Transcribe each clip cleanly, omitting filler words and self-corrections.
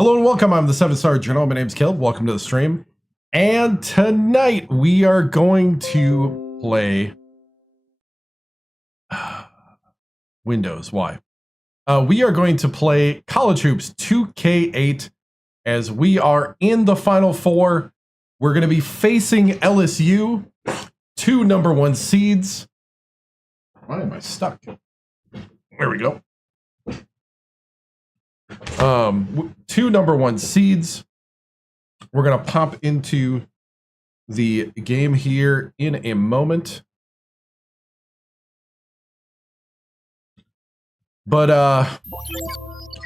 Hello and welcome. I'm the 7-Star General. My name's Caleb. Welcome to the stream. And tonight we are going to play Windows. Why? We are going to play College Hoops 2K8 as we are in the Final Four. We're going to be facing LSU, two #1 seeds. Why am I stuck? There we go. Two #1 seeds. We're gonna pop into the game here in a moment. But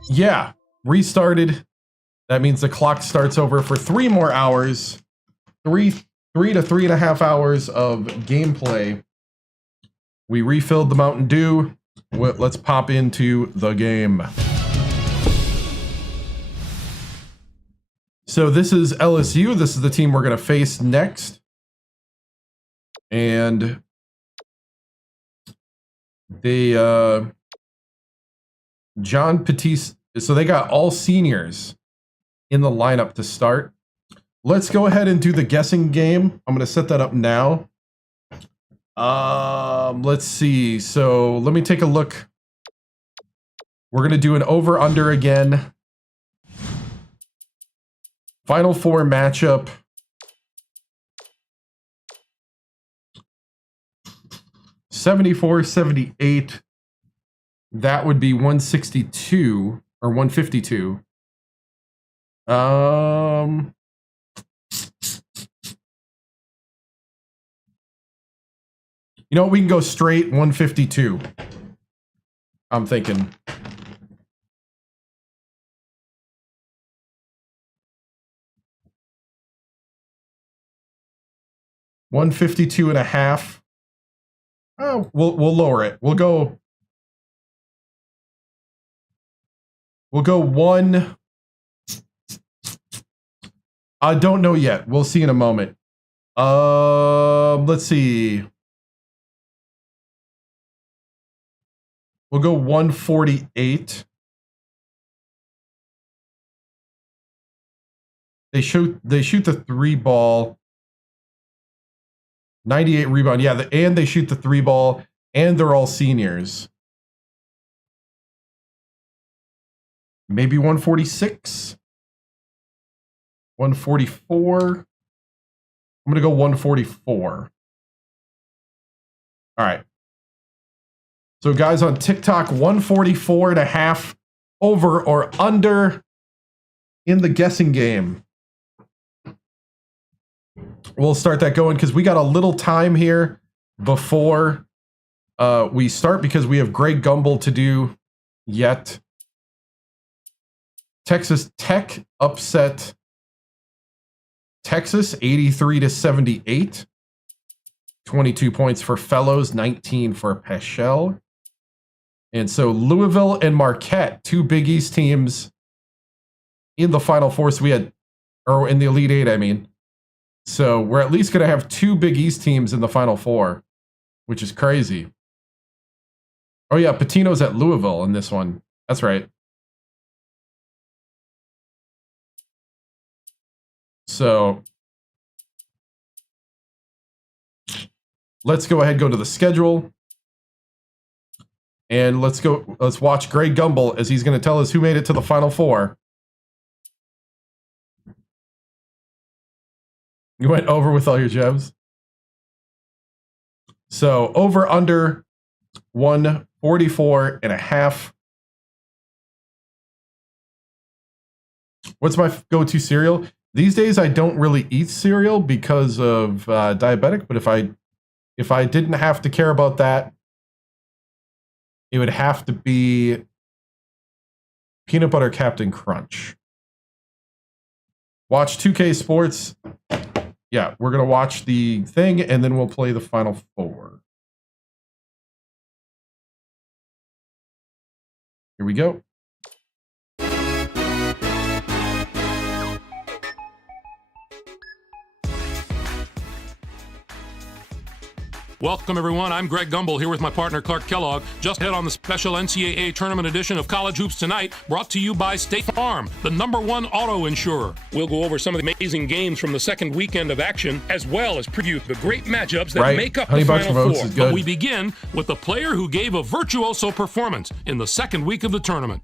yeah, restarted. That means the clock starts over for 3 more hours. Three to 3.5 hours of gameplay. We refilled the Mountain Dew. Let's pop into the game. So this is LSU. This is the team we're going to face next. And they, John Petit, so they got all seniors in the lineup to start. Let's go ahead and do the guessing game. I'm going to set that up now. Let's see. So let me take a look. We're going to do an over-under again. Final Four matchup. $74-78. That would be 162 or 152. You know what? We can go straight 152. I'm thinking. $152.5. Oh, we'll lower it. We'll go one. I don't know yet. We'll see in a moment. Let's see. We'll go 148. They shoot the 3 ball. 98 rebound. Yeah, and they shoot the 3 ball, and they're all seniors. Maybe 146. 144. I'm going to go 144. All right. So guys on TikTok, 144.5 over or under in the guessing game. We'll start that going because we got a little time here before we start because we have Greg Gumbel to do yet. Texas Tech upset Texas 83-78. 22 points for Fellows, 19 for Peschel. And so Louisville and Marquette, two Big East teams in the Final Four. So we had, or in the Elite Eight, I mean. So we're at least going to have 2 Big East teams in the Final Four, which is crazy. Oh, yeah, Patino's at Louisville in this one. That's right. So let's go ahead and go to the schedule. And let's watch Greg Gumbel as he's going to tell us who made it to the Final Four. You went over with all your gems. So over under 144.5. What's my go-to cereal? These days I don't really eat cereal because of diabetic, but if I didn't have to care about that, it would have to be Peanut Butter Captain Crunch. Watch 2K Sports. Yeah, we're going to watch the thing, and then we'll play the Final Four. Here we go. Welcome, everyone. I'm Greg Gumbel here with my partner, Clark Kellogg. Just ahead on the special NCAA tournament edition of College Hoops Tonight, brought to you by State Farm, the #1 auto insurer. We'll go over some of the amazing games from the second weekend of action, as well as preview the great matchups that make up the Final Four. But we begin with the player who gave a virtuoso performance in the second week of the tournament.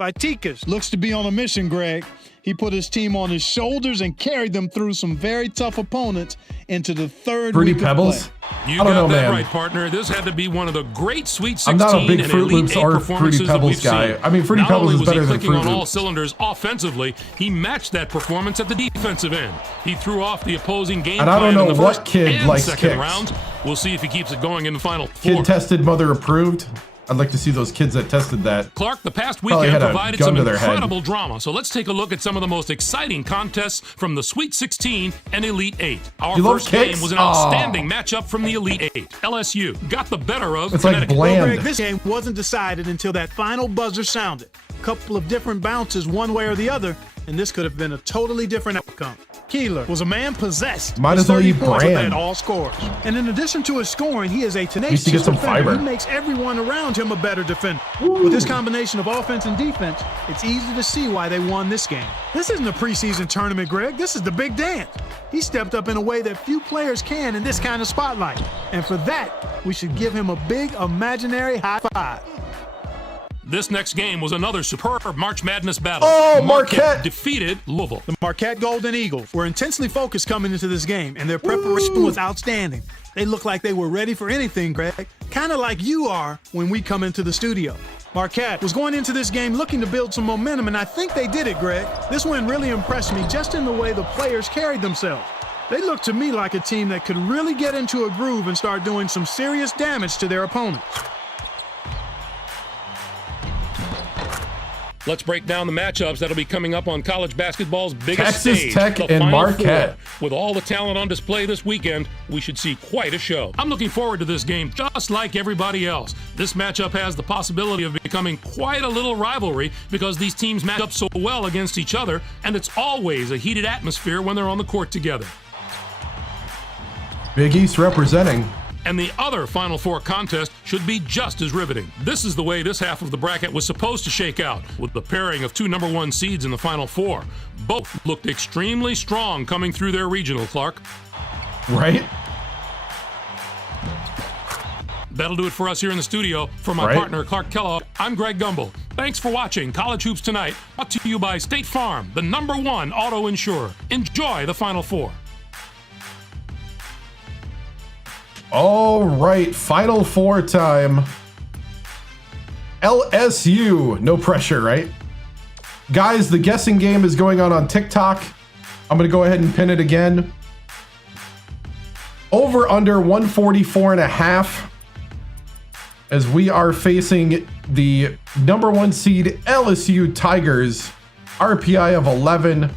Vaiticas looks to be on a mission, Greg. He put his team on his shoulders and carried them through some very tough opponents into the third Fruity week Pebbles? of play. You got that right, partner. This had to be one of the great Sweet 16 I'm not a big and Fruit Elite Loops 8 or performances Fruity Pebbles that we've guy. seen. I mean, Fruity Pebbles is better than Fruit Not only was he clicking on all Loops. cylinders offensively, he matched that performance at the defensive end. He threw off the opposing game And I don't plan know in the what first kid and likes second kicks. rounds. We'll see if he keeps it going in the Final Four. Kid tested, mother approved. I'd like to see those kids that tested that. Clark, the past Probably weekend had a provided gun some to their head. incredible drama, so let's take a look at some of the most exciting contests from the Sweet 16 and Elite 8. Our You love first kicks? game was an outstanding matchup from the Elite 8. LSU got the better of It's like Connecticut. bland. Well, Greg, this game wasn't decided until that final buzzer sounded. A couple of different bounces one way or the other, and this could have been a totally different outcome. Keeler was a man possessed. Might His as well 30 eat points bran. led all scores. And in addition to his scoring, he is a Used tenacious to get some defender. fiber. He makes everyone around him a better defender. Ooh. With this combination of offense and defense, it's easy to see why they won this game. This isn't a preseason tournament, Greg. This is the big dance. He stepped up in a way that few players can in this kind of spotlight. And for that, we should give him a big imaginary high five. This next game was another superb March Madness battle. Oh, Marquette defeated Louisville. The Marquette Golden Eagles were intensely focused coming into this game, and their preparation was outstanding. They looked like they were ready for anything, Greg, kind of like you are when we come into the studio. Marquette was going into this game looking to build some momentum, and I think they did it, Greg. This win really impressed me just in the way the players carried themselves. They looked to me like a team that could really get into a groove and start doing some serious damage to their opponents. Let's break down the matchups that'll be coming up on college basketball's biggest Texas stage, Tech the and Final Marquette. Four. With all the talent on display this weekend, we should see quite a show. I'm looking forward to this game just like everybody else. This matchup has the possibility of becoming quite a little rivalry because these teams match up so well against each other, and it's always a heated atmosphere when they're on the court together. Big East representing. And the other Final Four contest should be just as riveting. This is the way this half of the bracket was supposed to shake out, with the pairing of two #1 seeds in the Final Four. Both looked extremely strong coming through their regional, Clark. Right? That'll do it for us here in the studio. For my partner, Clark Kellogg, I'm Greg Gumbel. Thanks for watching College Hoops Tonight, brought to you by State Farm, the #1 auto insurer. Enjoy the Final Four. All right, Final Four time. LSU, no pressure, right? Guys, the guessing game is going on TikTok. I'm going to go ahead and pin it again. Over under 144.5 as we are facing the #1 seed LSU Tigers, RPI of 11.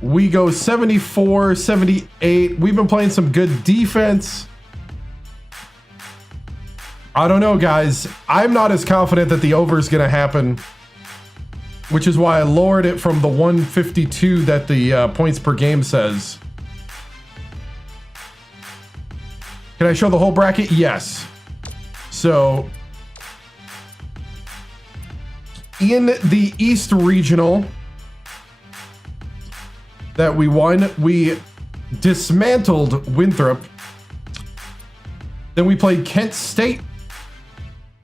We go 74, 78. We've been playing some good defense. I don't know, guys. I'm not as confident that the over is going to happen, which is why I lowered it from the 152 that the points per game says. Can I show the whole bracket? Yes. So, in the East Regional that we won, we dismantled Winthrop. Then we played Kent State.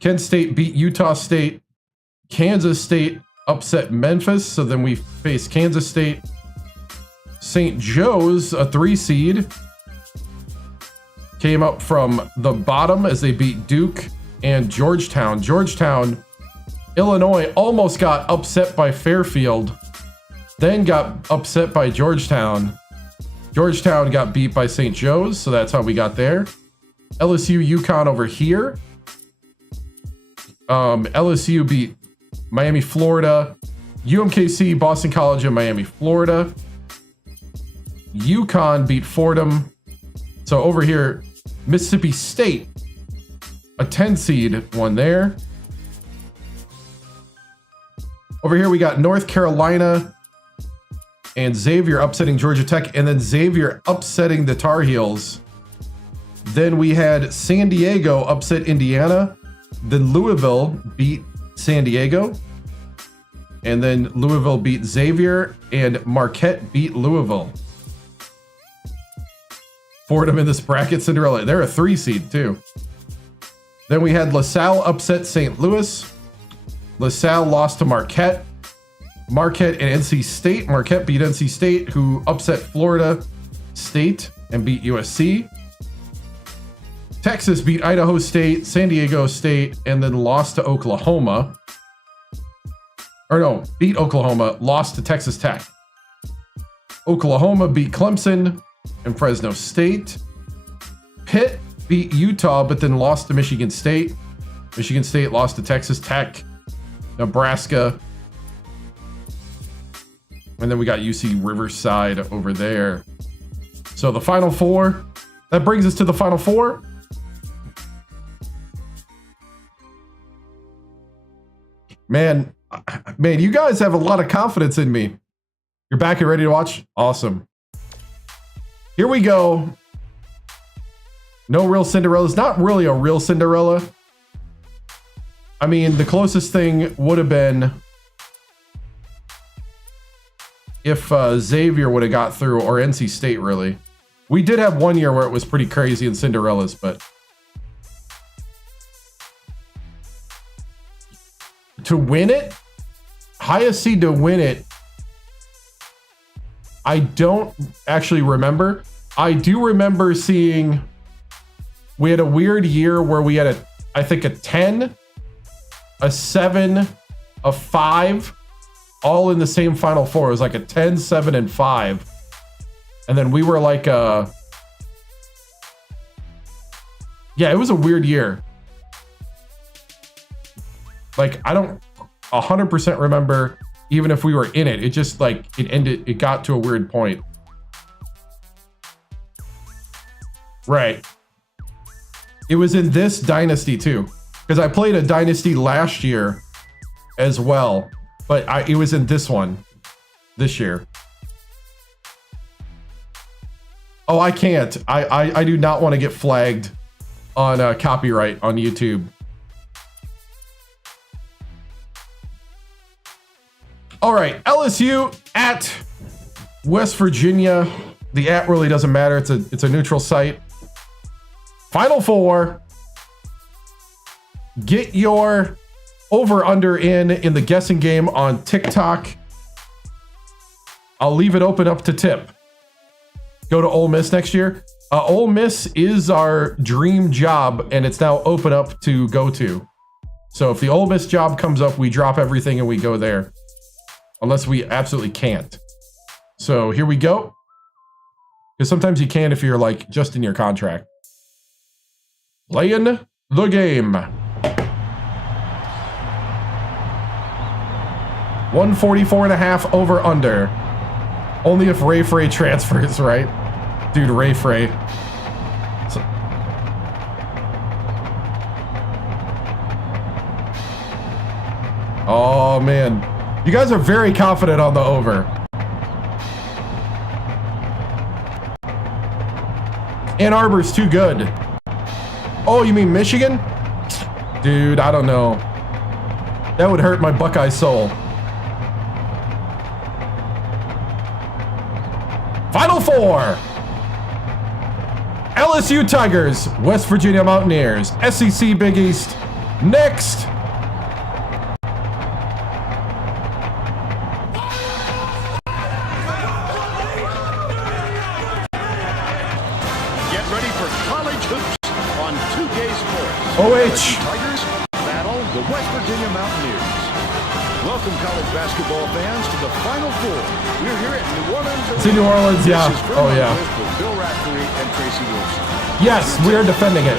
Kent State beat Utah State. Kansas State upset Memphis. So then we faced Kansas State. St. Joe's, a 3 seed, came up from the bottom as they beat Duke and Georgetown. Georgetown, Illinois almost got upset by Fairfield, then got upset by Georgetown. Georgetown got beat by St. Joe's, so that's how we got there. LSU, UConn over here. LSU beat Miami, Florida. UMKC, Boston College, and Miami, Florida. UConn beat Fordham. So over here, Mississippi State, a 10 seed, won there. Over here we got North Carolina and Xavier upsetting Georgia Tech, and then Xavier upsetting the Tar Heels. Then we had San Diego upset Indiana. Then Louisville beat San Diego. And then Louisville beat Xavier, and Marquette beat Louisville. Fordham in this bracket, Cinderella. They're a 3 seed too. Then we had LaSalle upset St. Louis. LaSalle lost to Marquette. Marquette and NC State. Marquette beat NC State, who upset Florida State and beat USC. Texas beat Idaho State, San Diego State, and then lost to Oklahoma. Or no, beat Oklahoma, lost to Texas Tech. Oklahoma beat Clemson and Fresno State. Pitt beat Utah, but then lost to Michigan State. Michigan State lost to Texas Tech, Nebraska. And then we got UC Riverside over there. So the Final Four, that brings us to the Final Four. Man, you guys have a lot of confidence in me. You're back and ready to watch? Awesome. Here we go. No real Cinderellas. Not really a real Cinderella. I mean, the closest thing would have been if Xavier would have got through, or NC State, really. We did have one year where it was pretty crazy in Cinderellas, but to win it, highest seed to win it, I don't actually remember. I do remember seeing, we had a weird year where we had I think a 10, a 7, a 5, all in the same Final Four. It was like a 10, 7, and 5. And then we were like yeah, it was a weird year. Like, I don't 100% remember even if we were in it. It just like, it got to a weird point. Right. It was in this dynasty too, because I played a dynasty last year as well, but it was in this one this year. Oh, I can't. I do not want to get flagged on copyright on YouTube. All right, LSU at West Virginia. The at really doesn't matter. It's a neutral site. Final Four. Get your over/under in the guessing game on TikTok. I'll leave it open up to tip. Go to Ole Miss next year. Ole Miss is our dream job, and it's now open up to go to. So if the Ole Miss job comes up, we drop everything and we go there. Unless we absolutely can't. So here we go. Because sometimes you can if you're like just in your contract. Playing the game. 144.5 over under. Only if Ray Frey transfers, right? Dude, Ray Frey. So, oh man. You guys are very confident on the over. Ann Arbor's too good. Oh, you mean Michigan? Dude, I don't know. That would hurt my Buckeye soul. Final Four. LSU Tigers, West Virginia Mountaineers, SEC Big East. Next. OH. Tigers battle the West Virginia Mountaineers. Welcome, college basketball fans, to the Final Four. We're here at New Orleans. It's in New Orleans, yeah. Oh, yeah. With Bill Raftery and Tracy Wilson. Yes, we are defending it.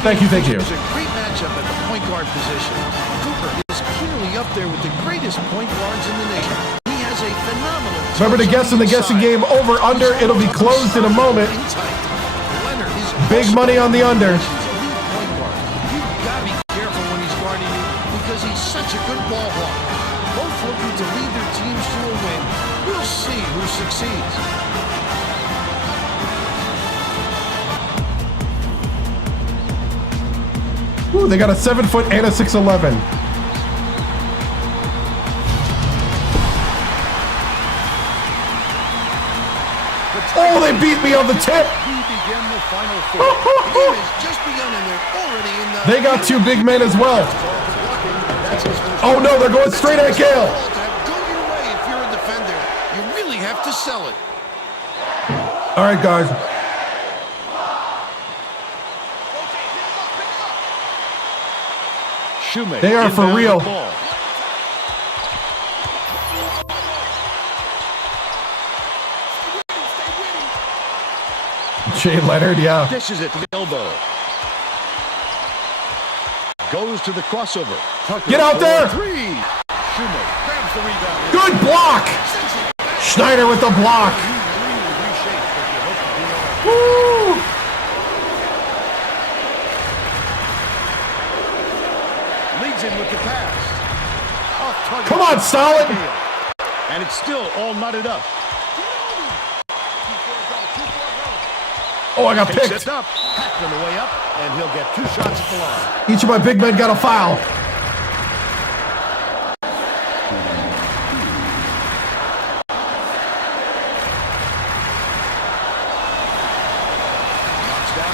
Thank you. It's a great matchup at the point guard position. Cooper is clearly up there with the greatest point guards in the nation. He has a phenomenal. Remember to guess in the guessing game over under. It'll be closed in a moment. Big money on the under. He's such a good ball hawk. both looking to lead their teams to a win. We'll see who succeeds. Ooh, they got a 7-foot and a 6'11". Oh, they beat me on the tip. We begin the final four. The game has just begun and they're already in the... They got two big men as well. Oh no, they're going straight at Gale. Go your way if you're a defender. You really have to sell it. All right, guys. Shoemaker They are for inbounds real. the ball. Jay Leonard, yeah. Dishes it to the elbow. Goes to the crossover. Tucker Get out there. for three. Shoemaker grabs the rebound. Good block. Schneider with the block. Woo. Leads him with the pass. Off target. Come on, Stalin. And it's still all knotted up. Oh, I got Takes picked. it up. Packed on the way up, and he'll get 2 shots at the line. Each of my big men got a foul.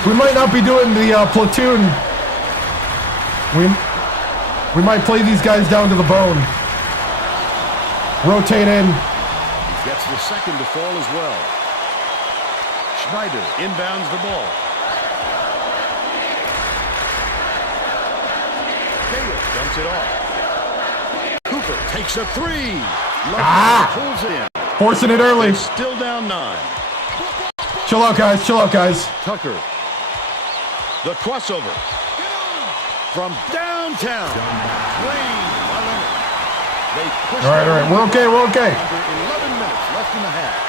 We might not be doing the platoon. We might play these guys down to the bone. Rotate in. He gets the second to fall as well. Schneider inbounds the ball. Gale dumps it off. Cooper takes a three. Pulls it in. Forcing it early. It's still down 9. Chill out, guys. Chill out, guys. Tucker. The crossover. From downtown. They push All right. We're okay. We're okay. under 11 minutes left in the half.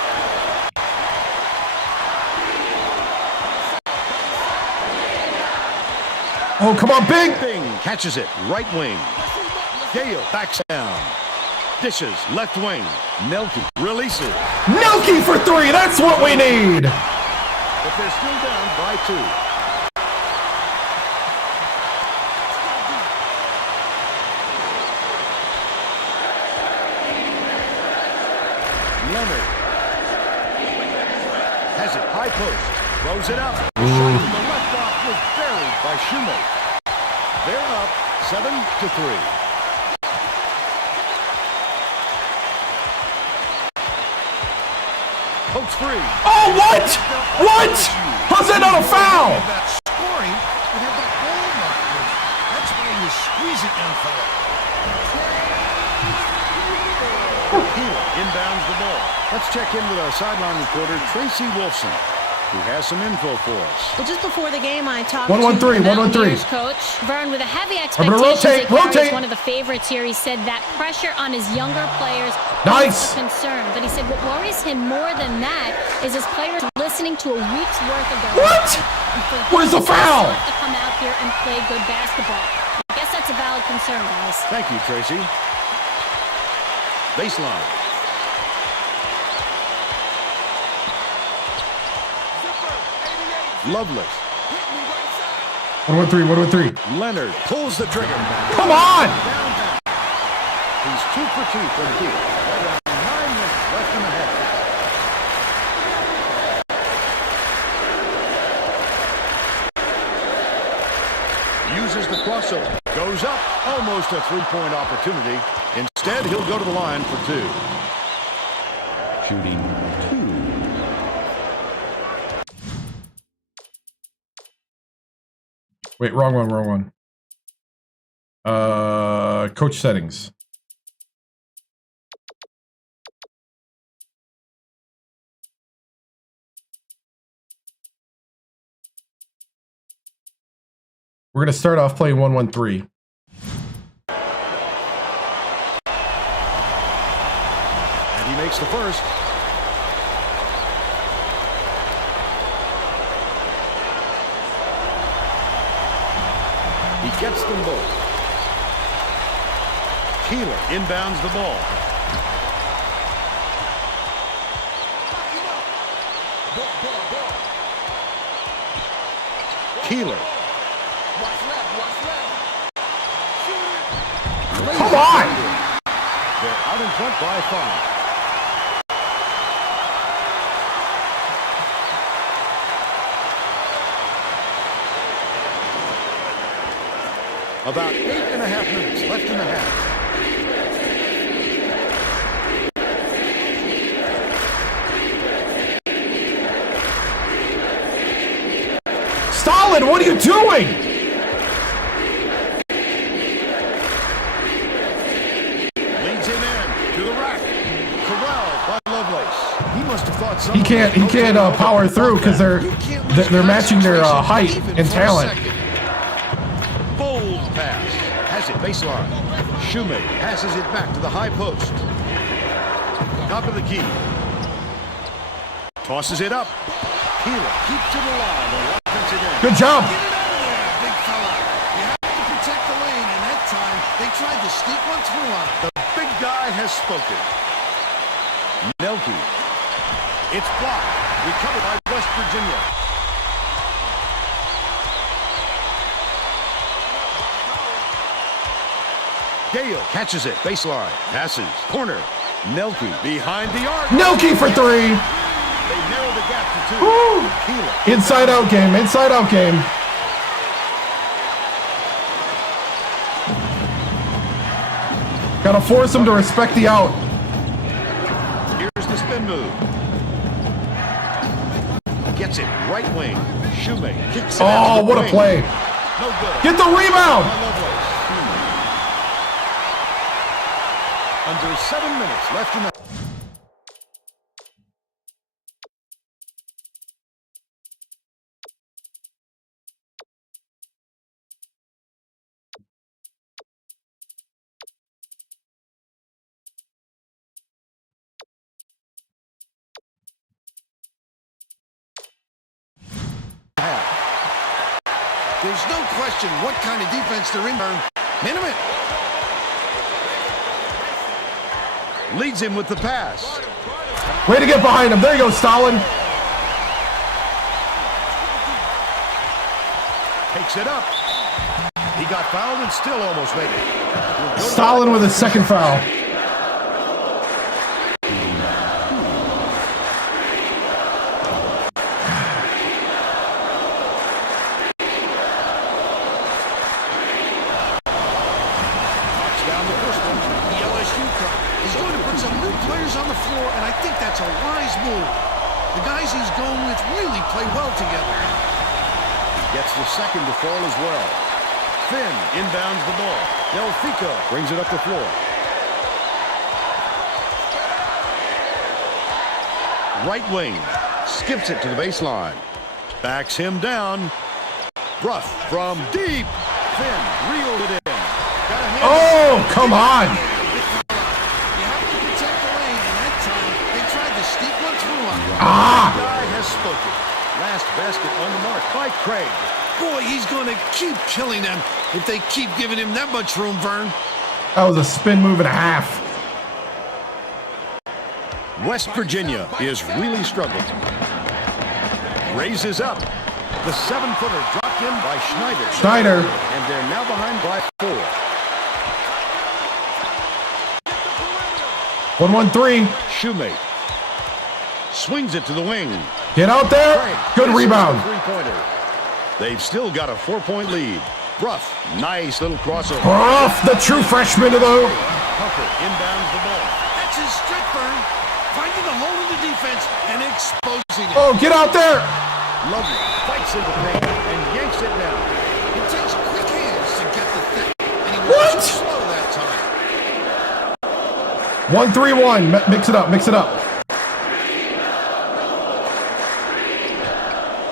Oh, come on, Bing. Bing catches it, right wing. Gale backs down. Dishes, left wing. Nelke releases. Nelke for 3. That's what we need. But they're still down by 2. Leonard has it, high post. Throws it up. Shot from the left block was buried by Shoemaker. They're up 7-3. Pokes free. Oh, what? What? How's that not a foul? That scoring would have that goal marker. That's why you squeeze it in for it. Healer inbounds the ball. Let's check in with our sideline reporter, Tracy Wolfson, who has some info for us. Well, just before the game, I talked 1-1-3, to the 1-1-3. Mountaineers coach, Vern, with a heavy I'm gonna expectation. rotate. One of the favorites here. He said that pressure on his younger players Nice. is a concern. But he said what worries him more than that is his players listening to a week's worth of their What? Where's the foul? to come out here and play good basketball. I guess that's a valid concern, guys. Thank you, Tracy. Baseline. Loveless. 1-1-3. Leonard pulls the trigger. Come on. Downtown. He's 2 for 2 from here. Right around 9 minutes left in the half. Uses the crossover. Goes up. Almost a 3-point opportunity. Instead, he'll go to the line for 2. Shooting 2. Wait, wrong one. Coach settings. We're going to start off playing 1-1-3. And he makes the first. He gets them both. Keeler inbounds the ball. Keeler. Come on! They're out in front by 5. About 8.5 minutes left in the half. Stalin, what are you doing? Leads him in to the rack. Corralled by Lovelace. He must have thought something. He can't power through because they're matching their height and talent. Bold pass. Has it baseline. Shoemake passes it back to the high post. Top of the key. Tosses it up. Keeler keeps it alive on offensive end. Good job. Get it out of there, big fella. You have to protect the lane, and that time they tried to sneak one through on it. The big guy has spoken. Nelke. It's blocked. Recovered by West Virginia. Gale catches it. Baseline. Passes. Corner. Nelke behind the arc. Nelke for 3. They narrow the gap to 2. Woo! Keeler. Inside out game. Inside out game. Gotta force him to respect the out. Here's the spin move. Gets it right wing. Shoemake kicks it out Oh, to the what a wing. play. No good. Get the rebound. Under 7 minutes left in the There's no question what kind of defense they're in. Minimum. leads him with the pass. Way to get behind him. There you go, Stalin. Takes it up. He got fouled and still almost made it. Stalin with his second foul. Down the first one. The LSU cut. He's going to put some new players on the floor, and I think that's a wise move. The guys he's going with really play well together. Gets the second to fall as well. Finn inbounds the ball. Del Fico brings it up the floor. Right wing. Skips it to the baseline. Backs him down. Bruff from deep. Finn reeled it in. Oh, come on. You have to protect the lane, and that time they tried to sneak one through on him. Ah! The guy has spoken. Last basket on the mark by Craig. Boy, he's going to keep killing them if they keep giving him that much room, Vern. That was a spin move and a half. West Virginia is really struggling. Raises up. The 7-footer dropped in by Schneider. And they're now behind by 4. 1-1-3. Shoemake. Swings it to the wing. Get out there. Good rebound. Three-pointer. They've still got a 4-point lead. Bruff. Nice little crossover. Bruff, the true freshman of the... Tucker inbounds the ball. That's his trick, Vern. Finding the hole in the defense and exposing it. Oh, get out there. Lovely. Fights into paint and yanks it down. It takes quick hands to get the thing. And he What? was slow that time. 1-3-1. Mix it up. Mix it up.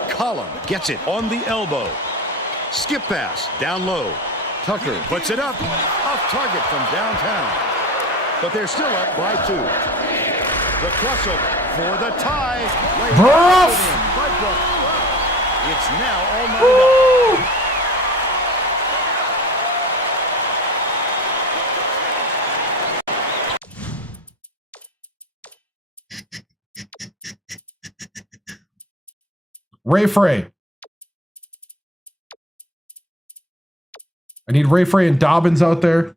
Collum gets it on the elbow. Skip pass down low. Tucker puts it up. Off target from downtown. But they're still up by 2. The crossover for the tie. Bruff! It's now all knotted up. Ray Frey. I need Ray Frey and Dobbins out there.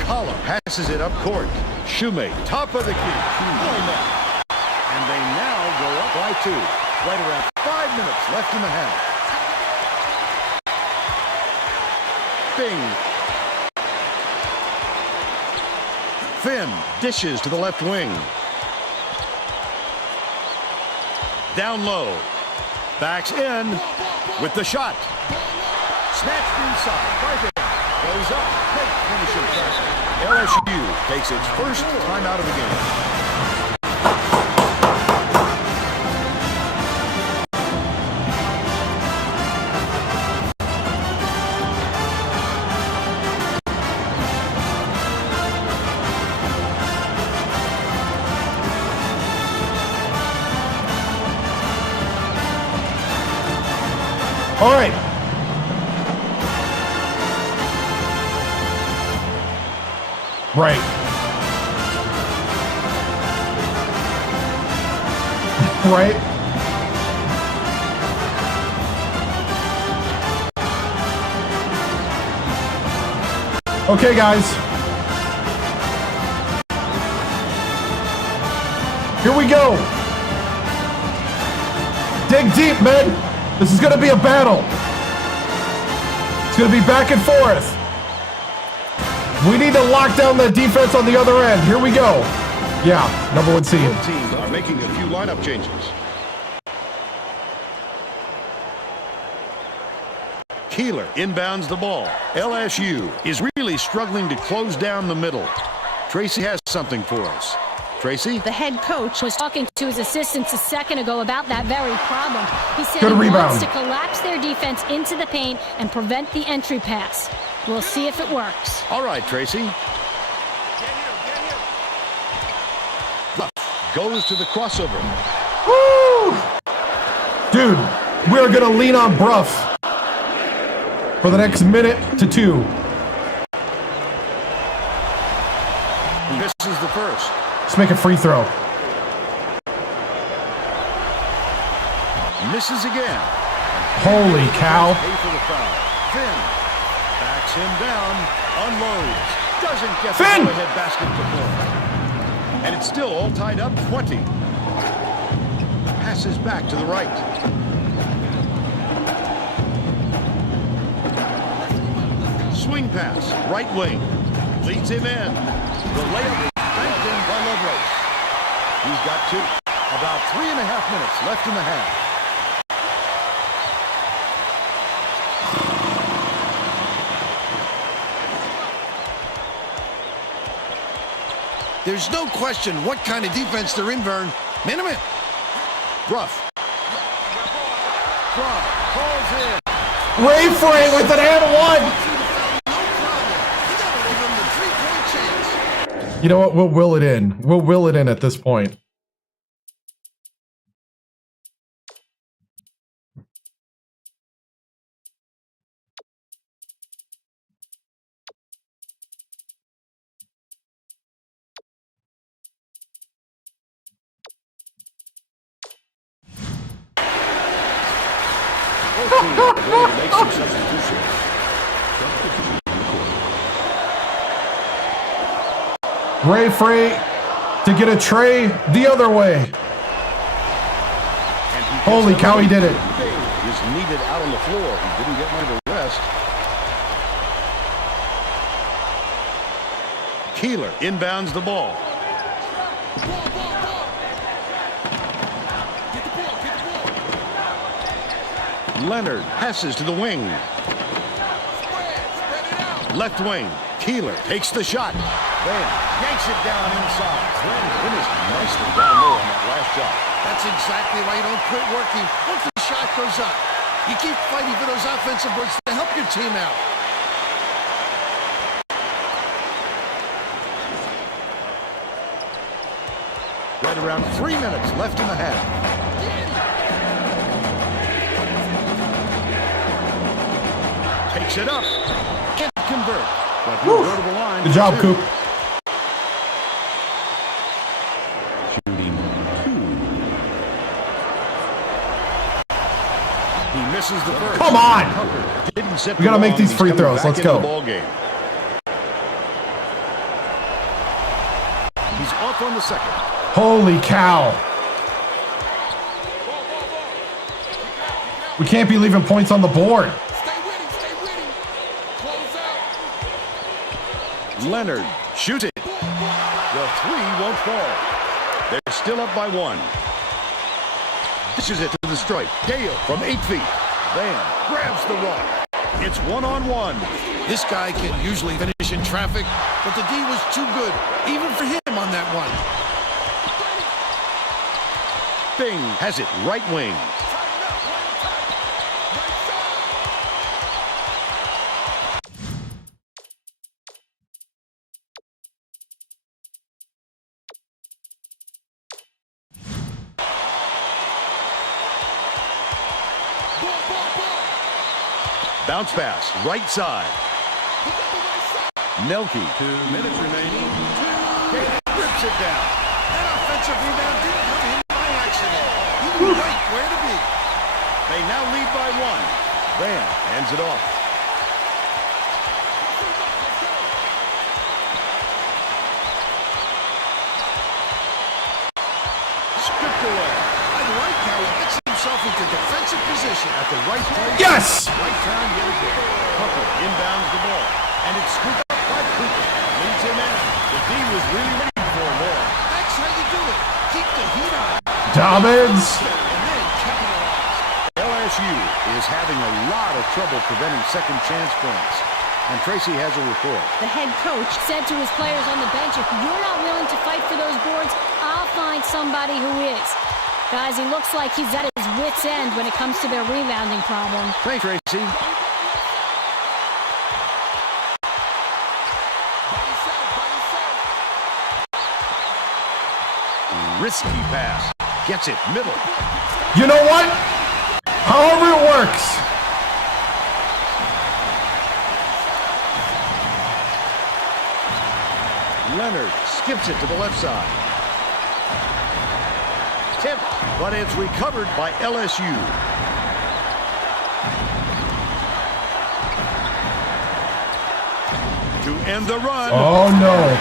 Collar passes it up court. Shoemate, top of the key. Well met. And they now go up by 2. Right around 5 minutes left in the half. Bing. Finn dishes to the left wing. Down low. Backs in with the shot. Snatched inside by Finn. Goes up. Great finishing traffic. LSU takes its first time out of the game. All right. Right. Right. Okay, guys. Here we go. Dig deep, man. This is going to be a battle. It's going to be back and forth. We need to lock down the defense on the other end. Here we go. Yeah, number 1 seed. Both teams are making a few lineup changes. Keeler inbounds the ball. LSU is really struggling to close down the middle. Tracy has something for us. Tracy? The head coach was talking to his assistants a second ago about that very problem. He said Good he rebound. wants to collapse their defense into the paint and prevent the entry pass. We'll see if it works. All right, Tracy. Goes to the crossover. Woo! Dude, we're going to lean on Bruff for the next minute to 2. Misses the first. Let's make a free throw. Misses again. Holy cow. Pay for the foul. Finn backs him down. Unloads. Doesn't get Finn! the go-ahead basket to fall. And it's still all tied up 20. Passes back to the right. Swing pass. Right wing. Leads him in. The layup is banked in by Lovelace. He's got 2. About 3.5 minutes left in the half. There's no question what kind of defense they're in, Vern. Minute. Ruff. Frye calls in. Ray Frey with an and 1. You know what? We'll will it in. We'll will it in at this point. Make some substitutions. Ray Frey to get a tray the other way. Holy cow, he did it. Is needed out on the floor. He didn't get one to rest. Keeler inbounds the ball. Leonard passes to the wing. Left wing. Keeler takes the shot. Bam. Yanks it down inside. Then finished nicely down low on that last shot. That's exactly why you don't quit working. Once the shot goes up, you keep fighting for those offensive boards to help your team out. Right around 3 minutes left in the half. Takes it up. Can't convert. But he'll go to the line. Good job, Coop. Shooting 2. He misses the first. Come on! Tucker didn't sit We gotta for make long. these He's free coming throws. back Let's into go. the ball game. He's off on the second. Holy cow. We can't be leaving points on the board. Stay with him, stay with him. Close out. Leonard shoots it. The 3 won't fall. They're still up by 1. Dishes it to the stripe. Gale from 8 feet. Van grabs the rock. It's 1-on-1. This guy can usually finish in traffic, but the D was too good, even for him on that one. Bing has it right wing. Bounce pass, right side. Nelke, 2 minutes remaining. Rips it down. That offensive rebound didn't come in by accident. He knew right where to be. They now lead by 1. Van hands it off. Stripped away. I like how he gets himself into defensive position. At the right place. Yes! Right time yet again. Tucker inbounds the ball. And it's scooped up by Cooper. Leads him in. The D was really ready for more. That's how you do it. Keep the heat on. Dobbins. And then capitalize. LSU is having a lot of trouble preventing second chance points. And Tracy has a report. The head coach said to his players on the bench, if you're not willing to fight for those boards, I'll find somebody who is. Guys, he looks like he's at his wit's end when it comes to their rebounding problem. Thanks, Tracy. Risky pass. Gets it middle. You know what? However it works. Leonard skips it to the left side. Tip, but it's recovered by LSU. To end the run. Oh, no.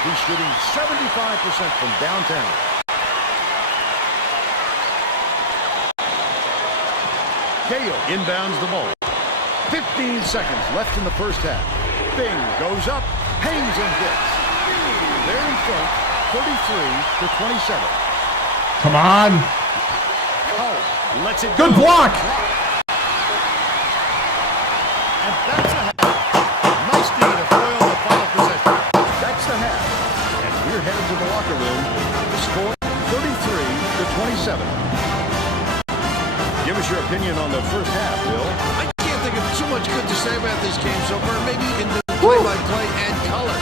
He's shooting 75% from downtown. Gale inbounds the ball. 15 seconds left in the first half. Bing goes up, hangs and hits. They're in front, 33-27. Come on. Oh, lets it Good go. block. And that's a half. Nice D to foil the final possession. That's the half. And we're headed to the locker room. The score, 33-27. Give us your opinion on the first half, Bill. I can't think of too much good to say about this game so far. Maybe you can do play-by-play and color.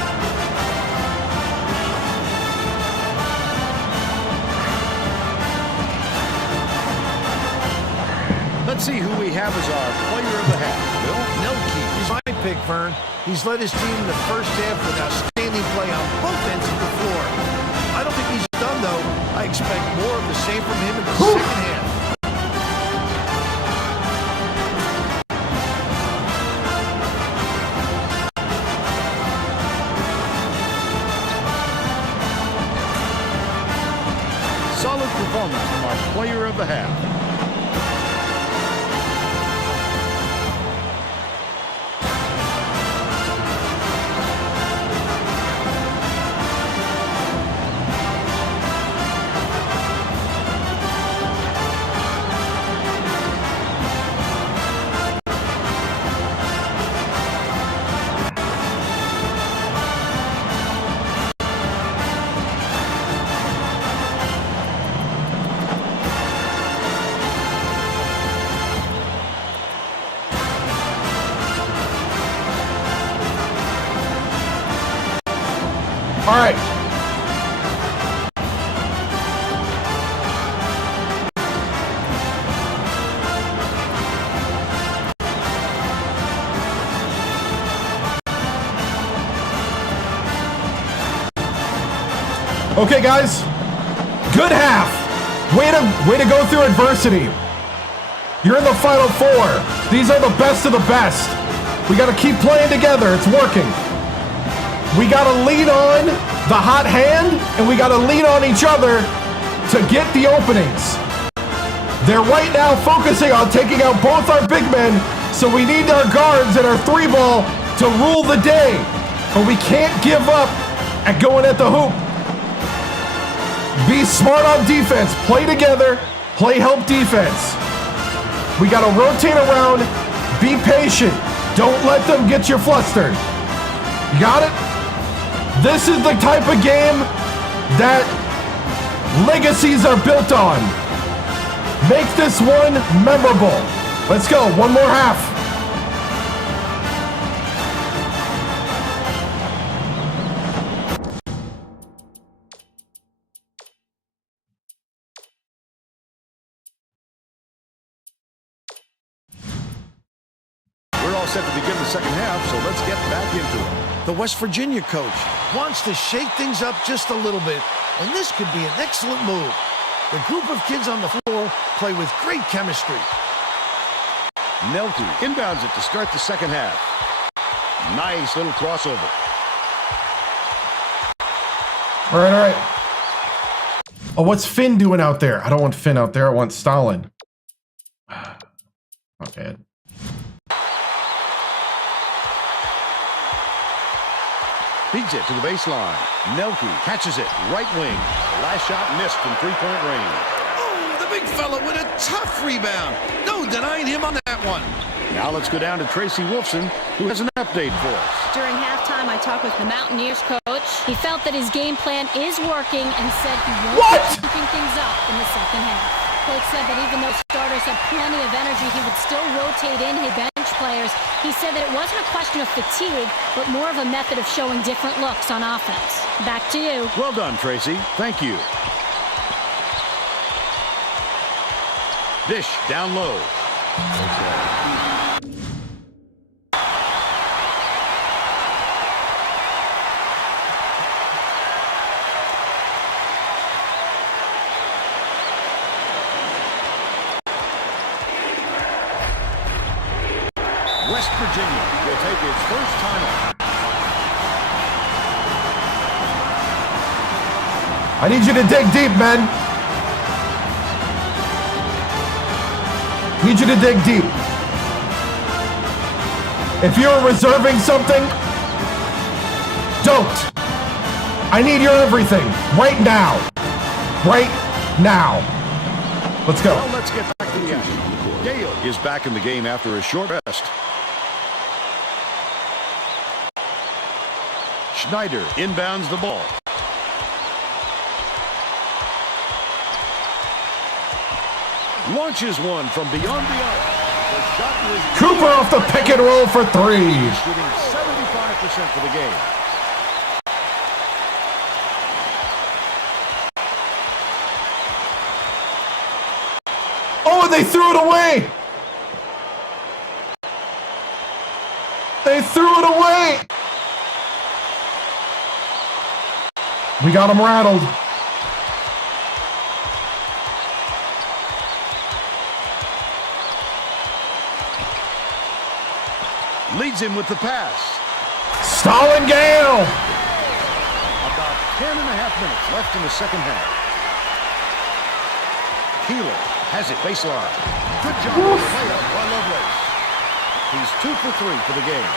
Let's see who we have as our player of the half, Bill. Nelke is my pick, Vern. He's led his team in the first half with outstanding play on both ends of the floor. I don't think he's done, though. I expect more of the same from him in the second half. Solid performance from our player of the half. All right. Okay, guys. Good half. Way to go through adversity. You're in the Final Four. These are the best of the best. We got to keep playing together. It's working. We got to lean on the hot hand, and we got to lean on each other to get the openings. They're right now focusing on taking out both our big men, so we need our guards and our three ball to rule the day. But we can't give up at going at the hoop. Be smart on defense. Play together. Play help defense. We got to rotate around. Be patient. Don't let them get you flustered. You got it? This is the type of game that legacies are built on. Make this one memorable. Let's go. One more half. We're all set to begin the second half, so let's get back into it. The West Virginia coach wants to shake things up just a little bit, and this could be an excellent move. The group of kids on the floor play with great chemistry. Nelke inbounds it to start the second half. Nice little crossover. All right. Oh, what's Finn doing out there? I don't want Finn out there. I want Stalin. Okay. Feeds it to the baseline. Nelke catches it. Right wing. Last shot missed from three-point range. Oh, the big fella with a tough rebound. No denying him on that one. Now let's go down to Tracy Wolfson, who has an update for us. During halftime, I talked with the Mountaineers coach. He felt that his game plan is working and said he won't be keeping things up in the second half. Coach said that even though starters have plenty of energy, he would still rotate in his bench players. He said that it wasn't a question of fatigue, but more of a method of showing different looks on offense. Back to you. Well done, Tracy. Thank you. Dish down low. West Virginia will take its first timeout. I need you to dig deep, men. Need you to dig deep. If you're reserving something, don't. I need your everything right now. Right now. Let's go. Well, let's get back to the action. Gale is back in the game after a short rest. Schneider inbounds the ball. Launches one from beyond the arc. The shot was Cooper off the pick and roll for three. shooting 75% for the game. Oh, and they threw it away. They threw it away. We got them rattled. Leads him with the pass. Stalin Gale. About 10 and a half minutes left in the second half. Keeler has it baseline. Good job with the layup by Lovelace. He's 2 for 3 for the game.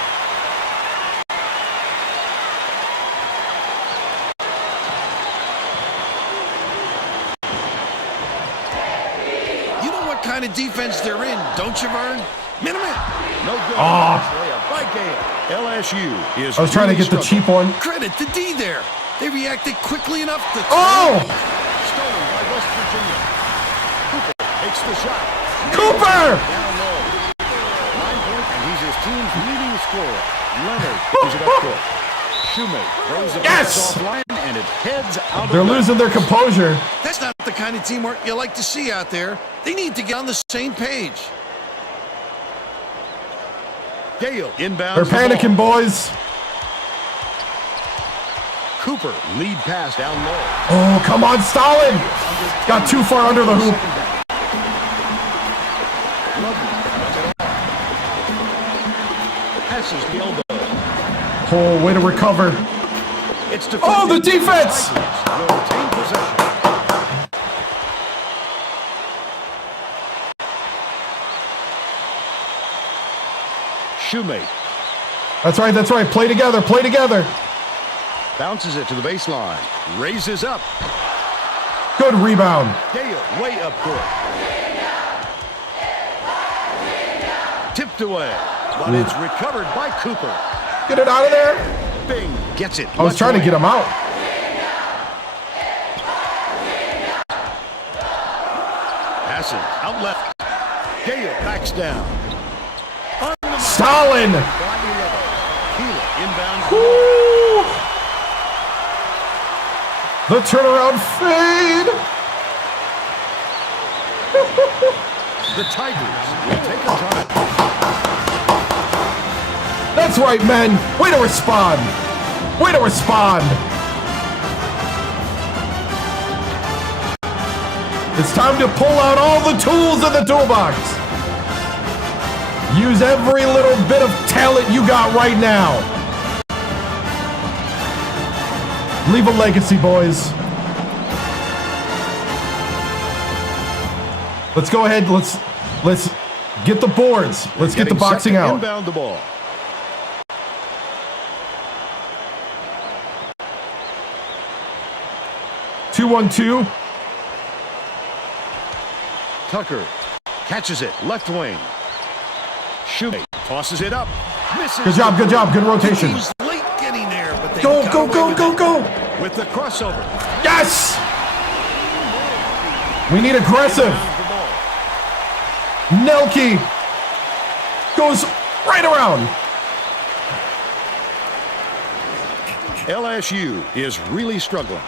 You know what kind of defense they're in, don't you, Vern? Minute. No good. Oh. Layup by Gale. LSU is I was trying to get the cheap one. Credit to D there. They reacted quickly enough to... Oh! Stolen by West Virginia. Cooper takes the shot. Cooper! Down low. 9 points, and he's his team's leading scorer. Leonard gives it up court. Shoemake throws the pass offline, and it heads out. They're losing their composure. That's not the kind of teamwork you like to see out there. They need to get on the same page. Gale inbounds. They're panicking, boys. Cooper, lead pass down low. Oh, come on, Stalin! Got too far under the hoop. Passes the elbow. Oh, way to recover. It's Oh, the defense! Will retain possession. Shoemate That's right, that's right. Play together, play together. bounces it to the baseline. Raises up. Good rebound. Gale way up court. Tipped away, but it's recovered by Cooper. Get it out of there. Bing gets it. I was trying to get him out. Passes out left. Gale backs down. Stalin! Keeler inbound. Woo! The turnaround fade. The Tigers will take a time. That's right, men. Way to respond. Way to respond. It's time to pull out all the tools in the toolbox. Use every little bit of talent you got right now. Leave a legacy, boys. Let's go ahead. Let's get the boards. Let's get the boxing out. Inbound the ball. Two, 2-1-2. Tucker catches it. Left wing. Shoemate tosses it up. Misses. Good job, good job. Good rotation. Team's late getting there, but they Go, got go, away go, with go, it. go. With the crossover. Yes! We need aggressive. The ball. Nelke goes right around. LSU is really struggling.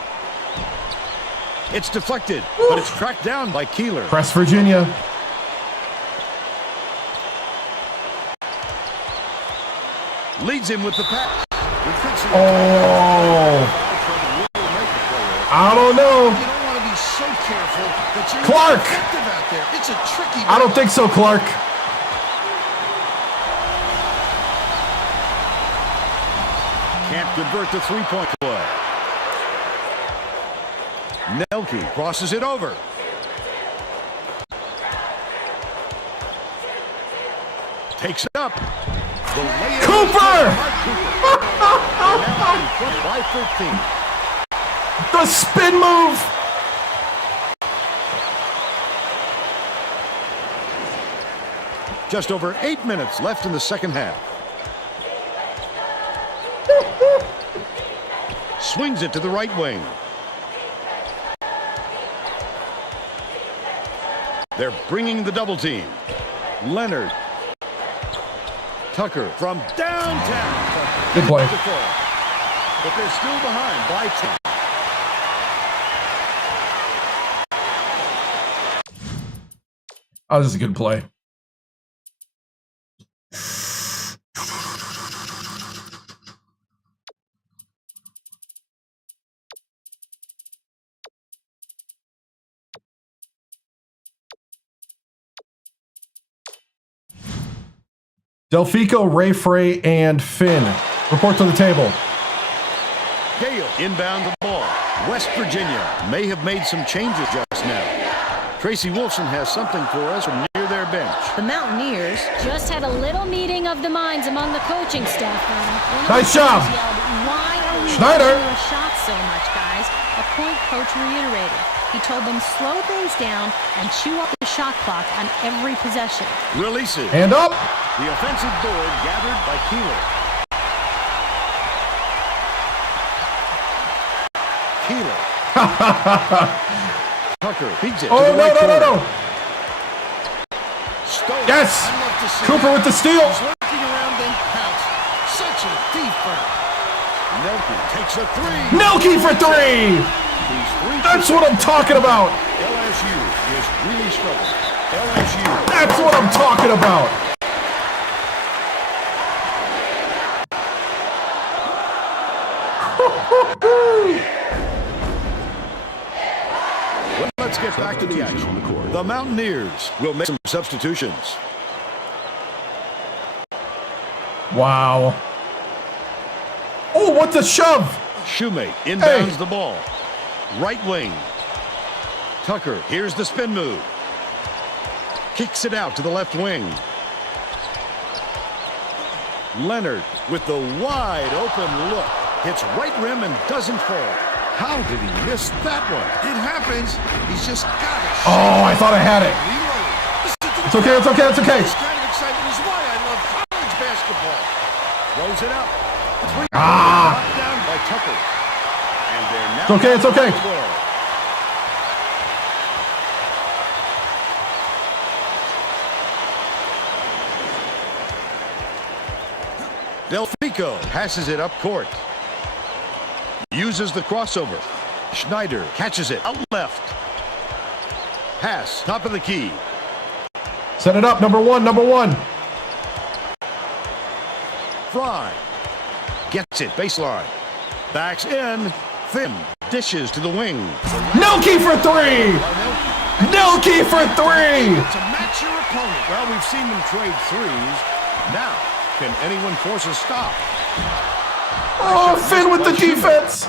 It's deflected, but it's tracked down by Keeler. Press Virginia. Leads him with the pass. Oh, I don't know. You don't want to be so careful that you're Clark. effective out there. It's a tricky I don't think so, Clark. Can't convert the three-point play. Nelke crosses it over. Takes it up. The layup Cooper! Now in front by 13. The spin move. Just over 8 minutes left in the second half. Swings it to the right wing. They're bringing the double team. Leonard. Tucker from downtown. Good play. But they're still behind by 10. Oh, this is a good play. Delfico, Ray Frey, and Finn. Report to the table. Gale inbound the ball. West Virginia may have made some changes just now. Tracy Wolfson has something for us from near their bench. The Mountaineers just had a little meeting of the minds among the coaching staff. One of Nice the job. players yelled, "Why are we Schneider. running the shot so much, guys?" A point coach reiterated. He told them slow things down and chew up the shot clock on every possession. Releases. Hand up. The offensive board gathered by Keeler. Tucker feeds it to Oh, the no, right no, no, corner. no. Stokes. Yes. I love to see Cooper that. with the steal. He's lurking around then pounce. Such a deep burn. Nelke takes a three. Nelke for three. These three That's what I'm talking about. LSU is really struggling. LSU. That's what I'm talking about. Well, let's get back to the action. The Mountaineers will make some substitutions. Wow. Oh, what the shove? Shoemate inbounds the ball. Right wing. Tucker, here's the spin move. Kicks it out to the left wing. Leonard with the wide open look. Hits right rim and doesn't fall. How did he miss that one? It happens. He's just got it. Oh, I thought I had it. It's okay, it's okay, it's okay. This kind of excitement is why I love college basketball. Throws it up. Ah! Down by Tucker. And they're now It's okay, it's okay. Delfico passes it up court. Uses the crossover. Schneider catches it out left. Pass, top of the key. Set it up, number one, number one. Fry. Gets it, baseline. Backs in. Thin. Dishes to the wing. Nelke for three! Nelke for three! To match your opponent. Well, we've seen them trade threes. Now, can anyone force a stop? Oh, Finn with the defense!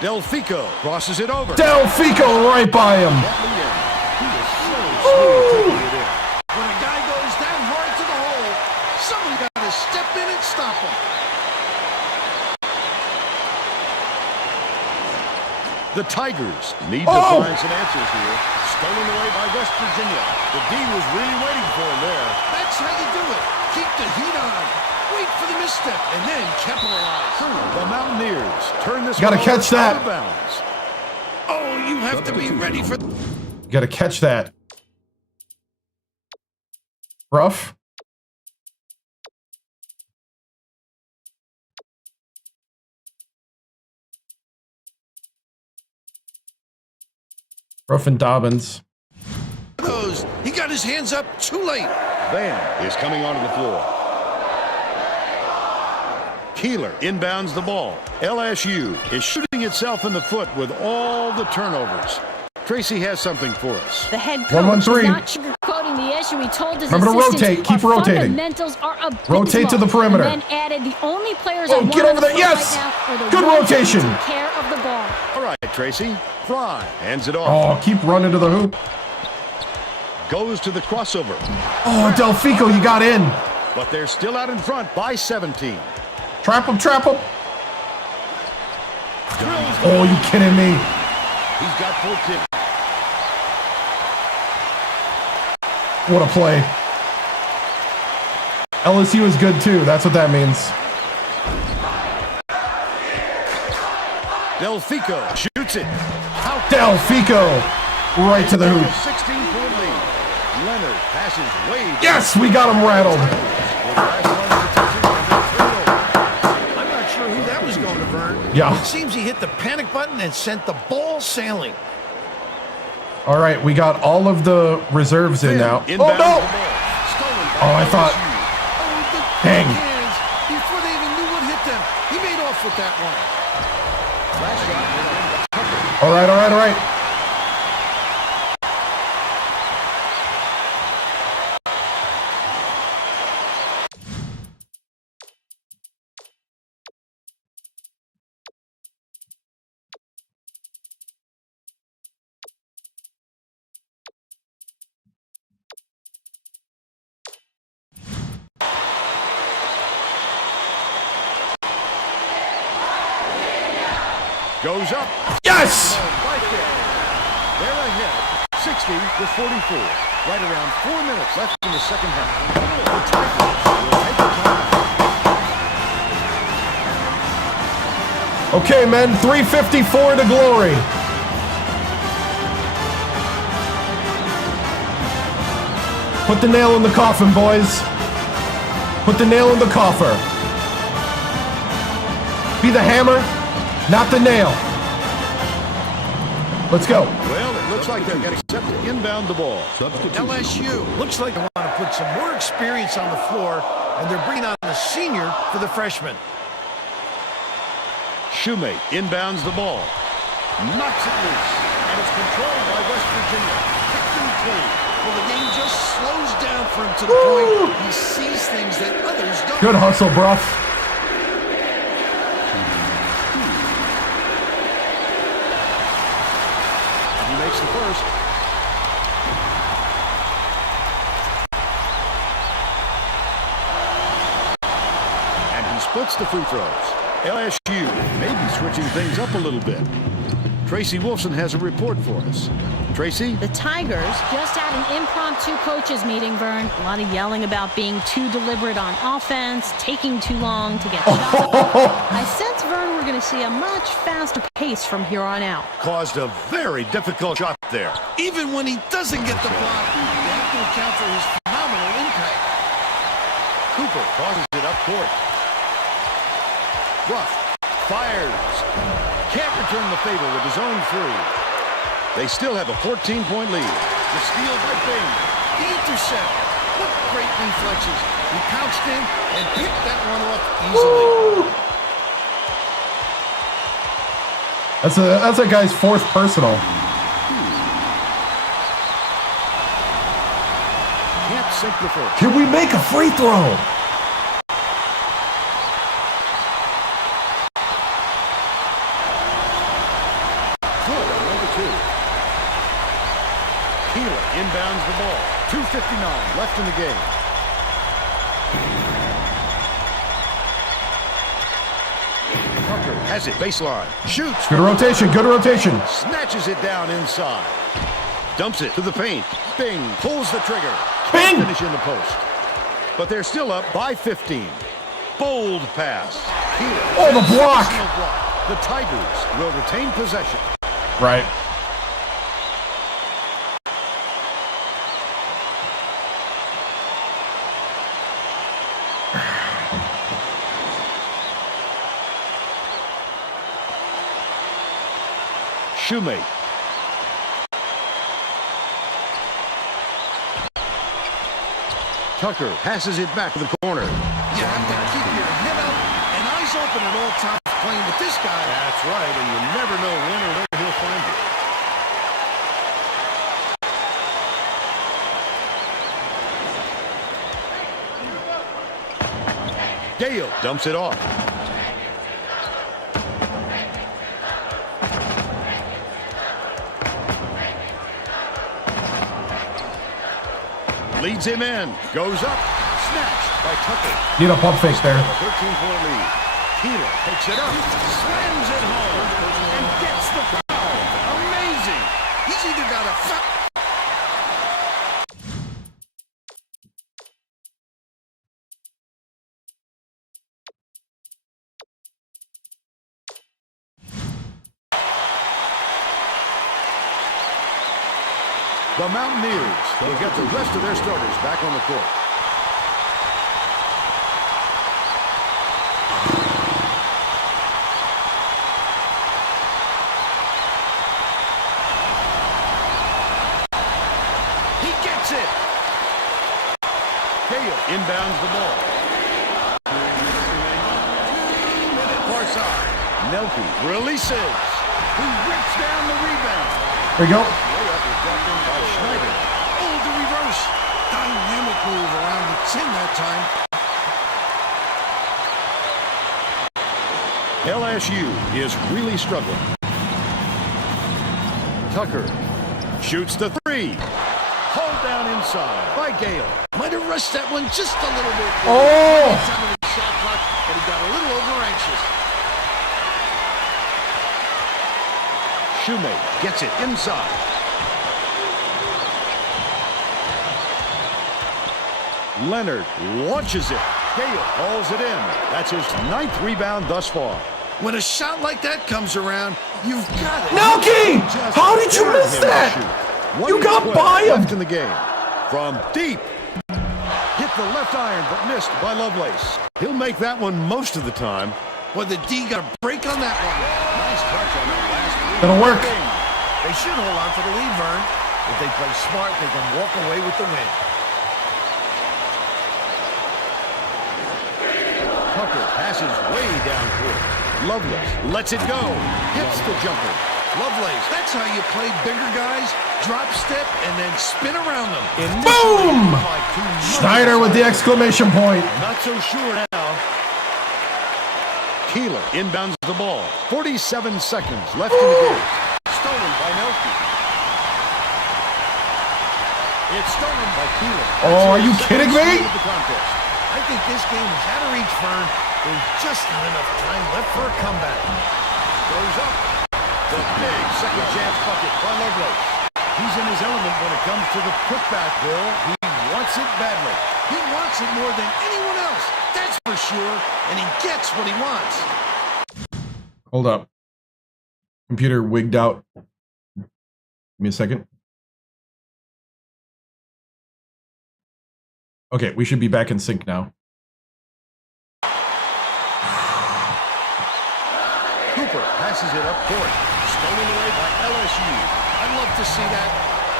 Delfico crosses it over. Delfico right by him. When a guy goes that hard to the hole, somebody got to step in and stop him. The Tigers need to find some answers here. Stolen away by West Virginia. The D was really waiting for him there. That's how you do it. Keep the heat on. Wait for the misstep and then capitalize. The Mountaineers turn this Gotta one catch that. out of bounds. Oh, you have to be ready for... You gotta catch that. Rough. Ruff and Dobbins. those. He got his hands up too late. Van is coming onto the floor. Keeler inbounds the ball. LSU is shooting itself in the foot with all the turnovers. Tracy has something for us. The head coach 1-1-3. is not sugarcoating the issue. He told his Remember to assistants rotate. Keep our rotating. fundamentals are abysmal. Rotate to the perimeter. And then added the only players Oh, on get one over there. court Yes. right now are the Good ones rotation. taking care of the ball. All right, Tracy. Fry hands it off. Oh, keep running to the hoop. Goes to the crossover. Oh, Delfico, you got in. But they're still out in front by 17. Trap him, trap him. Oh, you kidding me? He's got 14. What a play. LSU is good too. That's what that means. Delfico shoots it. Out. Delfico right to the hoop. 16-point lead. Leonard passes way down. Yes, we got him rattled. I'm not sure who that was going to burn. Yeah. It seems he hit the panic button and sent the ball sailing. All right, we got all of the reserves in now. Oh, Inbounds no. the ball. Stolen by Oh, I thought. Oh, the Dang. hands. Before they even knew what hit them, he made off with that one. All right, all right, all right. Goes up. Yes! Right there. They're ahead, 60-44. Right around 4 minutes left in the second half. The Tigers will take the timeout. Okay, men, 3:54 to glory. Put the nail in the coffin, boys. Put the nail in the coffer. Be the hammer, not the nail. Let's go. Well, it looks like they're getting set to inbound the ball. LSU looks like they want to put some more experience on the floor, and they're bringing on a senior for the freshman. Shoemate inbounds the ball. Knocks it loose. And it's controlled by West Virginia. Picked and clean. Well, the game just slows down for him to the point he sees things that others don't. Good hustle, bruh. He makes the first. And he splits the free throws. LSU may be switching things up a little bit. Tracy Wolfson has a report for us. Tracy? The Tigers just had an impromptu coaches meeting, Vern. A lot of yelling about being too deliberate on offense, taking too long to get shots. I sense, Vern, we're going to see a much faster pace from here on out. Caused a very difficult shot there. Even when he doesn't get the block, they have to account for his phenomenal impact. Cooper tosses it up court. Ruff fires. Can't return the favor with his own three. They still have a 14-point lead. The steal by Bing. The intercept. What great reflexes. He pounced in and picked that one off easily. That's a guy's fourth personal. Can't sink the first. Can we make a free throw? Inbounds the ball. 2:59 left in the game. Tucker has it. Baseline. Shoots. Good rotation. Good rotation. Snatches it down inside. Dumps it to the paint. Bing. Pulls the trigger. Bing. Finish in the post. But they're still up by 15. Bold pass. Oh, the block. The Tigers will retain possession. Right. Shoemate. Tucker passes it back to the corner. You have to keep your head up and eyes open at all times playing with this guy. That's right, and you never know when or where he'll find you. Gale dumps it off. Leads him in. Goes up. Snatched by Tucker. Need a pump fake there. 13-point lead. Keeler takes it up. Slams it home. And gets the foul. Amazing. He's either got a foul. The Mountaineers will get the rest of their starters back on the court. He gets it. Gale inbounds the ball. Far side. Nelke releases. He rips down the rebound. There you go. Oh, the reverse. Dynamic move around the 10 that time. LSU is really struggling. Tucker shoots the three. Hold down inside by Gale. Might have rushed that one just a little bit. Oh! Time of the shot clock, but he got a little over anxious. Shoemate gets it inside. Leonard launches it. Gale hauls it in. That's his 9th rebound thus far. When a shot like that comes around, you've got it. Nelke! How did you miss that? You got by him. Left in the game. From deep. Hit the left iron, but missed by Lovelace. He'll make that one most of the time. Well, the D got a break on that one. Nice touch on that last three. That'll work. They should hold on to the lead, Vern. If they play smart, they can walk away with the win. Tucker passes way down court. Lovelace lets it go. Hits the jumper. Lovelace, that's how you play bigger guys. Drop step and then spin around them. Boom! Schneider with the exclamation point. Not so sure now. Keeler inbounds the ball. 47 seconds left in the game. Stolen by Nelke. It's stolen by Keeler. Oh, are you kidding me? I think this game is out of reach, Fern. There's just not enough time left for a comeback. Goes up. The big second chance bucket by Lovelace. He's in his element when it comes to the putback, Bill. He wants it badly. He wants it more than anyone else, that's for sure, and he gets what he wants. Hold up. Computer wigged out. Give me a second. Okay, we should be back in sync now. Cooper passes it up court. Stolen away by LSU. I'd love to see that.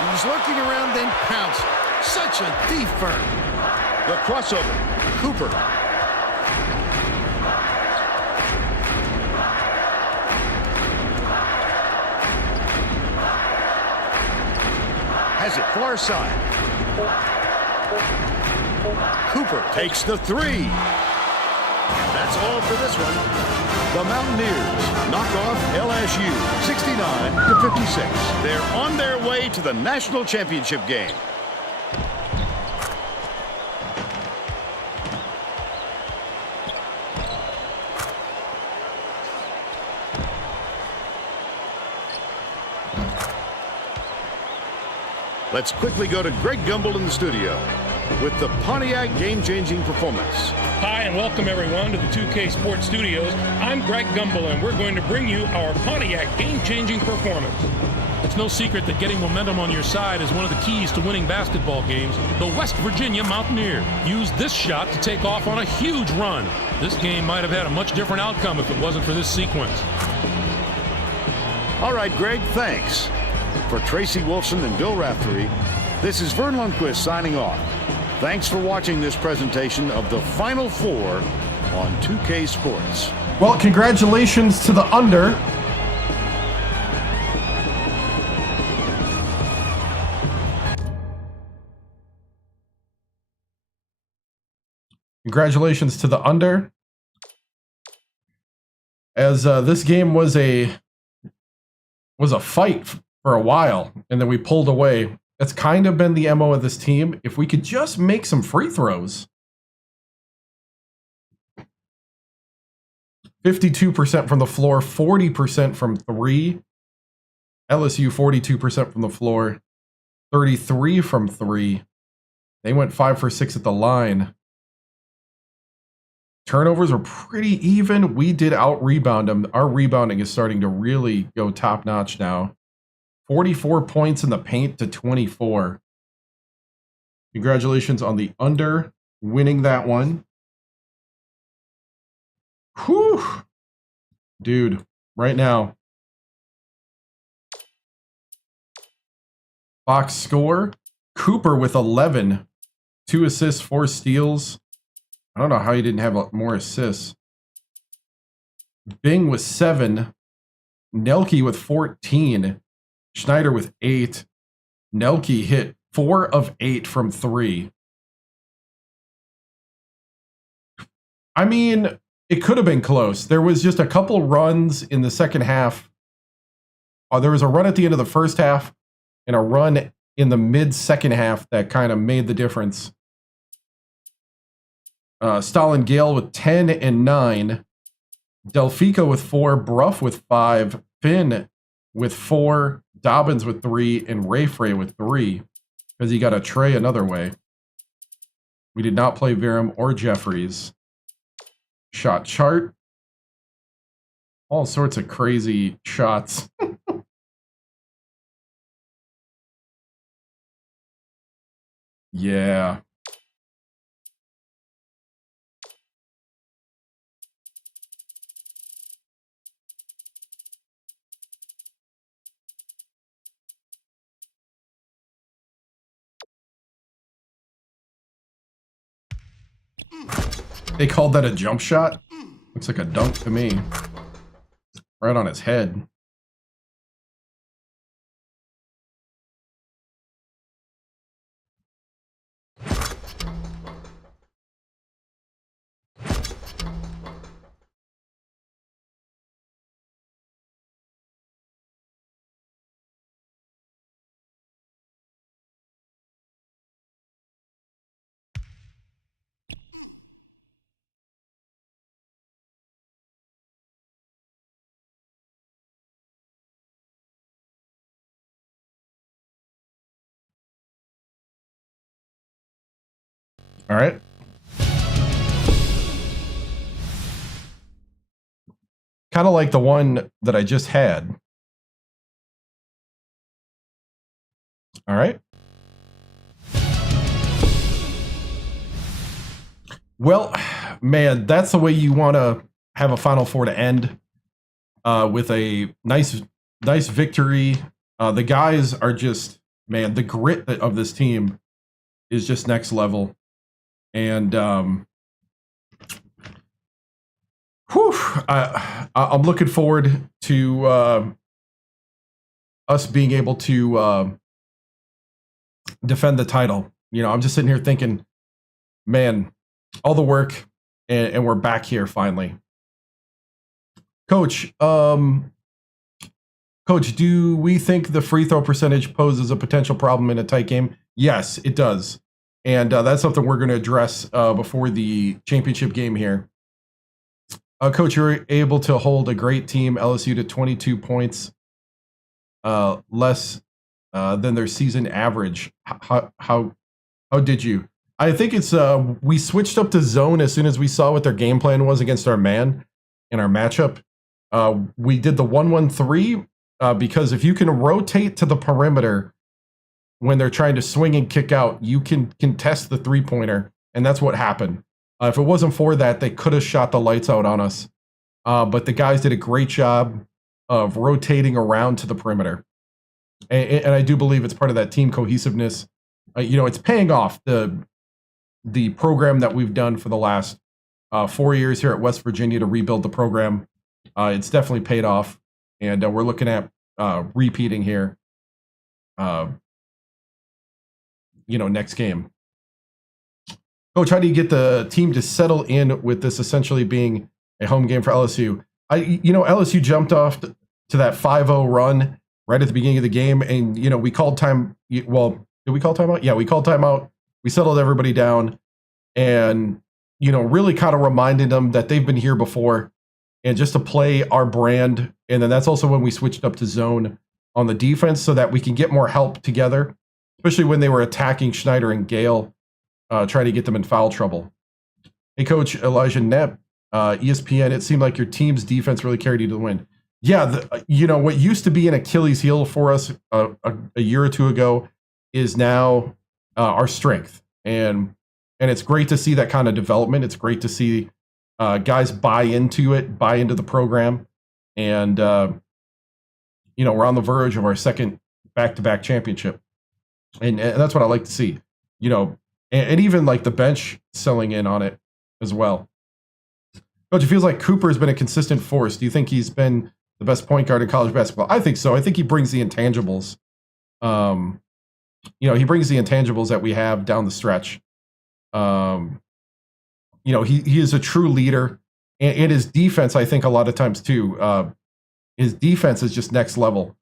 He was lurking around, then pounced. Such a thief, Fern. The crossover. Cooper. Has it far side. Cooper takes the three. That's all for this one. The Mountaineers knock off LSU 69-56. They're on their way to the national championship game. Let's quickly go to Greg Gumbel in the studio with the Pontiac game-changing performance. Hi, and welcome everyone to the 2K Sports Studios. I'm Greg Gumbel, and we're going to bring you our Pontiac game-changing performance. It's no secret that getting momentum on your side is one of the keys to winning basketball games. The West Virginia Mountaineers used this shot to take off on a huge run. This game might have had a much different outcome if it wasn't for this sequence. All right, Greg, thanks. For Tracy Wolfson and Bill Raftery, this is Vern Lundquist signing off. Thanks for watching this presentation of the Final Four on 2K Sports. Well, congratulations to the under. Congratulations to the under. As this game was a fight for a while, and then we pulled away. That's kind of been the MO of this team. If we could just make some free throws. 52% from the floor, 40% from three. LSU 42% from the floor, 33 from three. They went 5 for 6 at the line. Turnovers were pretty even. We did out-rebound them. Our rebounding is starting to really go top-notch now. 44 points in the paint to 24. Congratulations on the under winning that one. Whew. Dude, right now. Box score. Cooper with 11. 2 assists, 4 steals. I don't know how he didn't have more assists. Bing with 7. Nelke with 14. Schneider with 8. Nelke hit 4 of 8 from 3. I mean, it could have been close. There was just a couple runs in the second half. There was a run at the end of the first half and a run in the mid-second half that kind of made the difference. Stalin Gale with 10 and 9. Delfico with 4. Bruff with 5. Finn with 4. Dobbins with 3. And Rayfray with 3. Because he got a tray another way. We did not play Verum or Jeffries. Shot chart. All sorts of crazy shots. Yeah. They called that a jump shot? Looks like a dunk to me. Right on his head. All right. Kind of like the one that I just had. All right. Well, man, that's the way you want to have a Final Four to end, with a nice victory. The guys are just, man, the grit of this team is just next level. And I'm looking forward to us being able to defend the title. I'm just sitting here thinking, man, all the work, and we're back here finally. Coach, do we think the free throw percentage poses a potential problem in a tight game? Yes, it does. And that's something we're going to address before the championship game here. Coach, you're able to hold a great team, LSU, to 22 points, less than their season average. How did you? I think it's we switched up to zone as soon as we saw what their game plan was against our man in our matchup. We did the 1-1-3 because if you can rotate to the perimeter when they're trying to swing and kick out, you can contest the three-pointer, and that's what happened. If it wasn't for that, they could have shot the lights out on us. But the guys did a great job of rotating around to the perimeter. And I do believe it's part of that team cohesiveness. It's paying off. The program that we've done for the last 4 years here at West Virginia to rebuild the program, it's definitely paid off. And we're looking at repeating here, next game. Coach, how do you get the team to settle in with this essentially being a home game for LSU? LSU jumped off to that 5-0 run right at the beginning of the game, and we called time. Well, did we call timeout? Yeah, we called timeout. We settled everybody down, and really kind of reminded them that they've been here before, and just to play our brand. And then that's also when we switched up to zone on the defense so that we can get more help together, especially when they were attacking Schneider and Gale. Try to get them in foul trouble. Hey, Coach, Elijah Knapp, ESPN, it seemed like your team's defense really carried you to the win. Yeah, what used to be an Achilles heel for us a year or two ago is now our strength. And it's great to see that kind of development. It's great to see guys buy into it, buy into the program. And, we're on the verge of our second back-to-back championship. And that's what I like to see, and even like the bench selling in on it as well. Coach, it feels like Cooper has been a consistent force. Do you think he's been the best point guard in college basketball? I think so. I think he brings the intangibles. He brings the intangibles that we have down the stretch. He is a true leader. And his defense, I think a lot of times too, his defense is just next level.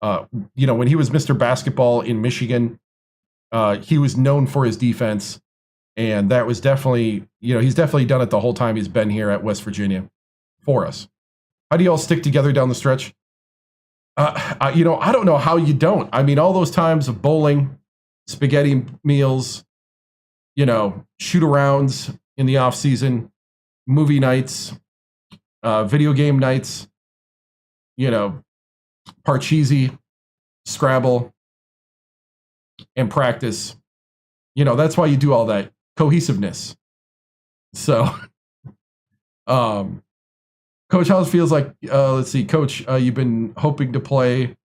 When he was Mr. Basketball in Michigan, he was known for his defense, and that was definitely, he's definitely done it the whole time he's been here at West Virginia for us. How do you all stick together down the stretch? I don't know how you don't. I mean, all those times of bowling, spaghetti meals, shoot-arounds in the off season, movie nights, video game nights, Parcheesi, Scrabble, and practice. That's why you do all that cohesiveness. So, Coach, how it feels like, let's see, Coach, you've been hoping to play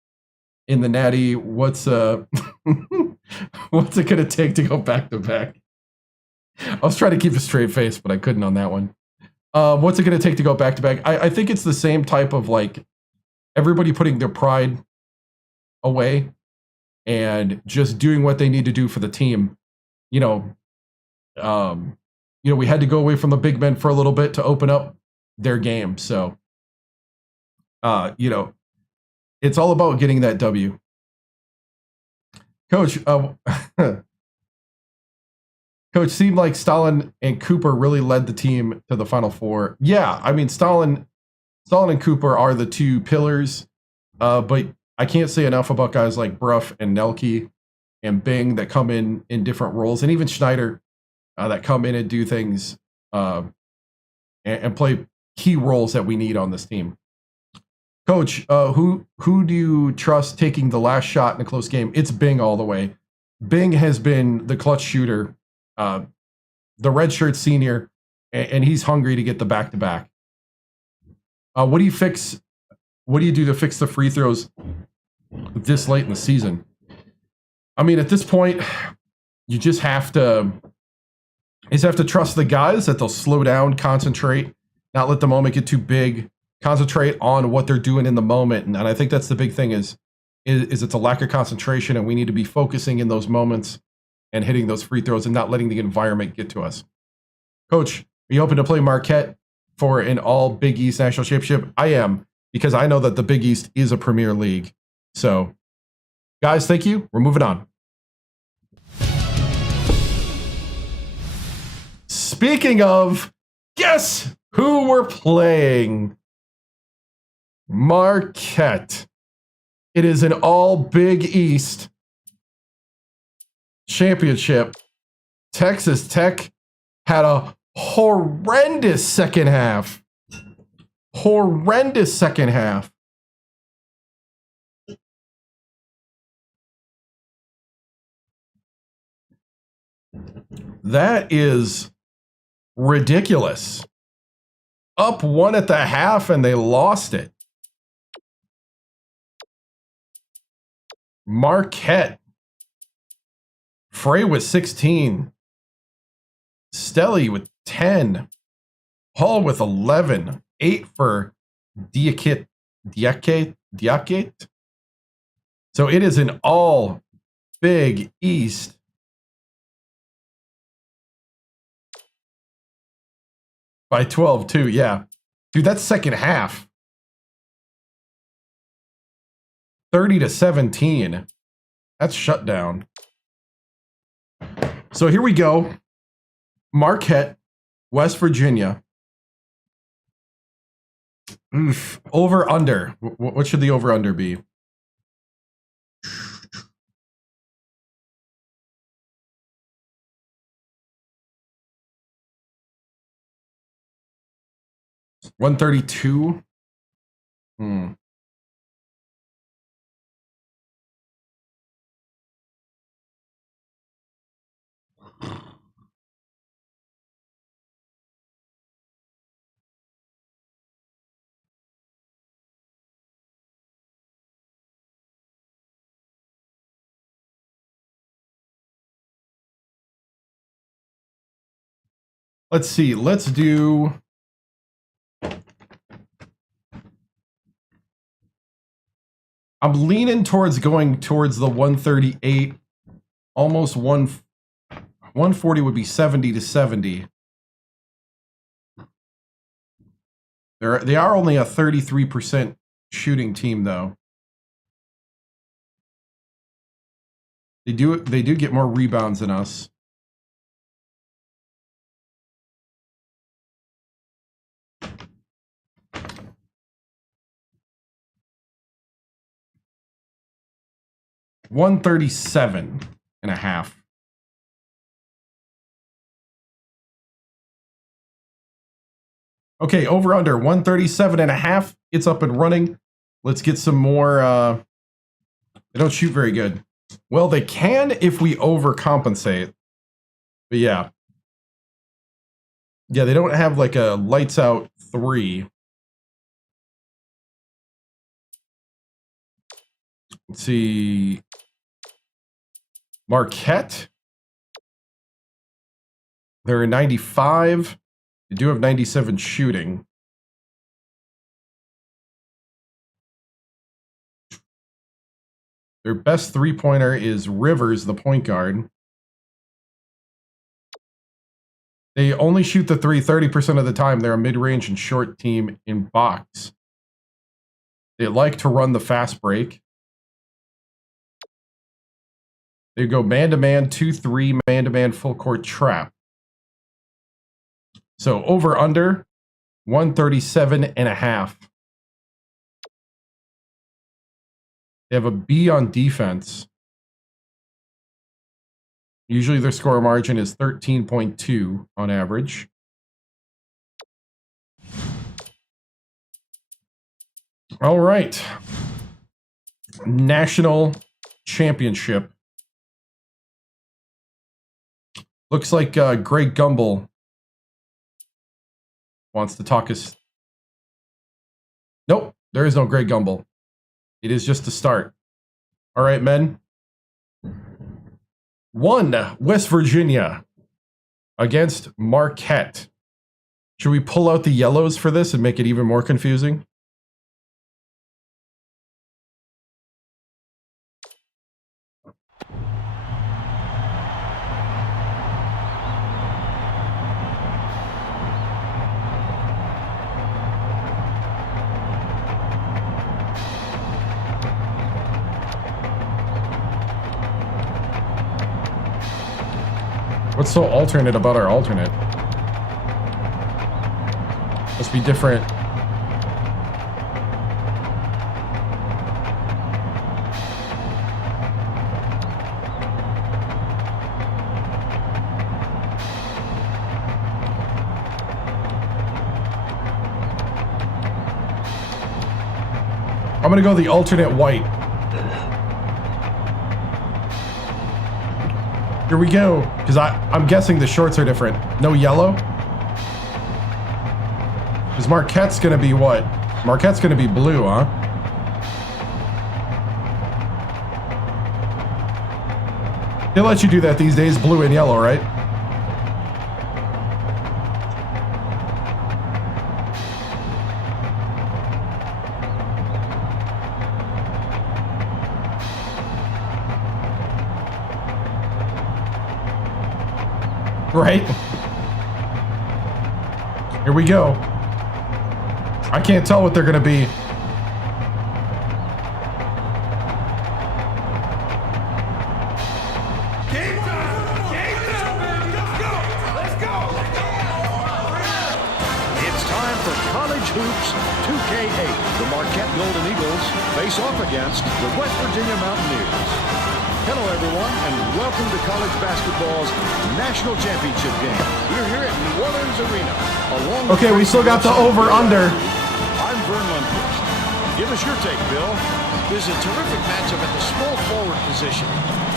in the Natty. What's it going to take to go back to back? I was trying to keep a straight face, but I couldn't on that one. What's it going to take to go back to back? I think it's the same type of like everybody putting their pride away and just doing what they need to do for the team. You know, we had to go away from the big men for a little bit to open up their game. So, it's all about getting that W. Coach, Coach, seemed like Stalin and Cooper really led the team to the Final Four. Yeah, I mean, Stalin and Cooper are the two pillars, but I can't say enough about guys like Bruff and Nelke and Bing that come in different roles, and even Schneider that come in and do things and play key roles that we need on this team. Coach, who do you trust taking the last shot in a close game? It's Bing all the way. Bing has been the clutch shooter, the redshirt senior, and he's hungry to get the back-to-back. What do you fix? What do you do to fix the free throws this late in the season? I mean, at this point, you just have to trust the guys that they'll slow down, concentrate, not let the moment get too big. Concentrate on what they're doing in the moment, and I think that's the big thing is it's a lack of concentration, and we need to be focusing in those moments and hitting those free throws and not letting the environment get to us. Coach, are you open to play Marquette for an all Big East national championship? I am, because I know that the Big East is a premier league. So, guys, thank you. We're moving on. Speaking of, guess who we're playing? Marquette. It is an all Big East championship. Texas Tech had a horrendous second half. Horrendous second half. That is ridiculous. Up one at the half and they lost it. Marquette. Frey with 16. Stelly with 10. Hall with 11. 8 for Diakite. So it is an all Big East. By 12 too, yeah. Dude, that's second half. 30-17. That's shut down. So here we go. Marquette, West Virginia. Oof. Over under. What should the over under be? $132. Let's see. Let's do. I'm leaning towards going towards the 138. Almost 140 would be 70-70. They are only a 33% shooting team, though. They do get more rebounds than us. $137.5. Okay, over under 137.5. It's up and running. Let's get some more. They don't shoot very good. Well, they can if we overcompensate. But yeah. Yeah, they don't have like a lights out 3. Let's see. Marquette. They're a 95. They do have 97 shooting. Their best three-pointer is Rivers, the point guard. They only shoot the three 30% of the time. They're a mid-range and short team in box. They like to run the fast break. They go man-to-man, 2-3, man-to-man, full-court trap. So over-under, 137.5. They have a B on defense. Usually their score margin is 13.2 on average. All right. National championship. Looks like Greg Gumbel wants to talk us. Nope, there is no Greg Gumbel. It is just a start. All right, men. 1, West Virginia against Marquette. Should we pull out the yellows for this and make it even more confusing? What's so alternate about our alternate? Must be different. I'm gonna go the alternate white. Here we go, because I'm guessing the shorts are different. No yellow? Because Marquette's going to be what? Marquette's going to be blue, huh? They let you do that these days, blue and yellow, right? Right? Here we go. I can't tell what they're going to be. Game time! Game time, baby! Let's go! Let's go! It's time for College Hoops 2K8. The Marquette Golden Eagles face off against the West Virginia Mountaineers. Hello, everyone, and welcome to college basketball's national championship game. We're here at New Orleans Arena. Okay, we still got the over-under. I'm Vern Lundquist. Give us your take, Bill. There's a terrific matchup at the small forward position.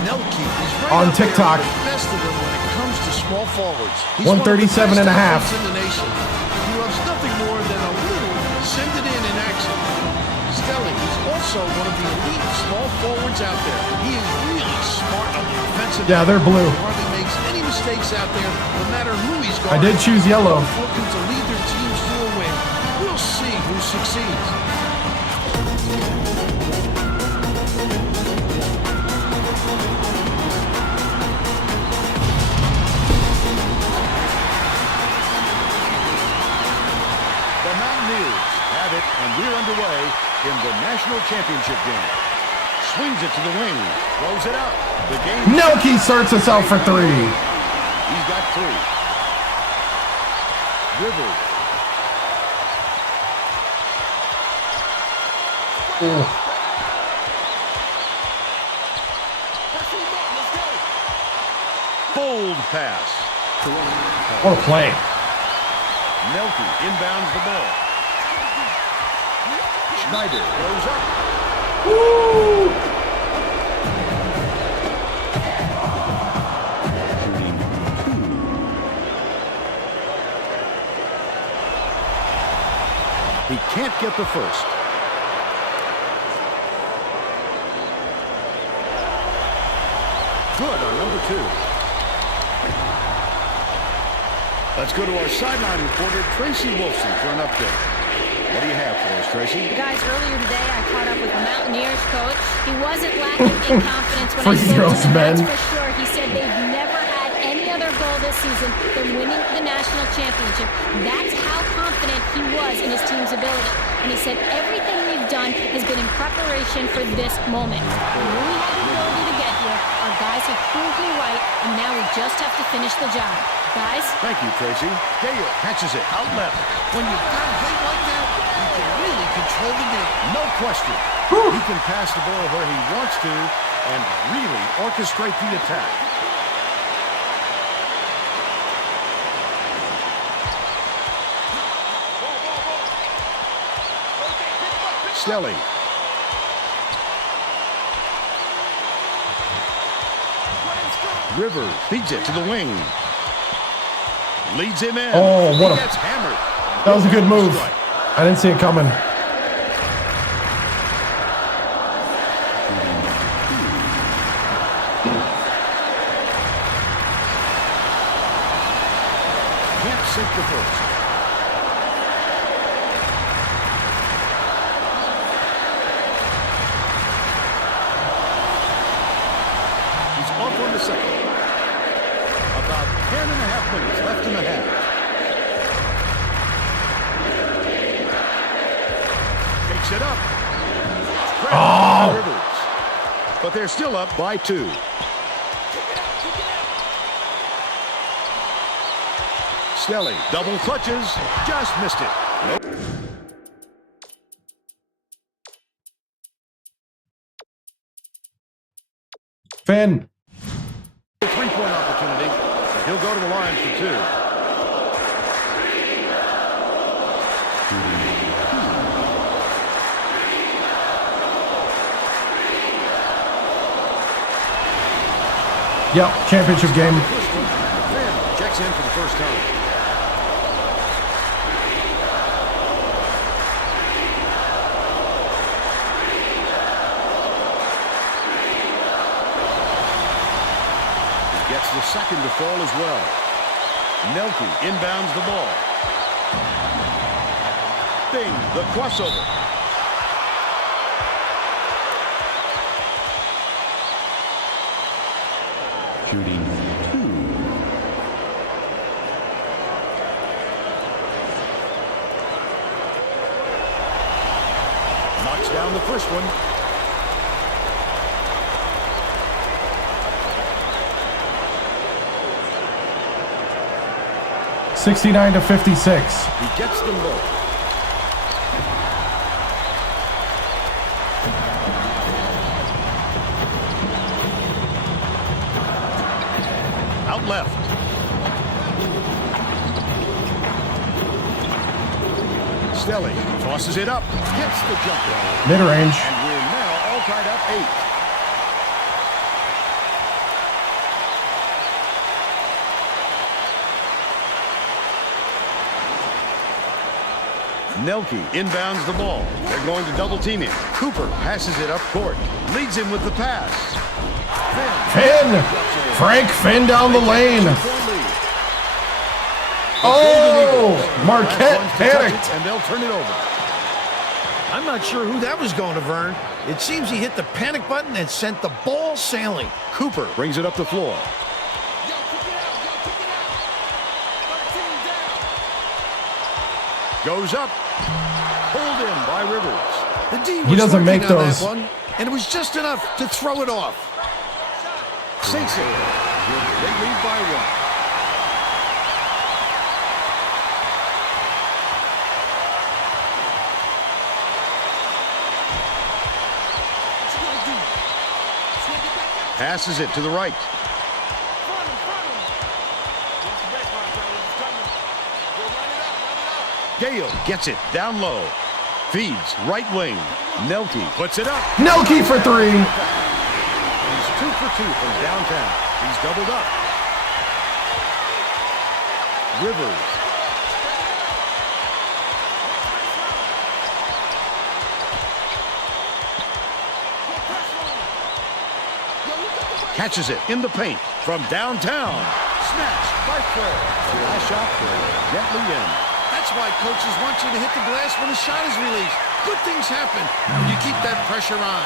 Nelke is right on up TikTok. there with the best of them when it comes to small forwards. He's 137.5 in the nation. He loves nothing more than a little send it in action. Stelling is also one of the elite small forwards out there. He is really smart on the offensive. Yeah, they're blue. He hardly makes any mistakes out there, no matter who he's I did choose yellow. Looking to lead their teams to a win. We'll see who succeeds. The Mountaineers have it, and we're underway in the national championship game. Swings it to the wing, throws it up. The game. Nelke starts us out for 3. He's got 3. Rivers. Bold pass. What a play. Nelke inbounds the ball. Schneider goes up. Woo! He can't get the first. Good on number 2. Let's go to our sideline reporter, Tracy Wolfson, for an update. What do you have for us, Tracy? Guys, earlier today I caught up with the Mountaineers coach. He wasn't lacking in confidence when I Free spoke throws, to him, man. that's for sure. He said they've never had any other goal this season than winning the national championship. That's how confident he was in his team's ability. And he said everything we've done has been in preparation for this moment. We knew we had the ability to get here. Our guys have proved me right, and now we just have to finish the job. Guys? Thank you, Tracy. Gale catches it out left. When you've got a height like that, you can really control the game. No question. He can pass the ball where he wants to and really orchestrate the attack. Stelly. Rivers feeds it to the wing. Leads him in. Oh, what He gets hammered. That was a good move. I didn't see it coming. Can't sink the first. He's off on the second. About 10.5 minutes left in the half. Takes it up. By Rivers. But they're still up by 2. Stelly double clutches. Just missed it. Nope. Finn. Three-point opportunity. He'll go to the line for 2. Yep, championship game. Finn checks in for the first time. He gets the second to fall as well. Nelke inbounds the ball. Bing, the crossover. Shooting 2. Knocks down the first one. $69-56. He gets them both. Out left. Stelly tosses it up. Gets the jumper. Mid-range. And we're now all tied up 8. Nelke inbounds the ball. They're going to double team him. Cooper passes it up court. Leads him with the pass. Finn! Frank Finn down the lane. Oh! Marquette panicked. And they'll turn it over. I'm not sure who that was going to, Vern. It seems he hit the panic button and sent the ball sailing. Cooper brings it up the floor. Goes up. Pulled in by Rivers. The D was He doesn't make working on those. that one, and it was just enough to throw it off. Sinks it. They lead by 1. Passes it to the right. Gale gets it down low. Feeds right wing. Nelke puts it up. Nelke for 3. He's 2 for 2 from downtown. He's doubled up. Rivers. Catches it in the paint from downtown. Snatched by Flair. Flash out gently in. That's why coaches want you to hit the glass when the shot is released. Good things happen when you keep that pressure on.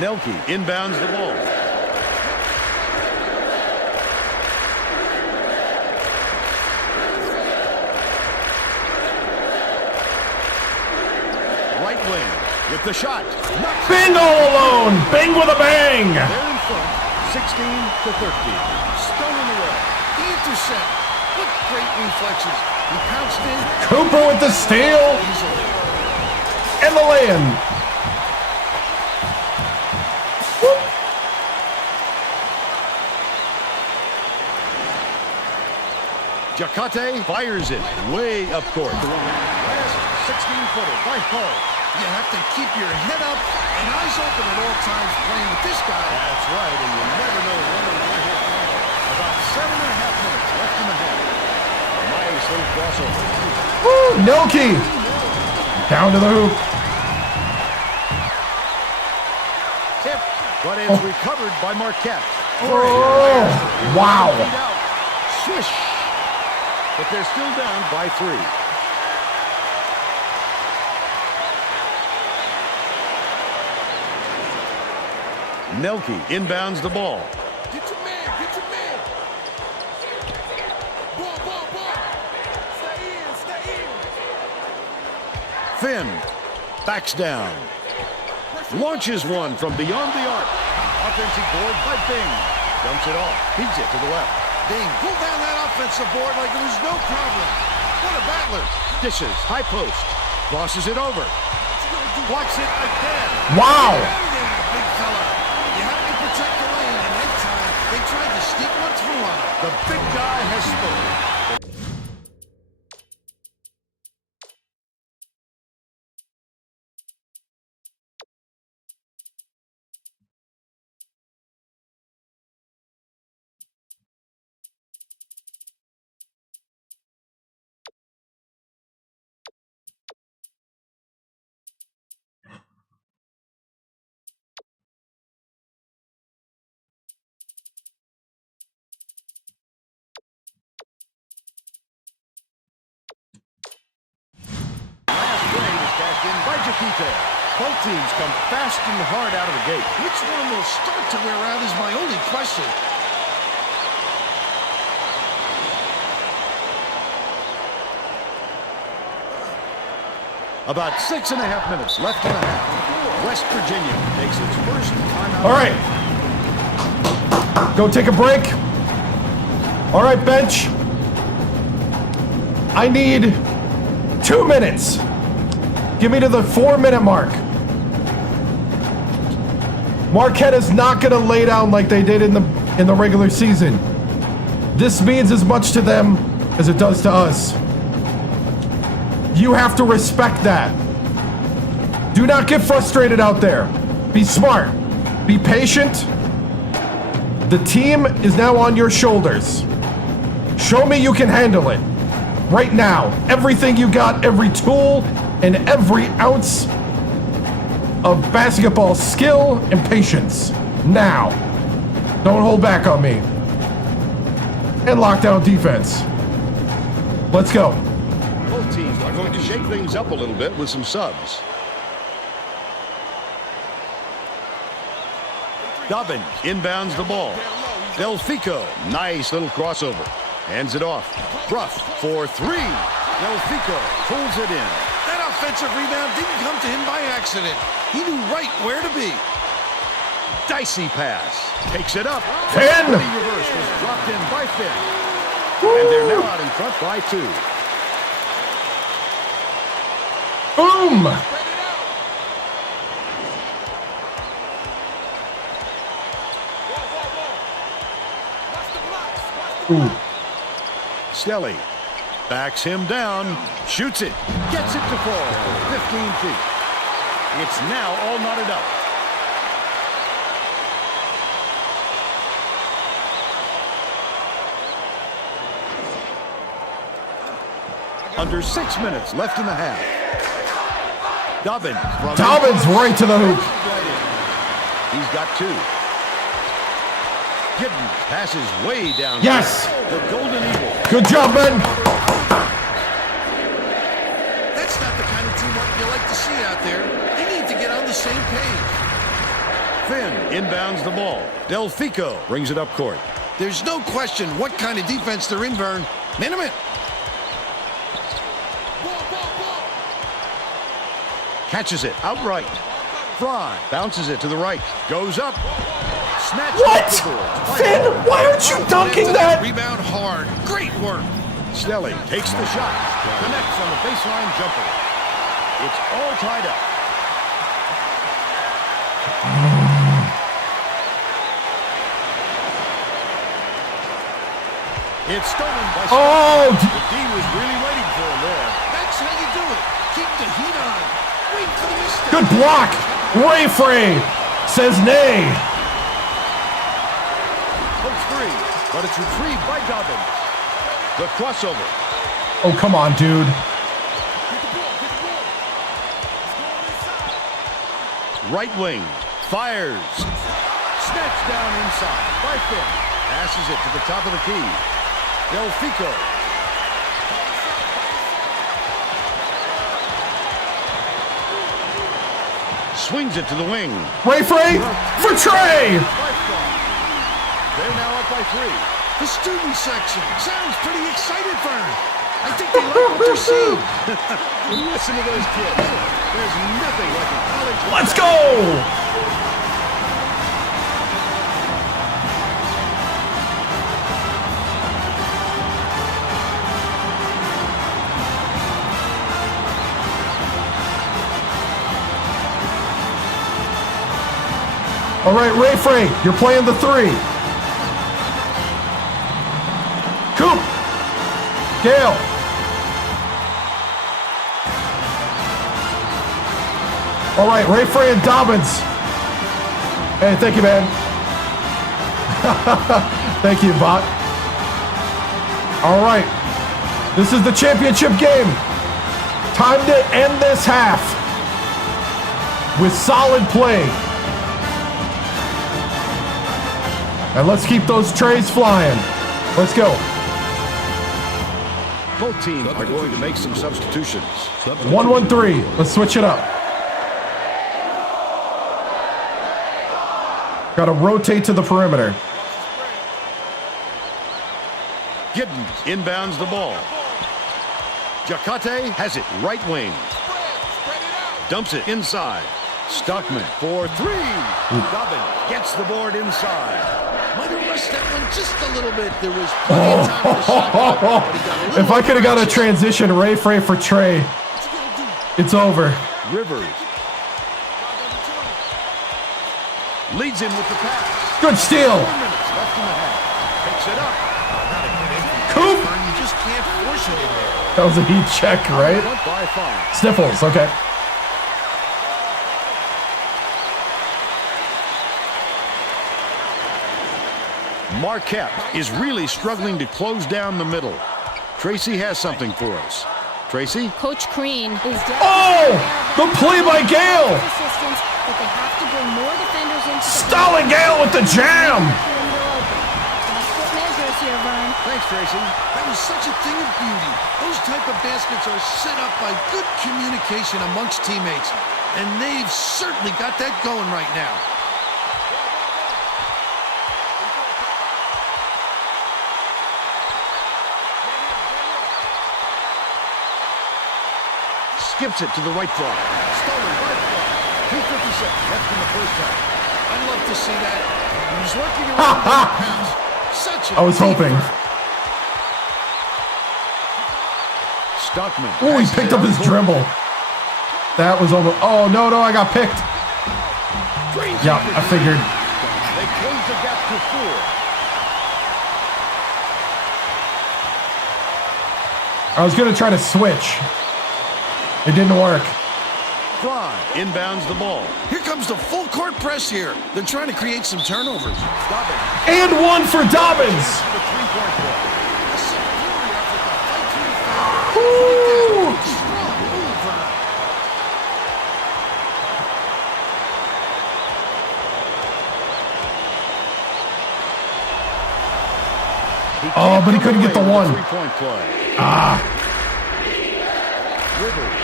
Nelke inbounds the ball. Right wing with the shot. Bing all alone. Bing with a bang. They're in front, 16-13. Stolen away. The intercept. What great reflexes. He pounced in. Cooper with the steal. And the lay-in. Jacate fires it way up court. Last 16-footer by Hull. You have to keep your head up and eyes open at all times playing with this guy. That's right, and you never know when or where he'll come. About 7.5 minutes left in the half. Nice little crossover. Woo, Nelke. Down to the hoop. Tip, but it's recovered by Marquette. Oh, wow. Swish. But they're still down by 3. Nelke inbounds the ball. Get your man, get your man. Ball, ball, ball. Stay in, stay in. Finn backs down. Launches one from beyond the arc. Offensive board by Bing. Dumps it off. Feeds it to the left. Bing, pull down that offensive board like it was no problem. What a battler. Dishes, high post. Crosses it over. Blocks it again. Wow. Big fella. You have to protect the lane, and that time they tried to sneak one through on him. The big guy has spoken. Both teams come fast and hard out of the gate. Which one will start to wear out is my only question. About 6.5 minutes left in the half. West Virginia takes its first timeout. All right. Go take a break. All right, bench. I need 2 minutes. Give me to the 4-minute mark. Marquette is not going to lay down like they did in the regular season. This means as much to them as it does to us. You have to respect that. Do not get frustrated out there. Be smart. Be patient. The team is now on your shoulders. Show me you can handle it. Right now. Everything you got, every tool, and every ounce of basketball skill and patience. Now. Don't hold back on me. And lockdown defense. Let's go. Both teams are going to shake things up a little bit with some subs. Dobbins inbounds the ball. Del Fico, nice little crossover. Hands it off. Bruff for 3. Del Fico pulls it in. That offensive rebound didn't come to him by accident. He knew right where to be. Dicey pass. Takes it up. Finn! The reverse was dropped in by Finn. And they're now out in front by 2. Boom! Ooh. Stelly backs him down, shoots it, gets it to fall 15 feet. It's now all knotted up. Under 6 minutes left in the half. Dobbins right to the hoop. He's got 2. Giddens passes way down. Yes! The Golden Eagle. Good job, Ben. That's not the kind of teamwork you like to see out there. They need to get on the same page. Finn inbounds the ball. Delfico brings it up court. There's no question what kind of defense they're in, Vern. Man, Catches it outright. Fry bounces it to the right. Goes up. Snatched What? off the board. Finn, why aren't you dunking that? Rebound hard. Great work. Stelly takes the shot. Connects on the baseline jumper. It's all tied up. It's stolen by Oh! The D was really waiting for him there. That's how you do it. Keep the heat on. Wait for the mistake. Good block. Ray Frey says nay. Hooks three, but it's retrieved by Dobbins. The crossover. Oh, come on, dude. Right wing. Fires. Snatched down inside by Finn. Passes it to the top of the key. Delfico. Swings it to the wing. Ray Frey for Trey. They're now up by 3. The student section sounds pretty excited, Vern. I think they like what they're seeing. Listen to those kids. There's nothing like a college. Let's go. All right, Ray Frey, you're playing the 3. Coop. Gale. All right, Ray Frey and Dobbins. Hey, thank you, man. Thank you, bot. All right. This is the championship game. Time to end this half with solid play. And let's keep those trays flying. Let's go. Both teams are going to make some substitutions. 1-1-3. Let's switch it up. Got to rotate to the perimeter. Giddens inbounds the ball. Jacate has it right wing. Dumps it inside. Stockman for 3. Dobbins gets the board inside. Might have rushed that one just a little bit. There was plenty of time for the shot clock, but he got a little If I could have got a overanxious. transition, Ray Frey for Trey, it's over. Rivers leads him with the pass. Good steal. 4 minutes left in the half. Picks it up. Coop. You just can't force it in there. That was a heat check, right? Up by 5. Sniffles, okay. Marquette is really struggling to close down the middle. Tracy has something for us. Tracy? Coach Crean is Oh! The play by Gale! assistance, but they have to bring more defenders into the Stalin Gale with the jam! measures here, Vern. Thanks, Tracy. That was such a thing of beauty. Those type of baskets are set up by good communication amongst teammates, and they've certainly got that going right now. Skips it to the right side. Stolen by Fry. 2:56 left in the first half. I'd love to see that. He was working around that pass. Such a I was deep hoping. run. Stockman. Oh, he passes picked it up his court. dribble. That was almost. Oh, no, I got picked. Yeah, I figured. They close the gap to 4. I was going to try to switch. It didn't work. Fry inbounds the ball. Here comes the full court press here. They're trying to create some turnovers. Dobbins. And one for Dobbins. The 3-point ball. A superior effort to fight through the foul. Ooh. Strong move, Vern. Oh, but he couldn't get the one. Three-point play. Ah. Rivers.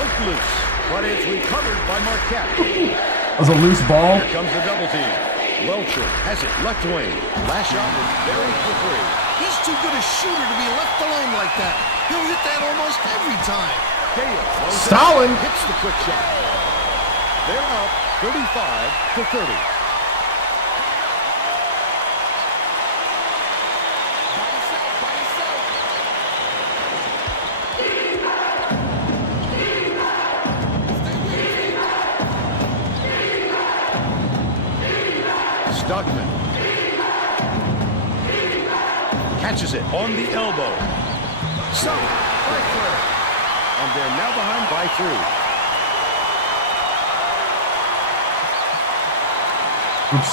Took loose, but it's recovered by Marquette. That was a loose ball. Here comes the double team. Welcher has it left wing. Last shot was buried for three. He's too good a shooter to be left alone like that. He'll hit that almost every time. Gale throws it Stalin. up, hits the quick shot. They're up 35-30. Stockman catches it on the elbow. So, right there. And they're now behind by 3. Oops.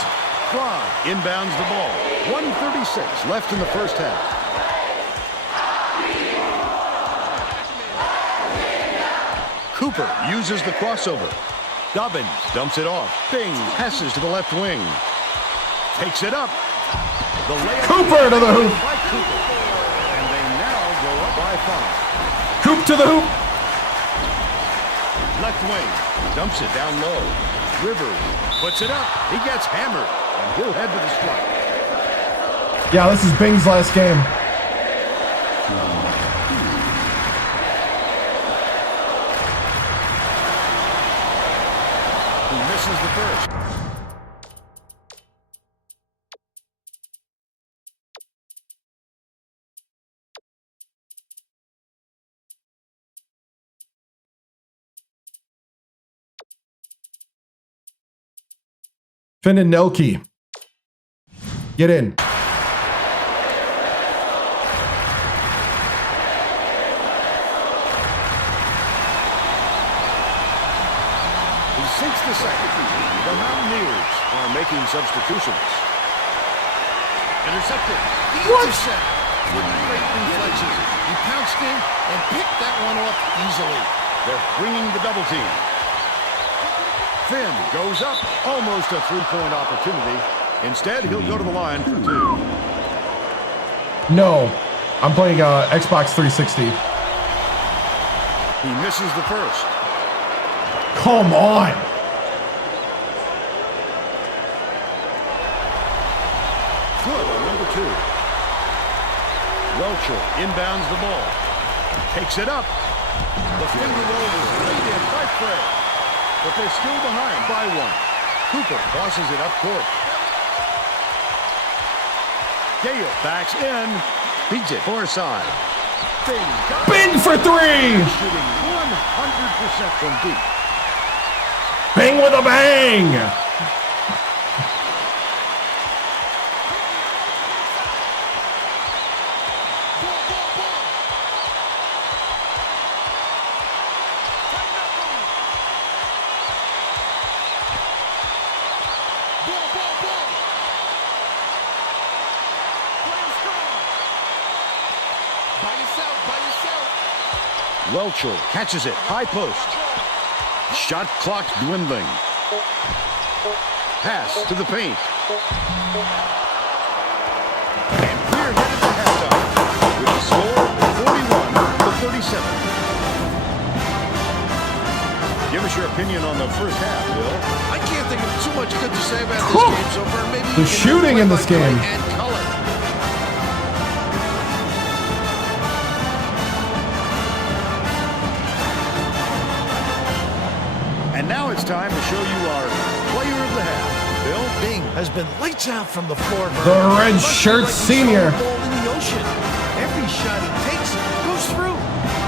Braun inbounds the ball. 1:36 left in the first half. Cooper uses the crossover. Dobbins dumps it off. Bing passes to the left wing. Takes it up. The layup Cooper to the hoop. by Cooper. And they now go up by 5. Coop to the hoop. Left wing. Dumps it down low. Rivers puts it up. He gets hammered. And he'll head to the strike. Yeah, this is Bing's last game. He misses the first. Finn and Nelke. Get in. He sinks the second. The Mountaineers are making substitutions. Intercepted. The intercept. With great reflexes. He pounced in and picked that one off easily. They're bringing the double team. Finn goes up. Almost a three-point opportunity. Instead, he'll go to the line for 2. No. I'm playing Xbox 360. He misses the first. Come on. Good on number 2. Welcher inbounds the ball. Takes it up. The finger roll is laid in by Fred. But they're still behind by 1. Cooper tosses it up court. Gale backs in. Beats it far side. Bing for 3. Shooting 100% from deep. Bing with a bang. Welcher catches it. High post. Shot clock dwindling. Pass to the paint. And we're headed to halftime with the score 41-37. Give us your opinion on the first half, Bill. I can't think of too much good to say about this game so far. Maybe The shooting in this game. And color. And now it's time to show you our player of the half. Bill? Bing has been lights out from the floor. The red shirt senior. Ball in the ocean. Every shot he takes goes through,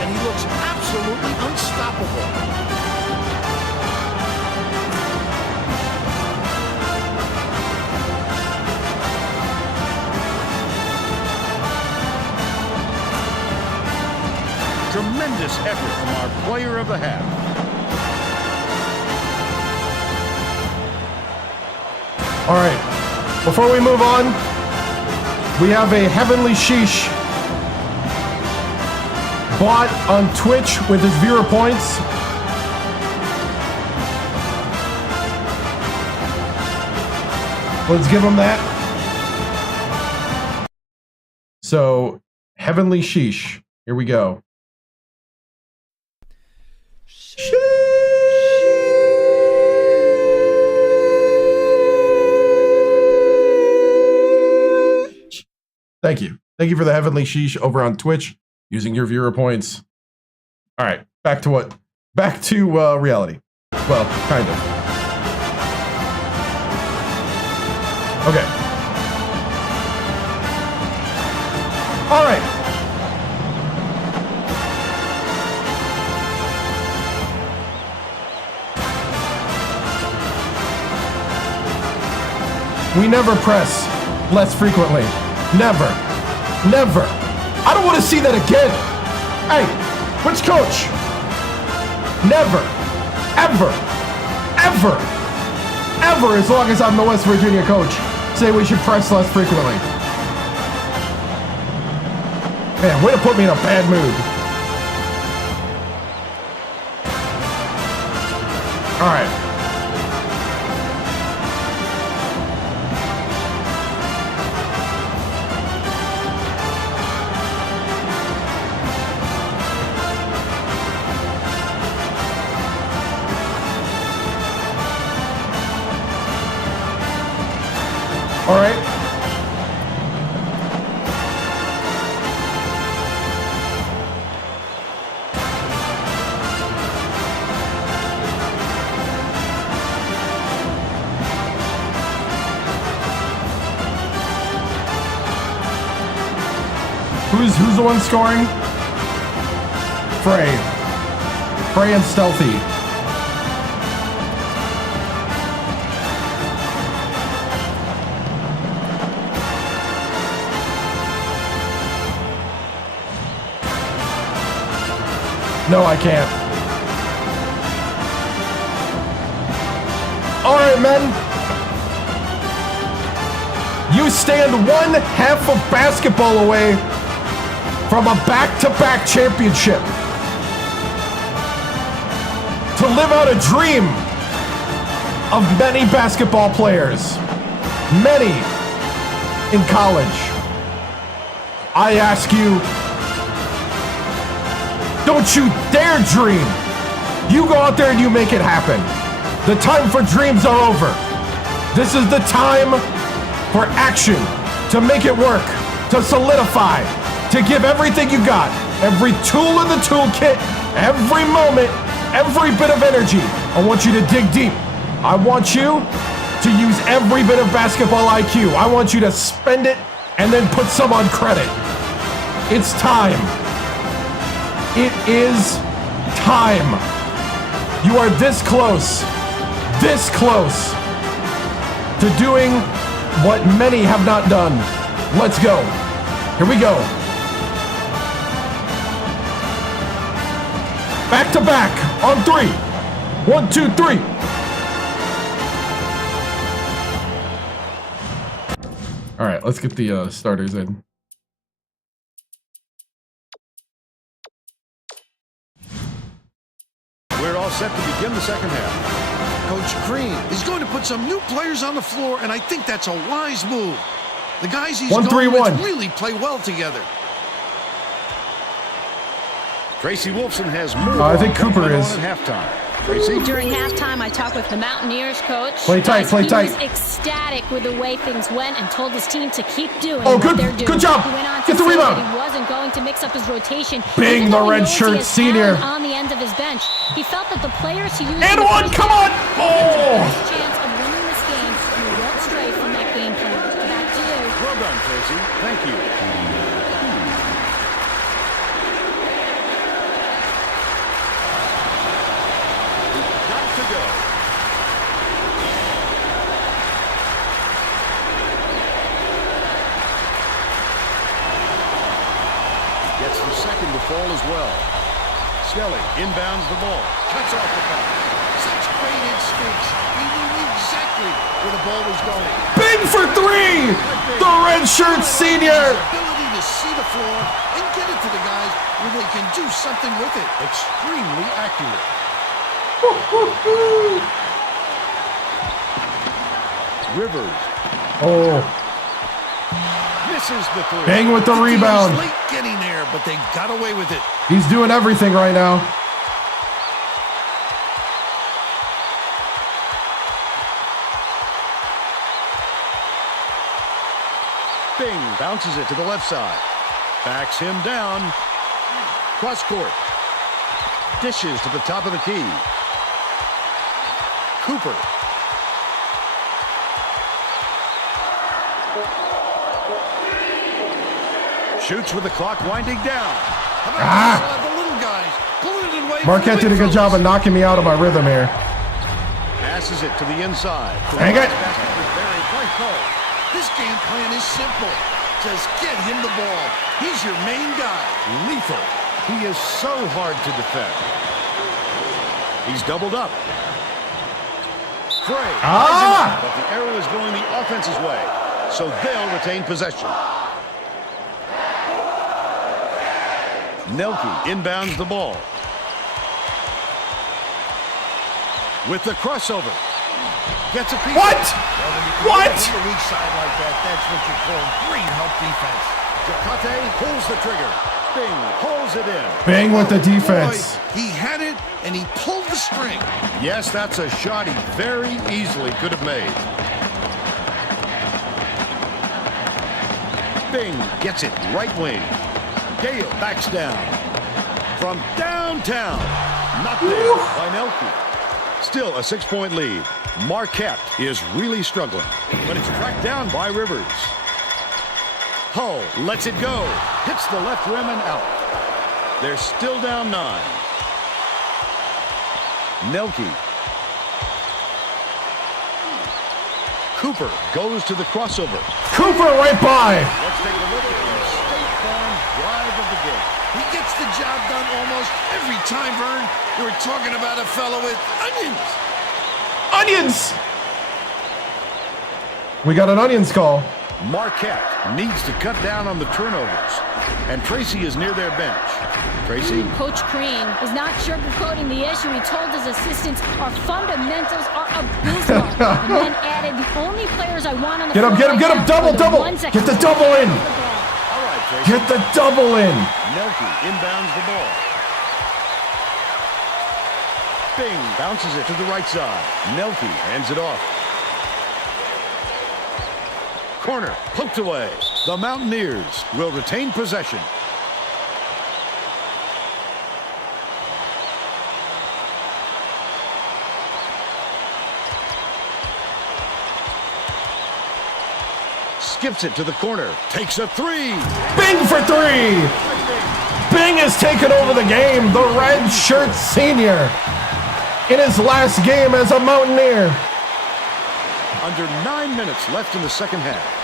and he looks absolutely unstoppable. Tremendous effort from our player of the half. All right. Before we move on, we have a Heavenly Sheesh bot on Twitch with his viewer points. Let's give him that. So, Heavenly Sheesh. Here we go. Thank you. Thank you for the Heavenly Sheesh over on Twitch using your viewer points. All right, back to reality. Well, kind of. Okay. All right. We never press less frequently. Never. Never. I don't want to see that again. Hey, which coach? Never. Ever. Ever. Ever, as long as I'm the West Virginia coach, say we should press less frequently. Man, way to put me in a bad mood. All right. All right. Who's the one scoring? Frey. Frey and Stealthy. No, I can't. All right, men. You stand one half of basketball away from a back-to-back championship. To live out a dream of many basketball players. Many in college. I ask you, don't you dare dream. You go out there and you make it happen. The time for dreams are over. This is the time for action, to make it work, to solidify, to give everything you got, every tool in the toolkit, every moment, every bit of energy. I want you to dig deep. I want you to use every bit of basketball IQ. I want you to spend it and then put some on credit. It's time. It is time. You are this close to doing what many have not done. Let's go. Here we go. Back to back on 3. 1, 2, 3. All right, let's get the starters in. We're all set to begin the second half. Coach Green is going to put some new players on the floor, and I think that's a wise move. The guys he's 1, 3, going 1. with really play well together. Tracy Wolfson has more. I think Cooper is. At halftime. Tracy? During halftime, I talked with the Mountaineers coach. Play tight, play tight. He was ecstatic with the way things went and told his team to keep doing Oh, what good, they're doing. good job. He went on to Get the say rebound. that he wasn't going to mix up his rotation. Bing, Even the though he red knows he shirt has senior. talent on the end of his bench. He felt that the players he used And in the one, first come half on. gave him the best chance of winning this game, and he won't stray from that game plan. Back to you. Well done, Tracy. Thank you. Got to go. Gets the second to fall as well. Skelly inbounds the ball. Cuts off the pass. Such great instincts. He knew exactly where the ball was going. Bing for 3. The red shirt senior. His ability to see the floor and get it to the guys where they can do something with it. Extremely accurate. Rivers Oh. Misses the three. Bang with the team was rebound. late getting there, but they got away with it. He's doing everything right now. Bing bounces it to the left side. Backs him down. Cross court. Dishes to the top of the key. Cooper. Shoots with the clock winding down. How about the little guys pulling it away? Marquette did a good job of knocking me out of my rhythm here. Passes it to the inside. Dang it. Very bright call. This game plan is simple. Just get him the ball. He's your main guy. Lethal. He is so hard to defend. He's doubled up. Frey. But the arrow is going the offense's way, so they'll retain possession. Nelke inbounds the ball. With the crossover. Gets a piece. What? What? On the weak side like that, that's what you call great help defense. Jakate pulls the trigger. Bing pulls it in. Bang with the defense. Boy, he had it, and he pulled the string. Yes, that's a shot he very easily could have made. Bing gets it right wing. Gale backs down. From downtown. Not there by Nelke. Still a 6-point lead. Marquette is really struggling, but it's tracked down by Rivers. Hull lets it go. Hits the left rim and out. They're still down 9. Nelke. Cooper goes to the crossover. Cooper right by. Let's take a look at the State Farm drive of the game. He gets the job done almost every time, Vern. We're talking about a fellow with onions. Onions. We got an onions call. Marquette needs to cut down on the turnovers, and Tracy is near their bench. Tracy? Coach Crean is not sugarcoating the issue. He told his assistants, our fundamentals are abysmal. And then added, the only players I want on the floor Get him, double. Get the double in. All right, Tracy. Get the double in. Nelke inbounds the ball. Bing bounces it to the right side. Nelke hands it off. Corner, poked away. The Mountaineers will retain possession. Skips it to the corner. Takes a three. Bing for 3. Bing has taken over the game. The red shirt senior in his last game as a Mountaineer. Under 9 minutes left in the second half.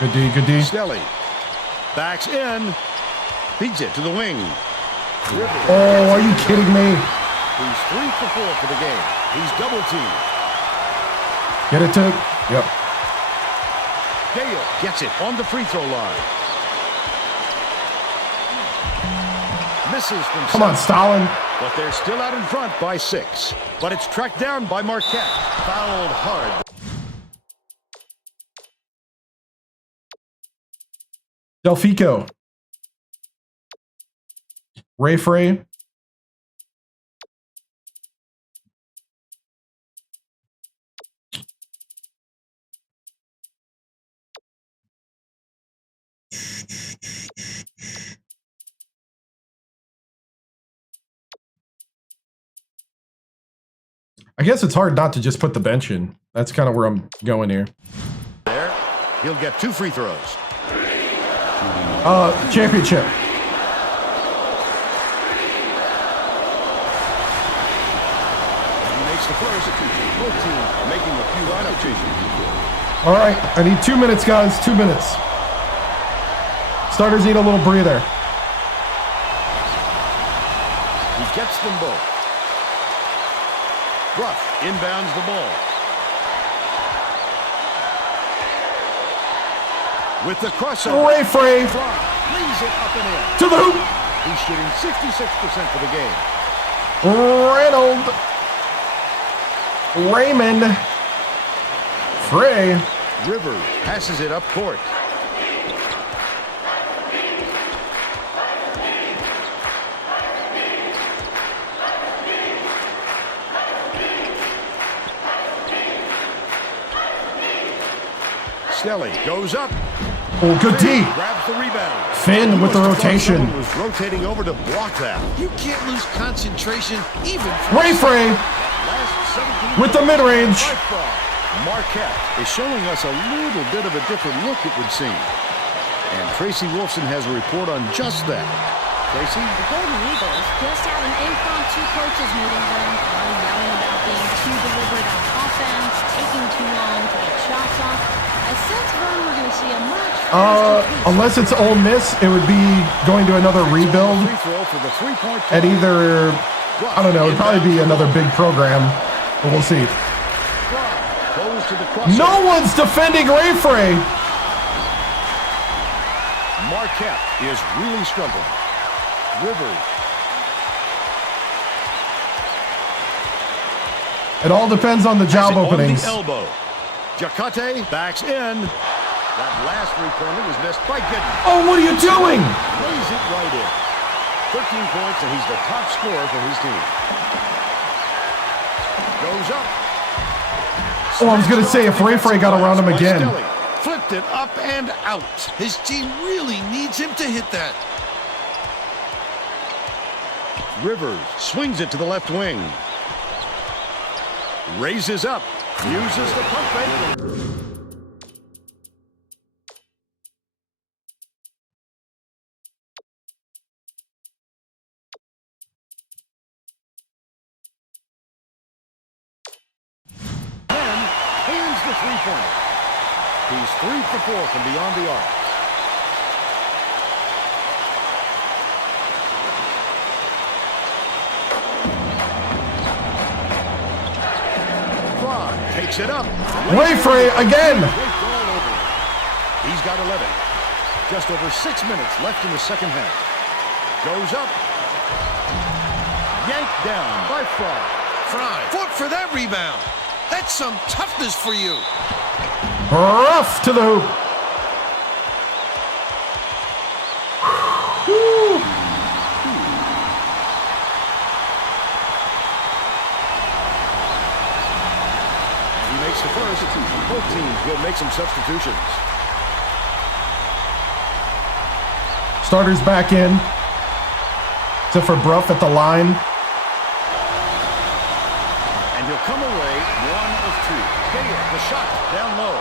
Good D. Stelly backs in. Feeds it to the wing. Oh, are you kidding me? He's 3 for 4 for the game. He's double teamed. Get it to. Yep. Gale gets it on the free throw line. Misses from Come on, Stalin. But they're still out in front by 6. But it's tracked down by Marquette. Fouled hard. Delfico. Ray Frey. I guess it's hard not to just put the bench in. That's kind of where I'm going here. There, he'll get 2 free throws. Championship. He makes the first. Both teams making a few lineup changes. All right, I need 2 minutes, guys. 2 minutes. Starters need a little breather. He gets them both. Ruff inbounds the ball. With the crossover. Ray Frey. Leaves it up and in. To the hoop. He's shooting 66% for the game. Reynolds. Raymond. Frey. Rivers passes it up court. Snelly goes up. Oh, good D. Grabs the rebound. Finn with the rotation. Was rotating over to block that. You can't lose concentration even for Ray Frey with the mid-range. Marquette is showing us a little bit of a different look, it would seem. And Tracy Wolfson has a report on just that. Tracy? The Golden Eagles just had an impromptu coaches meeting then. A lot of yelling about being too deliberate on offense, taking too long to get shots off. I sense, Vern, we're going to see a much faster pace. Unless it's Ole Miss, it would be going to another rebuild. Free throw for the three-point At either, I don't know, it'd probably be another big program, but we'll see. Goes to the crossover. No one's defending Ray Frey. Marquette is really struggling. Rivers. It all depends on the job openings. On the elbow. Jacate backs in. That last three-pointer was missed by Giddens. Oh, what are you doing? Lays it right in. 13 points, and he's the top scorer for his team. Goes up. Oh, I was going to say, if Ray Frey got around him again. Flipped it up and out. His team really needs him to hit that. Rivers swings it to the left wing. Raises up. Uses the pump fake. Then hands the three-pointer. He's 3 for 4 from beyond the arc. Takes it up. Ray Frey again. He's got 11. Just over 6 minutes left in the second half. Goes up. Yanked down by Fry. Fry fought for that rebound. That's some toughness for you. Rough to the hoop. Woo. Makes the first. Both teams will make some substitutions. Starters back in. Except for Bruff at the line. And he'll come away 1 of 2. Gale, the shot down low.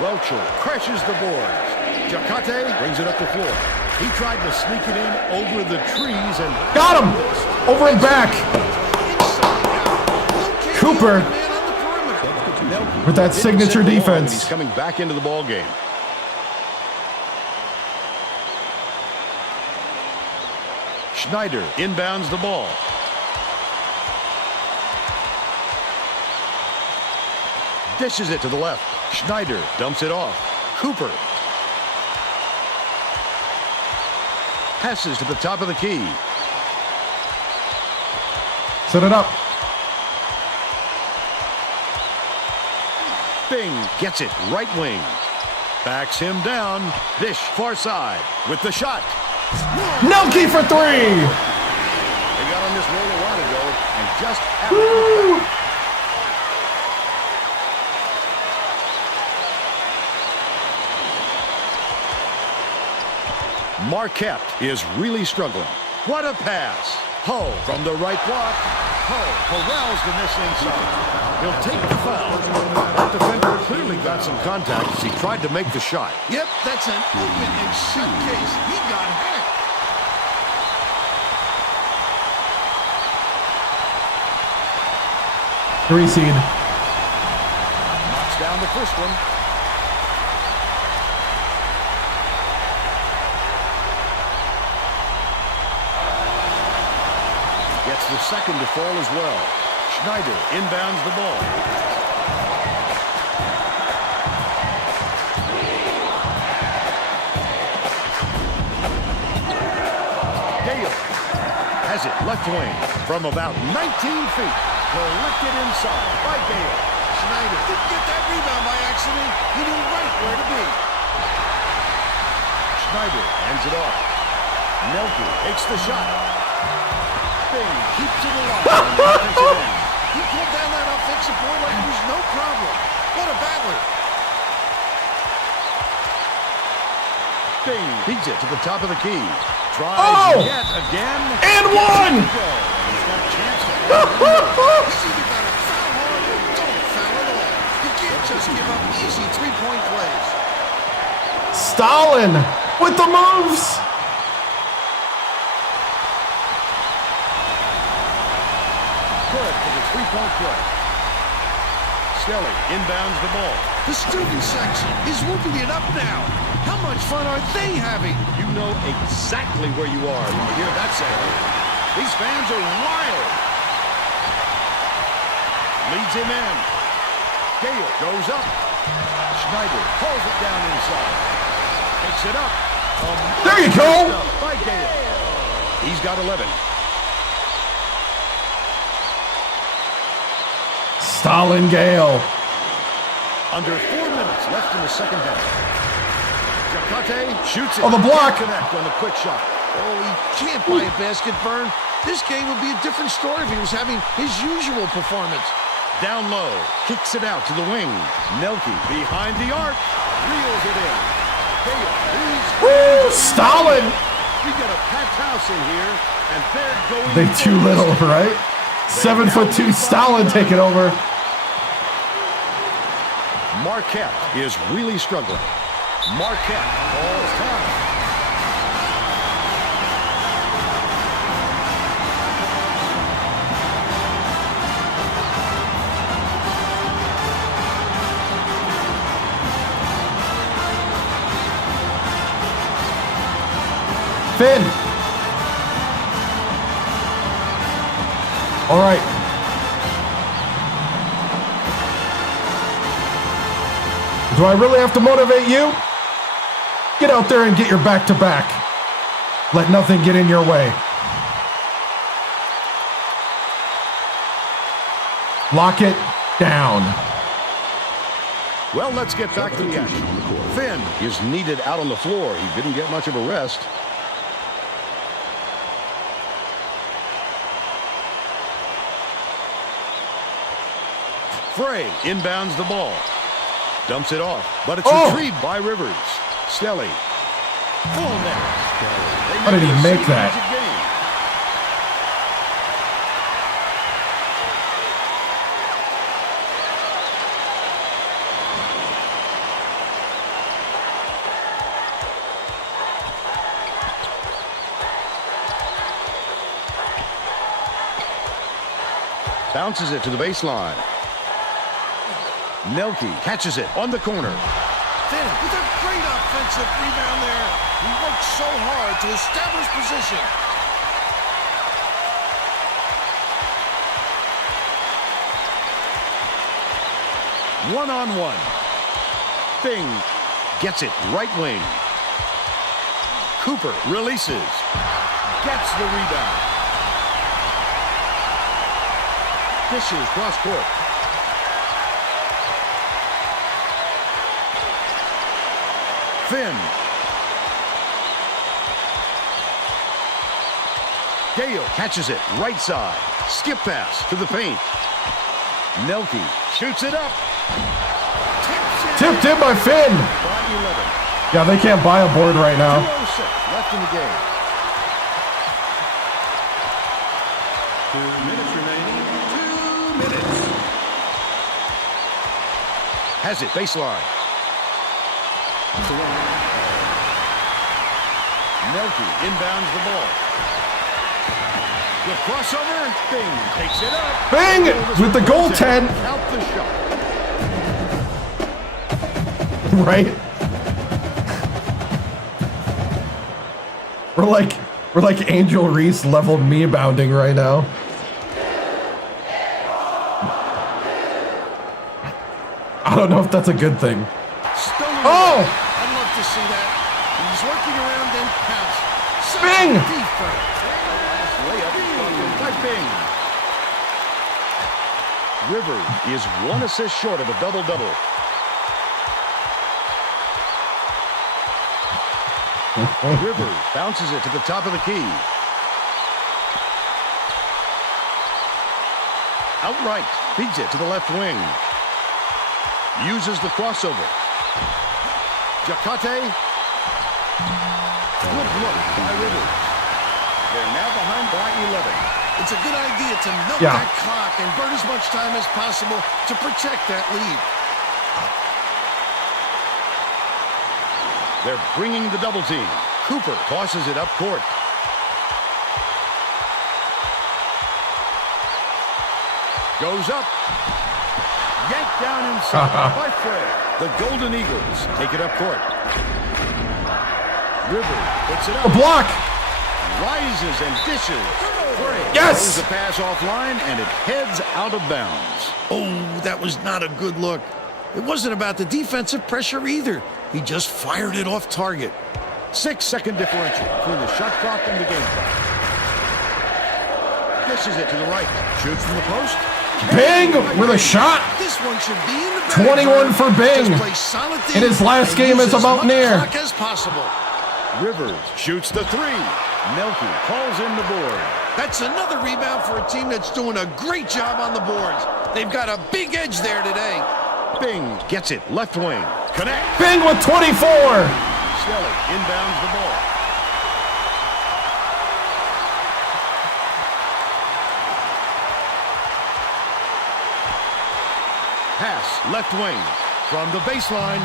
Welcher crashes the boards. Jacate brings it up the floor. He tried to sneak it in over the trees and got him! Over and back. Cooper with that signature defense. He's coming back into the ball game. Schneider inbounds the ball. Dishes it to the left. Schneider dumps it off. Cooper passes to the top of the key. Set it up. Bing gets it right wing. Backs him down. Dish far side with the shot. Nelke for 3. They got on this roll a while ago and just Woo. Marquette is really struggling. What a pass. Ho from the right block. Ho corrals the miss inside. He'll take the foul. That defender clearly got some contact as he tried to make the shot. Yep, that's an open and shut case. He got hacked. Three seed. Knocks down the first one. Gets the second to fall as well. Schneider inbounds the ball. Gale has it left wing from about 19 feet. Collected inside by Gale. Schneider didn't get that rebound by accident. He knew right where to be. Schneider hands it off. Nelke takes the shot. Bing keeps it alive on the offensive end. He pulled down that offensive board like it was no problem. What a battler. Bing beats it to the top of the key. Tries yet again. And one! He's either got to foul hard or don't foul at all. You can't just give up easy three-point plays. Stalin with the moves. Good for the three-point play. Stelly inbounds the ball. The student section is whooping it up now. How much fun are they having? You know exactly where you are when you hear that sound. These fans are wild. Leads him in. Gale goes up. Schneider pulls it down inside. Picks it up. There you go. By Gale. He's got 11. Stalin Gale. Under 4 minutes left in the second half. Jakate shoots it. Oh, the block. Connect on the quick shot. Oh, he can't buy a basket, Vern. This game would be a different story if he was having his usual performance. Down low. Kicks it out to the wing. Nelke behind the arc. Reels it in. Woo, Stalin. We got a packed house in here, and they're going. They too little, right? 7'2" Stalin taking over. Marquette is really struggling. Marquette calls time. Finn. All right. Do I really have to motivate you? Get out there and get your back-to-back. Let nothing get in your way. Lock it down. Well, let's get back to the action. Finn is needed out on the floor. He didn't get much of a rest. Frey inbounds the ball. Dumps it off, but it's retrieved by Rivers. Stelly. Full net. How did he make that? Bounces it to the baseline. Nelke catches it on the corner. Finn with a great offensive rebound there. He worked so hard to establish position. One-on-one. Bing gets it right wing. Cooper releases. Gets the rebound. Dishes cross court. Finn. Gale catches it right side. Skip pass to the paint. Nelke shoots it up. Tipped in by Finn. Yeah, they can't buy a board right now. 2:06 left in the game. 2 minutes remaining. 2 minutes. Has it baseline. Nelke inbounds the ball. The crossover. Bing takes it up. Bing with the goaltend. Out the shot. Right? We're like Angel Reese level me bounding right now. I don't know if that's a good thing. Oh! I'd love to see that. He's working around and pounce. Bing! Defense. Last layup Bing. Rivers is 1 assist short of a double-double. Rivers bounces it to the top of the key. Outright feeds it to the left wing. Uses the crossover. Jacate. Good look by Rivers. They're now behind by 11. It's a good idea to milk Yeah. that clock and burn as much time as possible to protect that lead. They're bringing the double team. Cooper tosses it up court. Goes up. Yanked down inside by Fred. The Golden Eagles take it up court. Rivers puts it A up. block. Rises and dishes. Fred Yes! throws the pass offline, and it heads out of bounds. Oh, that was not a good look. It wasn't about the defensive pressure either. He just fired it off target. 6-second differential between the shot clock and the game clock. Dishes it to the right. Shoots from the post. Bing with a shot. This one should be in the bag. 21 for Bing. Just play solid In his last and game use as a Mountaineer. much clock as possible. Rivers shoots the three. Melky calls in the board. That's another rebound for a team that's doing a great job on the boards. They've got a big edge there today. Bing gets it left wing. Connect. Bing with 24. Skelly inbounds the ball. Pass left wing. From the baseline.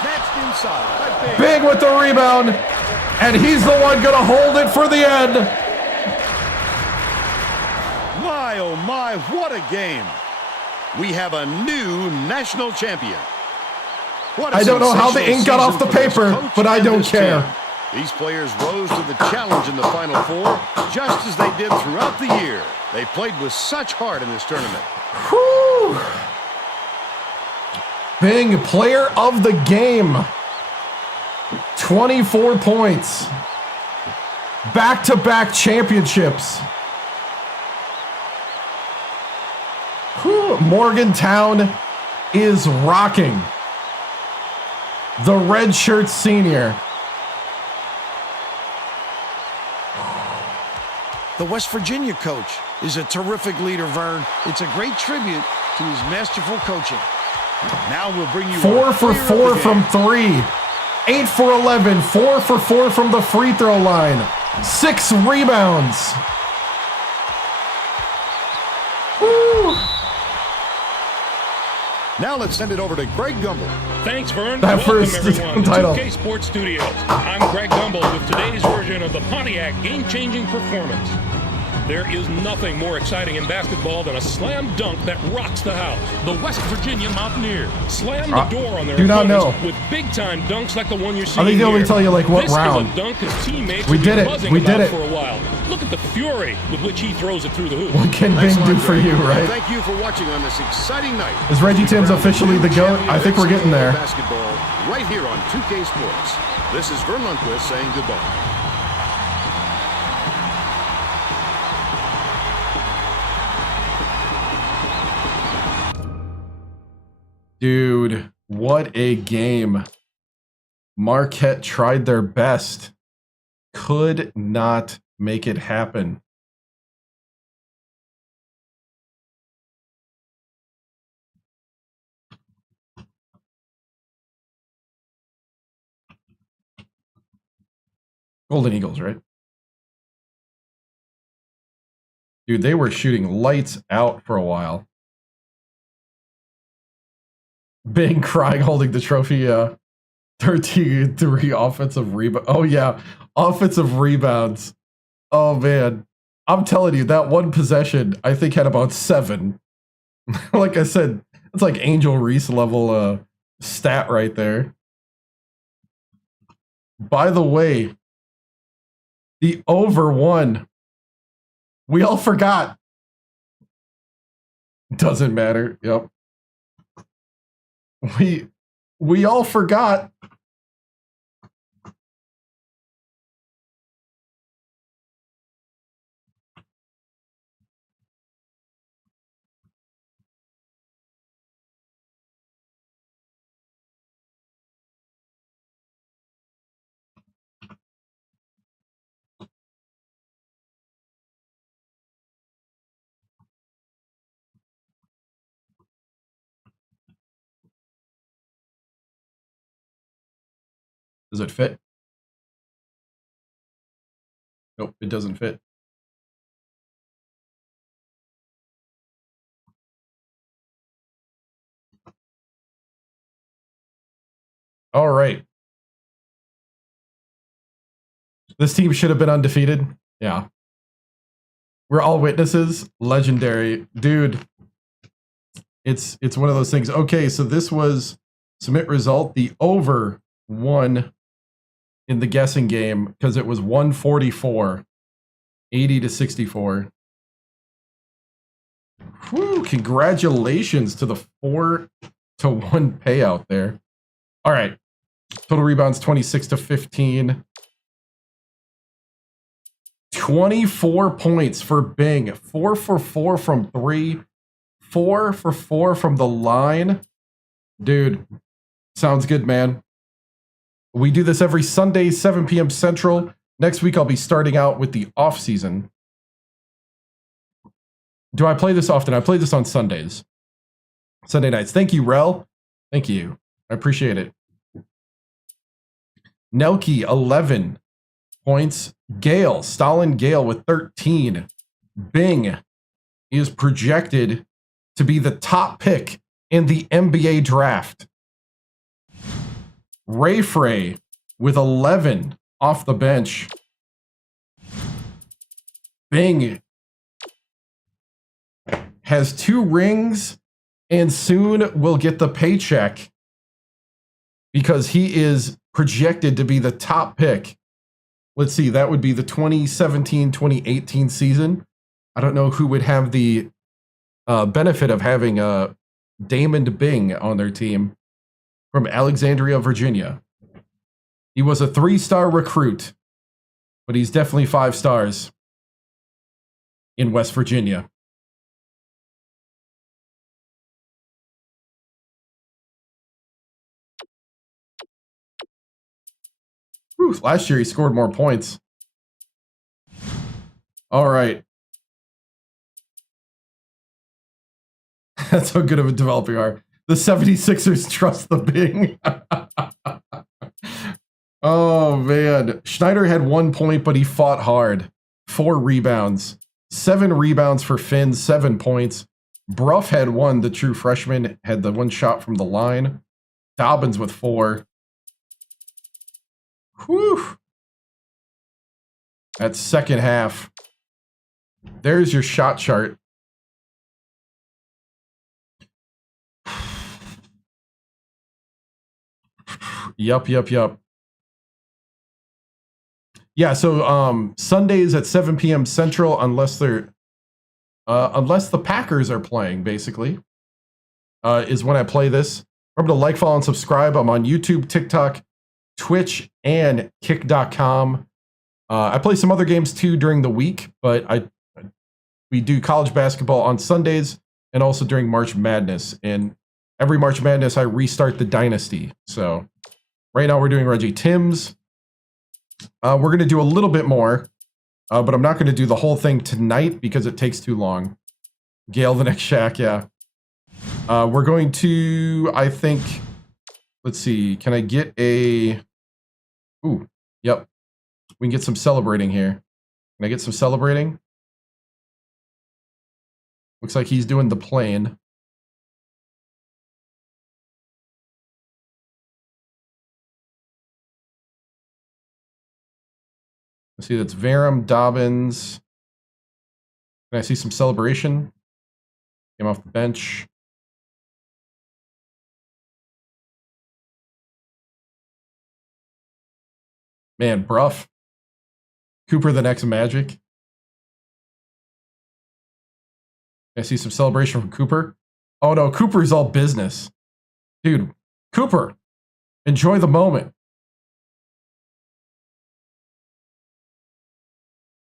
Snatched inside by Bing. Bing with the rebound. And he's the one going to hold it for the end. My, oh my, what a game. We have a new national champion. What a I don't know how the sensational ink got off the season for this paper, coach but I and don't this care. team. These players rose to the challenge in the Final Four, just as they did throughout the year. They played with such heart in this tournament. Whew. Bing, player of the game. 24 points. Back-to-back championships. Whew. Morgantown is rocking. The redshirt senior. The West Virginia coach is a terrific leader, Vern. It's a great tribute to his masterful coaching. Now we'll bring you 4 our for player of 4 the from game. 3. 8 for 11. 4 for 4 from the free throw line. 6 rebounds. Woo. Now let's send it over to Greg Gumbel. Thanks, Vern. That Welcome, first everyone, title. to 2K Sports Studios. I'm Greg Gumbel with today's version of the Pontiac game-changing performance. There is nothing more exciting in basketball than a slam dunk that rocks the house. The West Virginia Mountaineers slam the door on their do not opponents know. with big-time dunks like the one you're seeing I think they only here. tell you, like, what this round. Is a dunk his teammates We will did be it. buzzing We did about it. for a while. Look at the fury with which he throws it through the hoop. What can Thanks Bing a lot, do for Greg. you, right? Thank you for watching on this exciting night. Is Reggie Timms officially the GOAT? I think we're getting there. Basketball right here on 2K Sports. This is Vern Lundquist saying goodbye. Dude, what a game. Marquette tried their best. Could not make it happen. Golden Eagles, right? Dude, they were shooting lights out for a while. Bing crying holding the trophy. 33 offensive rebound. Oh, yeah. Offensive rebounds. Oh, man. I'm telling you, that one possession, I think, had about 7. Like I said, it's like Angel Reese level stat right there. By the way, the over one. We all forgot. Doesn't matter. Yep. We all forgot. Does it fit? Nope, it doesn't fit. All right. This team should have been undefeated. Yeah. We're all witnesses. Legendary. Dude. It's one of those things. Okay, so this was submit result. The over won in the guessing game because it was 144, 80 to 64. Whew, congratulations to the 4-1 payout there. All right. Total rebounds 26 to 15. 24 points for Bing. 4 for 4 from 3. 4 for 4 from the line. Dude, sounds good, man. We do this every Sunday, 7 p.m. Central. Next week, I'll be starting out with the off season. Do I play this often? I play this on Sundays. Sunday nights. Thank you, Rel. Thank you. I appreciate it. Nelke, 11 points. Gale, Stalin Gale with 13. Bing is projected to be the top pick in the NBA draft. Ray Frey with 11 off the bench. Bing has 2 rings and soon will get the paycheck because he is projected to be the top pick. Let's see, that would be the 2017-2018 season. I don't know who would have the benefit of having Damon Bing on their team from Alexandria, Virginia. He was a 3-star recruit, but he's definitely 5 stars in West Virginia. Whew, last year he scored more points. All right. That's how good of a developer you are. The 76ers trust the Bing. Oh, man. Schneider had 1 point, but he fought hard. 4 rebounds. 7 rebounds for Finn, 7 points. Bruff had 1, the true freshman, had the 1 shot from the line. Dobbins with 4. Whew. That second half. There's your shot chart. Yup. Yeah, so Sundays at 7 p.m. Central, unless the Packers are playing, basically, is when I play this. Remember to like, follow, and subscribe. I'm on YouTube, TikTok, Twitch, and Kick.com. I play some other games too during the week, but we do college basketball on Sundays and also during March Madness. And every March Madness, I restart the dynasty. So right now we're doing Reggie Timms. We're going to do a little bit more, but I'm not going to do the whole thing tonight because it takes too long. Gale the next Shaq, yeah. We're going to, I think, let's see, can I get a... Ooh, yep. We can get some celebrating here. Can I get some celebrating? Looks like he's doing the plane. Let's see, that's Varum, Dobbins. Can I see some celebration? Came off the bench. Man, Bruff. Cooper the next Magic. Can I see some celebration from Cooper? Oh no, Cooper's all business. Dude, Cooper, enjoy the moment.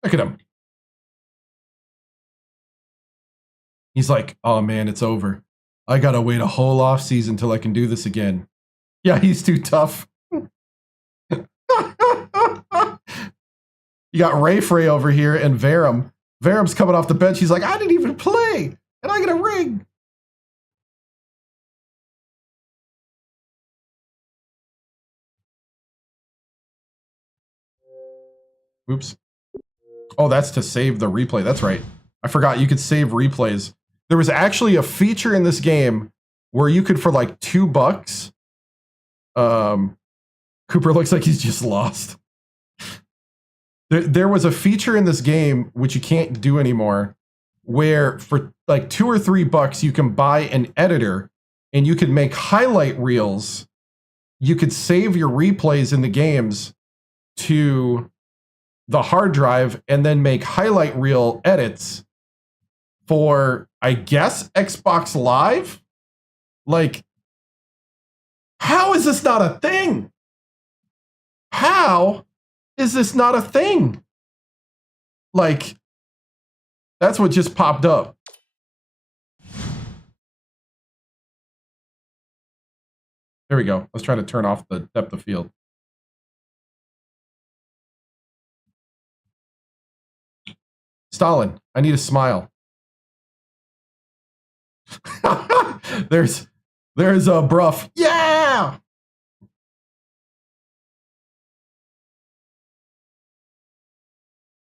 Look at him. He's like, oh man, it's over. I gotta wait a whole off season till I can do this again. Yeah, he's too tough. You got Ray Frey over here and Varum. Varum's coming off the bench. He's like, I didn't even play, and I get a ring. Oops. Oh, that's to save the replay. That's right. I forgot you could save replays. There was actually a feature in this game where you could, for like $2, Cooper looks like he's just lost. There was a feature in this game, which you can't do anymore, where for like $2 or $3, you can buy an editor and you can make highlight reels. You could save your replays in the games to the hard drive and then make highlight reel edits for, I guess, Xbox Live? Like, how is this not a thing? How is this not a thing? Like, that's what just popped up. There we go. Let's try to turn off the depth of field. Stalin, I need a smile. there's a Bruff. Yeah.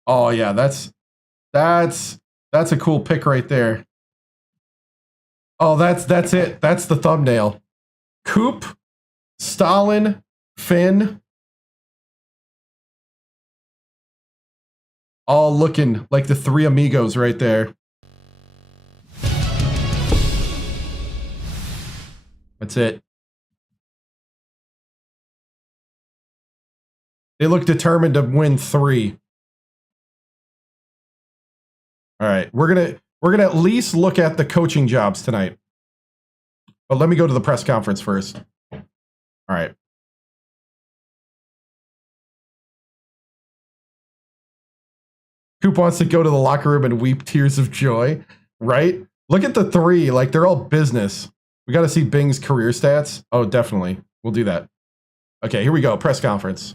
Oh yeah, that's a cool pick right there. Oh, that's it. That's the thumbnail. Coop, Stalin, Finn, all looking like the three amigos right there. That's it. They look determined to win 3. All right, we're gonna at least look at the coaching jobs tonight. But let me go to the press conference first. All right. Coop wants to go to the locker room and weep tears of joy, right? Look at the 3, like they're all business. We got to see Bing's career stats. Oh, definitely. We'll do that. Okay, here we go. Press conference.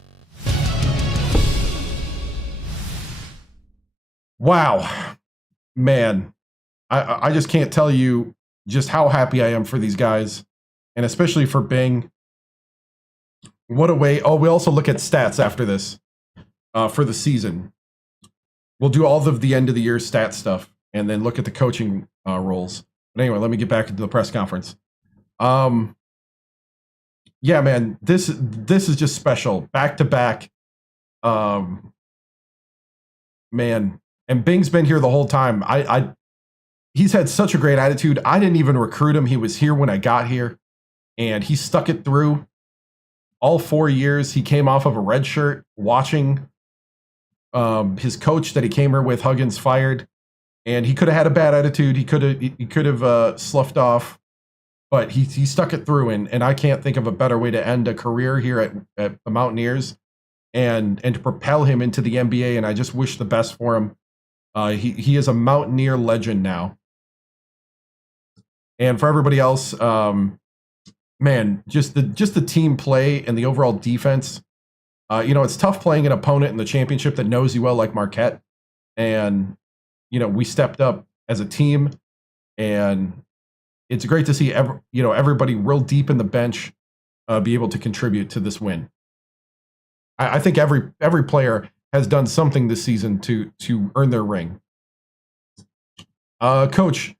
Wow. Man, I just can't tell you just how happy I am for these guys, and especially for Bing. What a way. Oh, we also look at stats after this for the season. We'll do all of the end of the year stat stuff and then look at the coaching roles. But anyway, let me get back into the press conference. Yeah, man, this is just special. Back to back. Man, and Bing's been here the whole time. He's had such a great attitude. I didn't even recruit him. He was here when I got here, and he stuck it through all 4 years. He came off of a red shirt watching his coach that he came here with, Huggins, fired, and he could have had a bad attitude. He could have sloughed off, but he stuck it through, and I can't think of a better way to end a career here at the Mountaineers and to propel him into the NBA, and I just wish the best for him. He is a Mountaineer legend now. And for everybody else, man, just the team play and the overall defense. It's tough playing an opponent in the championship that knows you well, like Marquette. And, we stepped up as a team, and it's great to see everybody real deep in the bench be able to contribute to this win. I think every player has done something this season to earn their ring. Coach,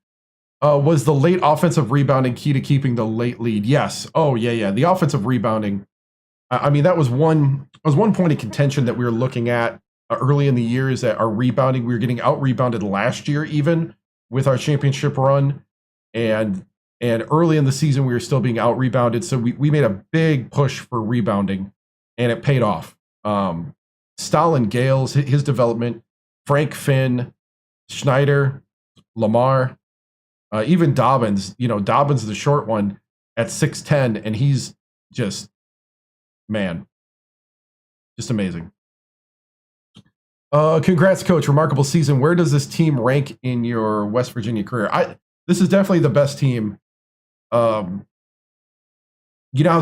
was the late offensive rebounding key to keeping the late lead? Yes. Oh, yeah. The offensive rebounding. I mean, that was one point of contention that we were looking at early in the year, is that our rebounding, we were getting out rebounded last year, even with our championship run. And early in the season, we were still being out rebounded. So we made a big push for rebounding, and it paid off. Stalin Gales, his development, Frank Finn, Schneider, Lamar, even Dobbins. Dobbins, the short one, at 6'10", and he's just, man, just amazing. Congrats, Coach. Remarkable season. Where does this team rank in your West Virginia career? This is definitely the best team. How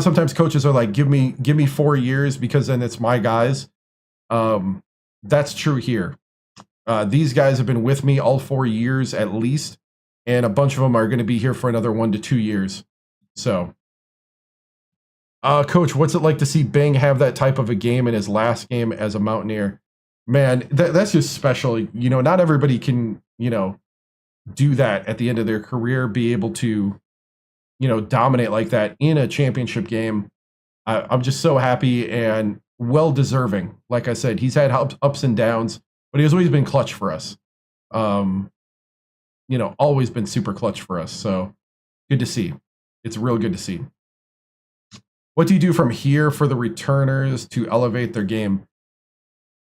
sometimes coaches are like, give me 4 years because then it's my guys. That's true here. These guys have been with me all 4 years at least, and a bunch of them are going to be here for another 1 to 2 years. So, Coach, what's it like to see Bing have that type of a game in his last game as a Mountaineer? Man, that's just special. You know, not everybody can, you know, do that at the end of their career, be able to, you know, dominate like that in a championship game. I'm just so happy and well deserving. Like I said, he's had ups and downs, but he's always been clutch for us. You know, always been super clutch for us. So good to see. It's real good to see. What do you do from here for the returners to elevate their game?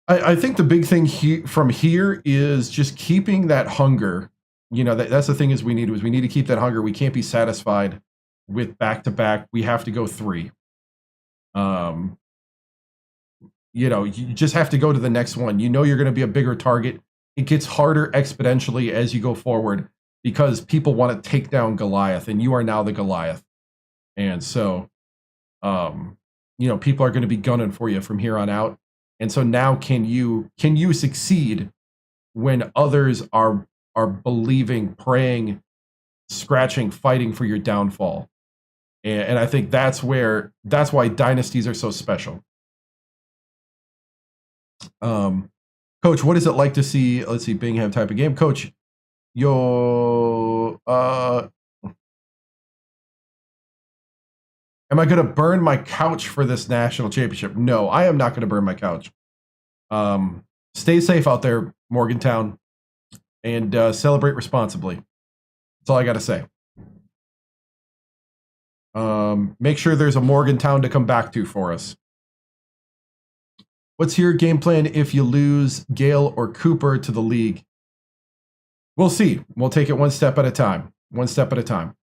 I think the big thing from here is just keeping that hunger. You know, that's the thing is we need to keep that hunger. We can't be satisfied with back-to-back. We have to go 3. You know, you just have to go to the next one. You know you're going to be a bigger target. It gets harder exponentially as you go forward because people want to take down Goliath, and you are now the Goliath. And so, you know, people are going to be gunning for you from here on out. And so now can you succeed when others are believing, praying, scratching, fighting for your downfall? And I think that's why dynasties are so special. Coach, what is it like to see, let's see, Bingham type of game? Coach, am I going to burn my couch for this national championship? No, I am not going to burn my couch. Stay safe out there, Morgantown, and celebrate responsibly. That's all I got to say. Make sure there's a Morgantown to come back to for us. What's your game plan if you lose Gale or Cooper to the league? We'll see. We'll take it one step at a time. One step at a time.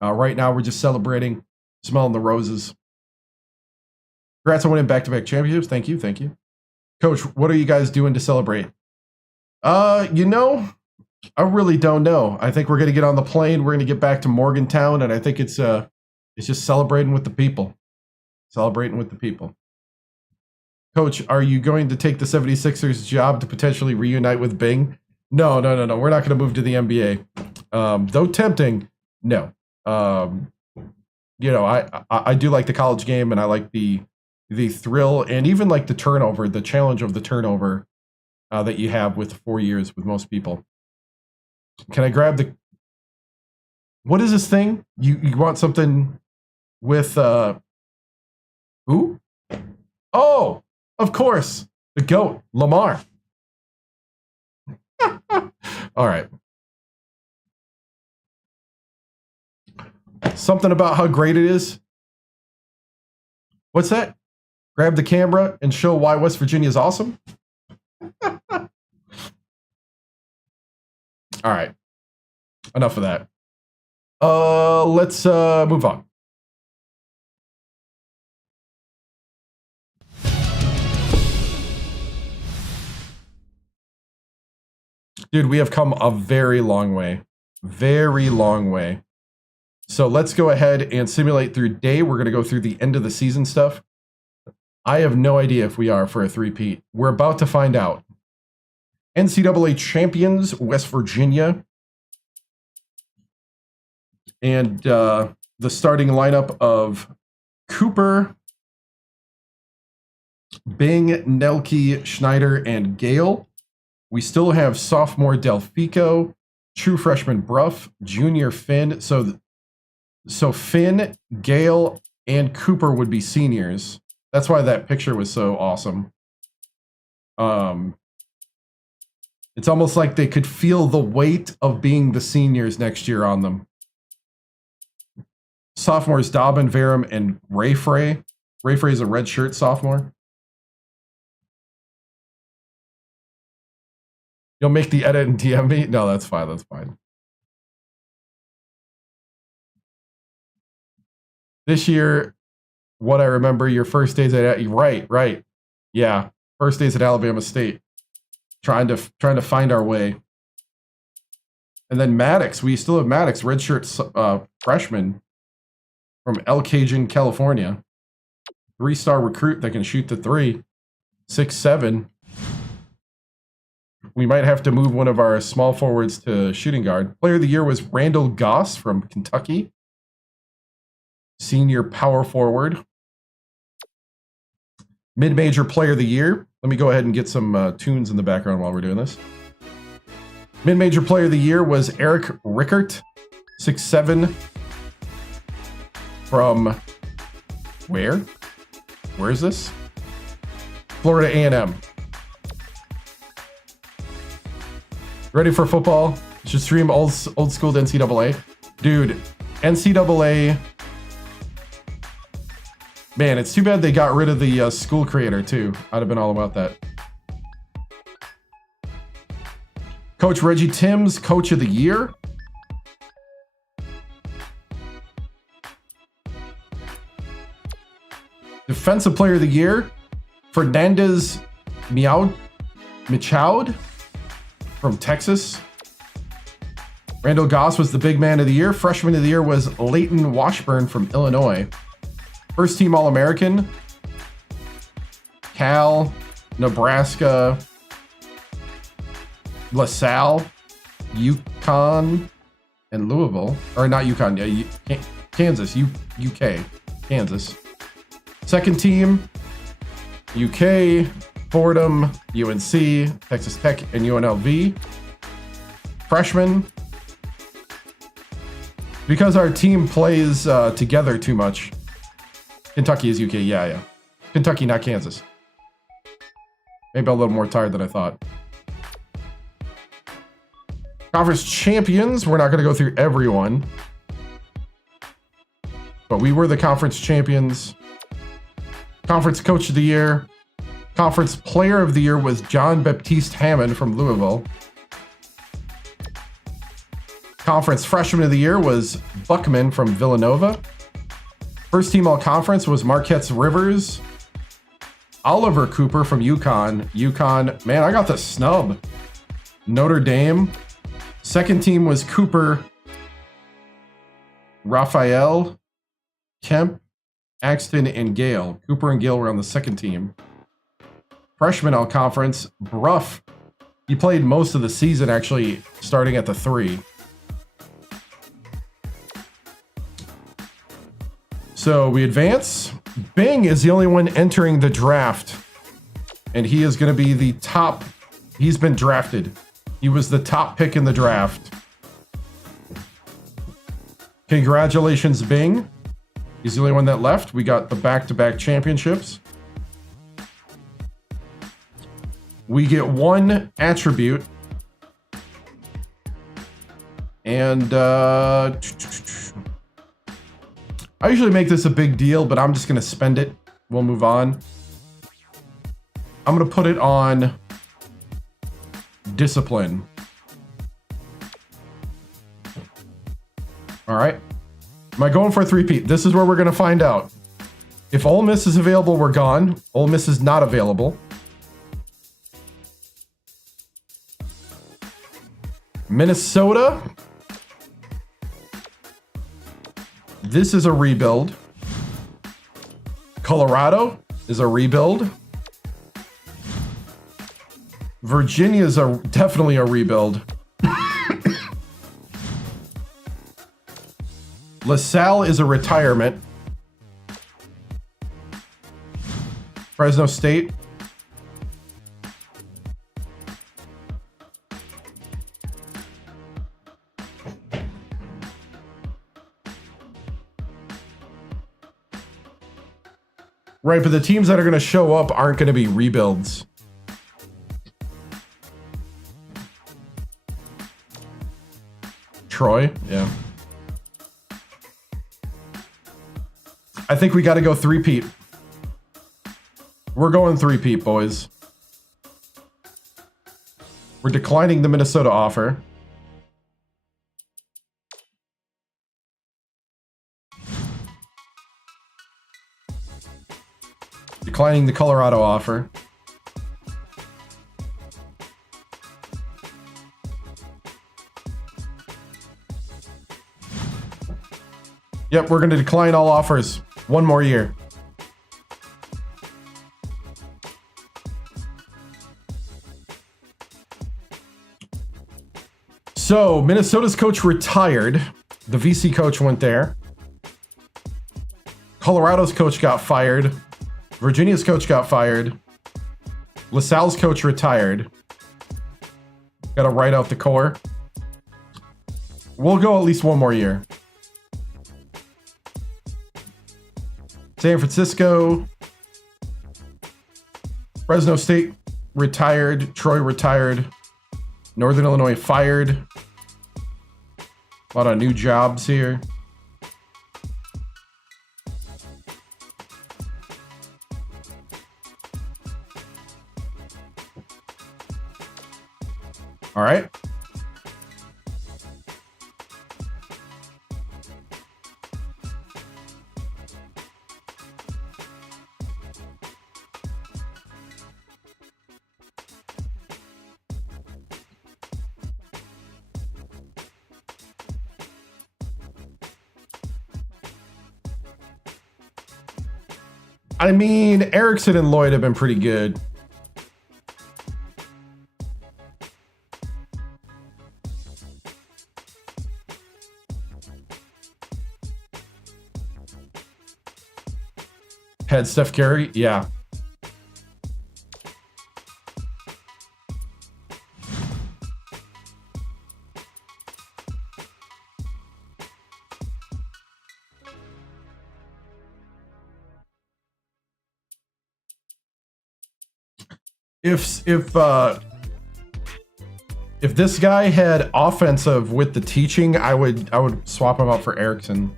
Right now, we're just celebrating. Smelling the roses. Congrats on winning back-to-back championships. Thank you. Thank you. Coach, what are you guys doing to celebrate? You know, I really don't know. I think we're going to get on the plane. We're going to get back to Morgantown, and I think it's just celebrating with the people. Celebrating with the people. Coach, are you going to take the 76ers job to potentially reunite with Bing? No. We're not going to move to the NBA. Though tempting, no. You know, I do like the college game, and I like the thrill and even like the turnover, the challenge of the turnover that you have with 4 years with most people. Can I grab the? What is this thing? You want something with who? Oh, of course, the GOAT, Lamar. All right. Something about how great it is. What's that? Grab the camera and show why West Virginia is awesome. All right. Enough of that. Let's move on. Dude, we have come a very long way. Very long way. So let's go ahead and simulate through day. We're going to go through the end of the season stuff. I have no idea if we are for a three-peat. We're about to find out. NCAA champions, West Virginia. And the starting lineup of Cooper, Bing, Nelke, Schneider, and Gale. We still have sophomore Delfico, true freshman Bruff, junior Finn. So Finn, Gale, and Cooper would be seniors. That's why that picture was so awesome. It's almost like they could feel the weight of being the seniors next year on them. Sophomores Dobbin, Verum, and Ray Frey. Ray Frey is a redshirt sophomore. You'll make the edit and DM me? No, that's fine. That's fine. This year, what I remember, your first days at right. Yeah, first days at Alabama State. Trying to find our way. And then Maddox, we still have Maddox, redshirt freshman from El Cajun, California. 3-star recruit that can shoot the three. 6'7". We might have to move one of our small forwards to shooting guard. Player of the year was Randall Goss from Kentucky. Senior power forward. Mid-major player of the year, Let me go ahead and get some tunes in the background while we're doing this. Mid-major player of the year was Eric Rickert, 6'7", from where? Where is this? Florida A&M. Ready for football? Should stream old school to NCAA. Dude, NCAA. Man, it's too bad they got rid of the school creator too. I'd have been all about that. Coach Reggie Timms, Coach of the Year. Defensive Player of the Year, Fernandez Michaud from Texas. Randall Goss was the Big Man of the Year. Freshman of the Year was Leighton Washburn from Illinois. First Team All-American, Cal, Nebraska, LaSalle, UConn, and Louisville. Or not UConn, yeah, Kansas, UK, Kansas. Second team, UK, Fordham, UNC, Texas Tech, and UNLV. Freshman, because our team plays together too much. Kentucky is UK, yeah. Kentucky, not Kansas. Maybe a little more tired than I thought. Conference champions, we're not going to go through everyone. But we were the conference champions. Conference Coach of the Year. Conference Player of the Year was John Baptiste Hammond from Louisville. Conference Freshman of the Year was Buckman from Villanova. First Team All-Conference was Marquette Rivers. Oliver Cooper from UConn. Man, I got the snub. Notre Dame. Second team was Cooper, Raphael, Kemp, Axton, and Gale. Cooper and Gale were on the second team. Freshman All-Conference, Bruff. He played most of the season, actually, starting at the 3. So we advance. Bing is the only one entering the draft. And he is going to be the top. He's been drafted. He was the top pick in the draft. Congratulations, Bing. He's the only one that left. We got the back-to-back championships. We get one attribute. And I usually make this a big deal, but I'm just going to spend it. We'll move on. I'm going to put it on discipline. All right. Am I going for a three-peat? This is where we're going to find out. If Ole Miss is available, we're gone. Ole Miss is not available. Minnesota. This is a rebuild. Colorado is a rebuild. Virginia is definitely a rebuild. LaSalle is a retirement. Fresno State. Right, but the teams that are going to show up aren't going to be rebuilds. Troy, yeah. I think we got to go three-peat. We're going three-peat, boys. We're declining the Minnesota offer. Declining the Colorado offer. Yep, we're going to decline all offers. One more year. So, Minnesota's coach retired. The VC coach went there. Colorado's coach got fired. Virginia's coach got fired. LaSalle's coach retired. Got to write out the core. We'll go at least one more year. San Francisco. Fresno State retired. Troy retired. Northern Illinois fired. A lot of new jobs here. All right. I mean, Erickson and Lloyd have been pretty good. Had Steph Curry? Yeah. If this guy had offensive with the teaching, I would swap him out for Erickson.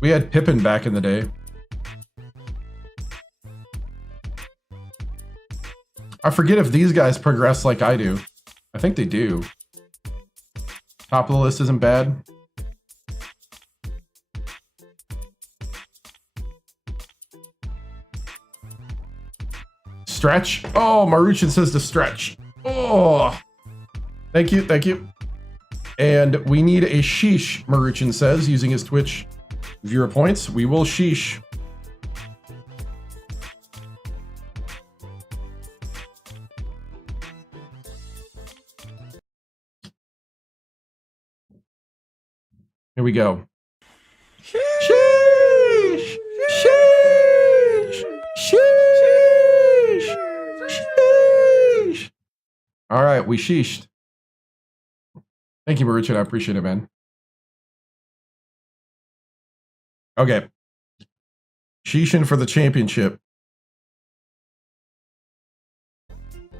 We had Pippen back in the day. I forget if these guys progress like I do. I think they do. Top of the list isn't bad. Stretch. Oh, Maruchan says to stretch. Oh, thank you, thank you. And we need a sheesh, Maruchan says, using his Twitch viewer points. We will sheesh. Here we go. Sheesh! Sheesh! Sheesh! Sheesh! All right, we sheeshed. Thank you, Maruchan. I appreciate it, man. Okay. Sheeshin for the championship.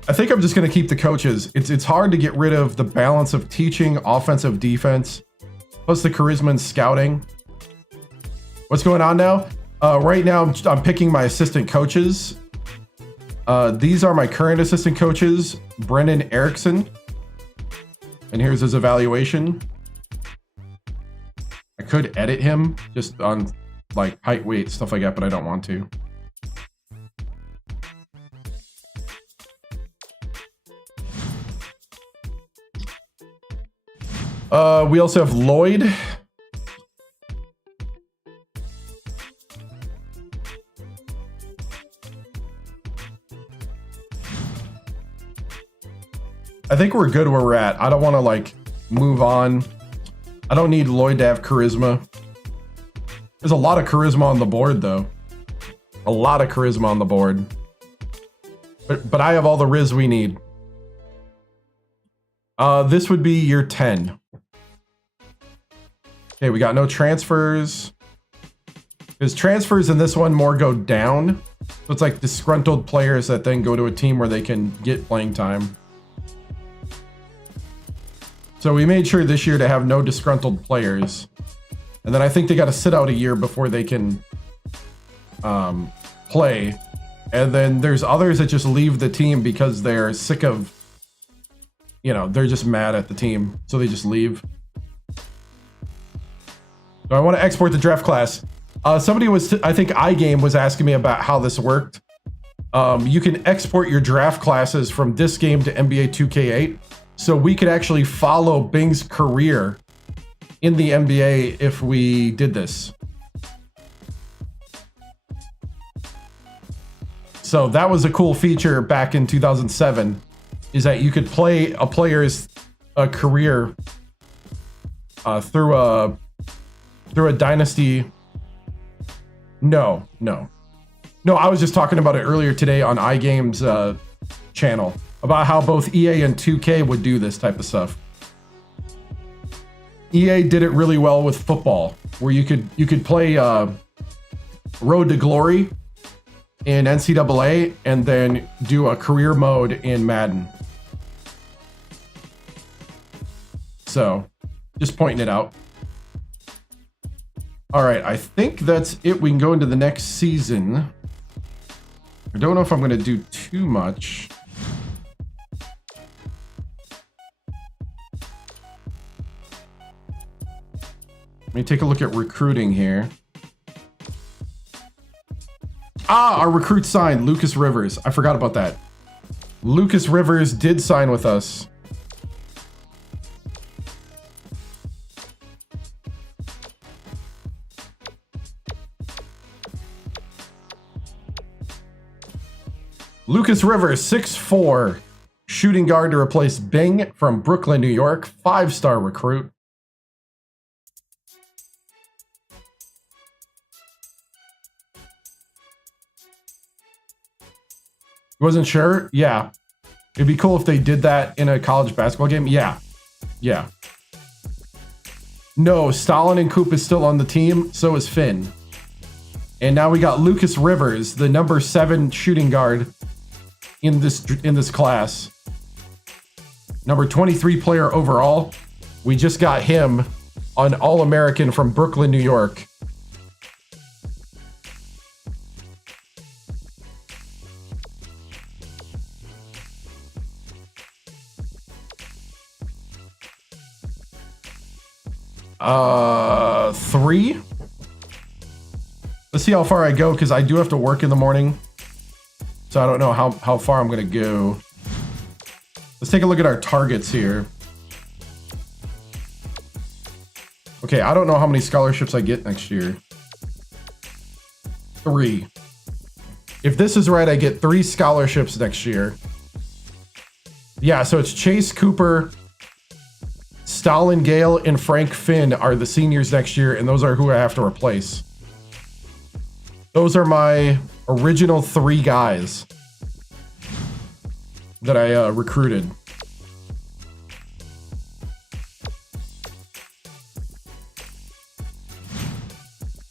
I think I'm just going to keep the coaches. It's hard to get rid of the balance of teaching, offensive, defense. Plus the charisma and scouting. What's going on now? Right now, I'm picking my assistant coaches. These are my current assistant coaches, Brendan Erickson. And here's his evaluation. I could edit him just on like height, weight, stuff like that, but I don't want to. We also have Lloyd. I think we're good where we're at. I don't want to like move on. I don't need Lloyd to have charisma. There's a lot of charisma on the board though. A lot of charisma on the board. But I have all the Riz we need. This would be year 10. Okay, we got no transfers. Because transfers in this one more go down. So it's like disgruntled players that then go to a team where they can get playing time. So we made sure this year to have no disgruntled players. And then I think they got to sit out a year before they can play. And then there's others that just leave the team because they're sick of, you know, they're just mad at the team. So they just leave. So I want to export the draft class. Somebody was, I think iGame was asking me about how this worked. You can export your draft classes from this game to NBA 2K8. So we could actually follow Bing's career in the NBA if we did this. So that was a cool feature back in 2007, is that you could play a player's career through a dynasty. No, I was just talking about it earlier today on iGame's channel about how both EA and 2K would do this type of stuff. EA did it really well with football, where you could play Road to Glory in NCAA and then do a career mode in Madden. So, just pointing it out. All right, I think that's it. We can go into the next season. I don't know if I'm going to do too much. Let me take a look at recruiting here. Our recruit signed, Lucas Rivers. I forgot about that. Lucas Rivers did sign with us. Lucas Rivers, 6'4", shooting guard to replace Bing from Brooklyn, New York, 5-star recruit. Wasn't sure? Yeah. It'd be cool if they did that in a college basketball game. Yeah. No, Stalin and Coop is still on the team. So is Finn. And now we got Lucas Rivers, the number 7 shooting guard in this class. Number 23 player overall. We just got him on All-American from Brooklyn, New York. Three. Let's see how far I go, because I do have to work in the morning. So I don't know how far I'm going to go. Let's take a look at our targets here. Okay, I don't know how many scholarships I get next year. 3. If this is right, I get 3 scholarships next year. Yeah, so it's Chase Cooper, Stalin Gale, and Frank Finn are the seniors next year, and those are who I have to replace. Those are my original 3 guys that I recruited.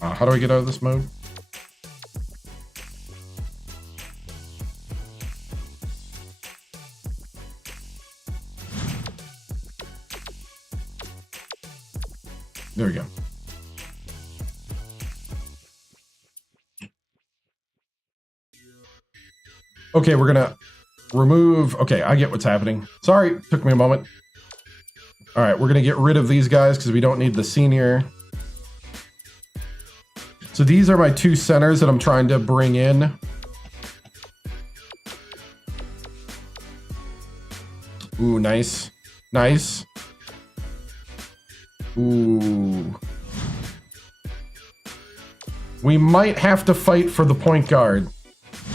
How do I get out of this mode? There we go. Okay, we're gonna remove. Okay, I get what's happening. Sorry, took me a moment. All right, we're gonna get rid of these guys because we don't need the senior. So these are my 2 centers that I'm trying to bring in. Ooh, nice. Nice. Ooh. We might have to fight for the point guard,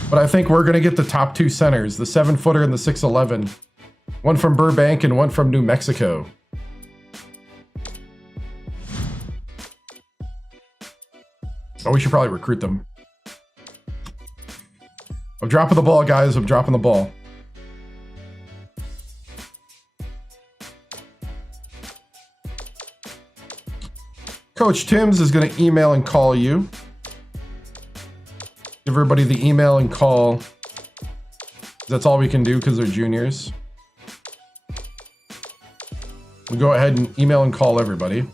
but I think we're going to get the top 2 centers, the 7-footer and the 6'11". One from Burbank and one from New Mexico. Oh, we should probably recruit them. I'm dropping the ball, guys. I'm dropping the ball. Coach Timms is going to email and call you. Give everybody the email and call. That's all we can do because they're juniors. We'll go ahead and email and call everybody.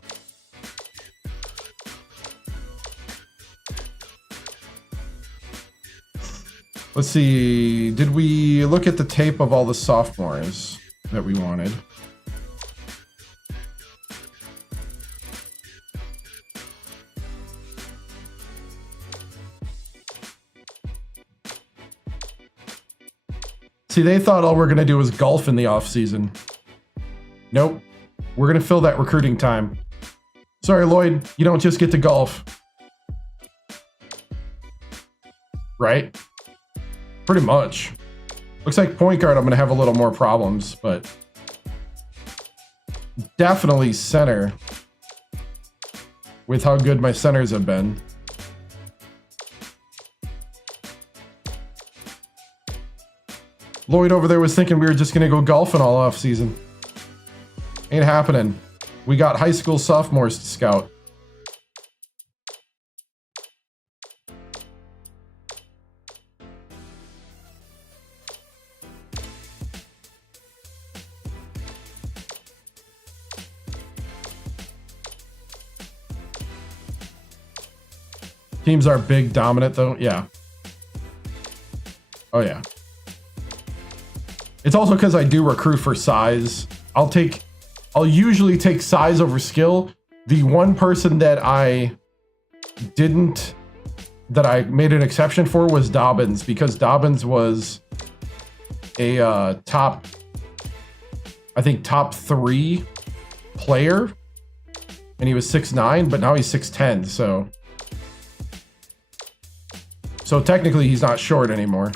Let's see. Did we look at the tape of all the sophomores that we wanted? See, they thought all we're going to do was golf in the off season. Nope. We're going to fill that recruiting time. Sorry, Lloyd. You don't just get to golf. Right? Pretty much. Looks like point guard I'm going to have a little more problems, but definitely center with how good my centers have been. Lloyd over there was thinking we were just going to go golfing all off season. Ain't happening. We got high school sophomores to scout. Teams are big, dominant, though. Yeah. Oh, yeah. It's also because I do recruit for size. I'll usually take size over skill. The one person that I made an exception for was Dobbins, because Dobbins was a top 3 player, and he was 6'9", but now he's 6'10", so technically he's not short anymore.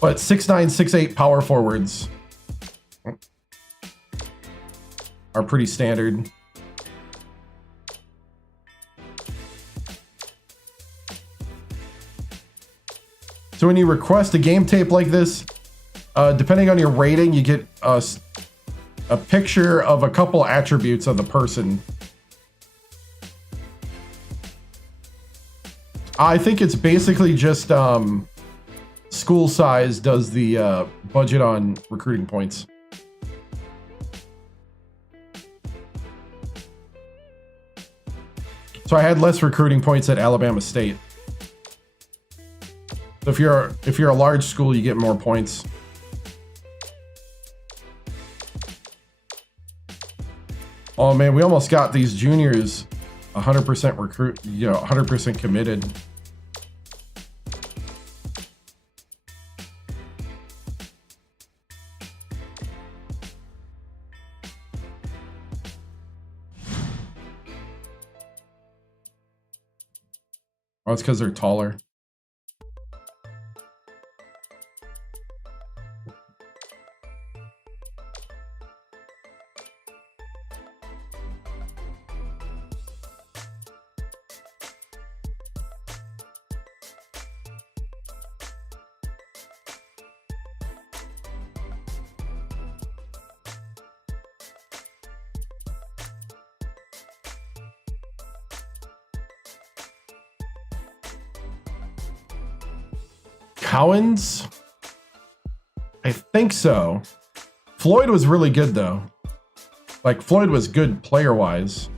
But 6'9", 6'8" power forwards are pretty standard. So when you request a game tape like this, depending on your rating, you get a picture of a couple attributes of the person. I think it's basically just school size does the budget on recruiting points. So I had less recruiting points at Alabama State. So if you're a large school, you get more points. Oh man, we almost got these juniors 100% recruit, 100% committed. Oh, it's because they're taller. Cowens? I think so. Floyd was really good though. Like Floyd was good player-wise.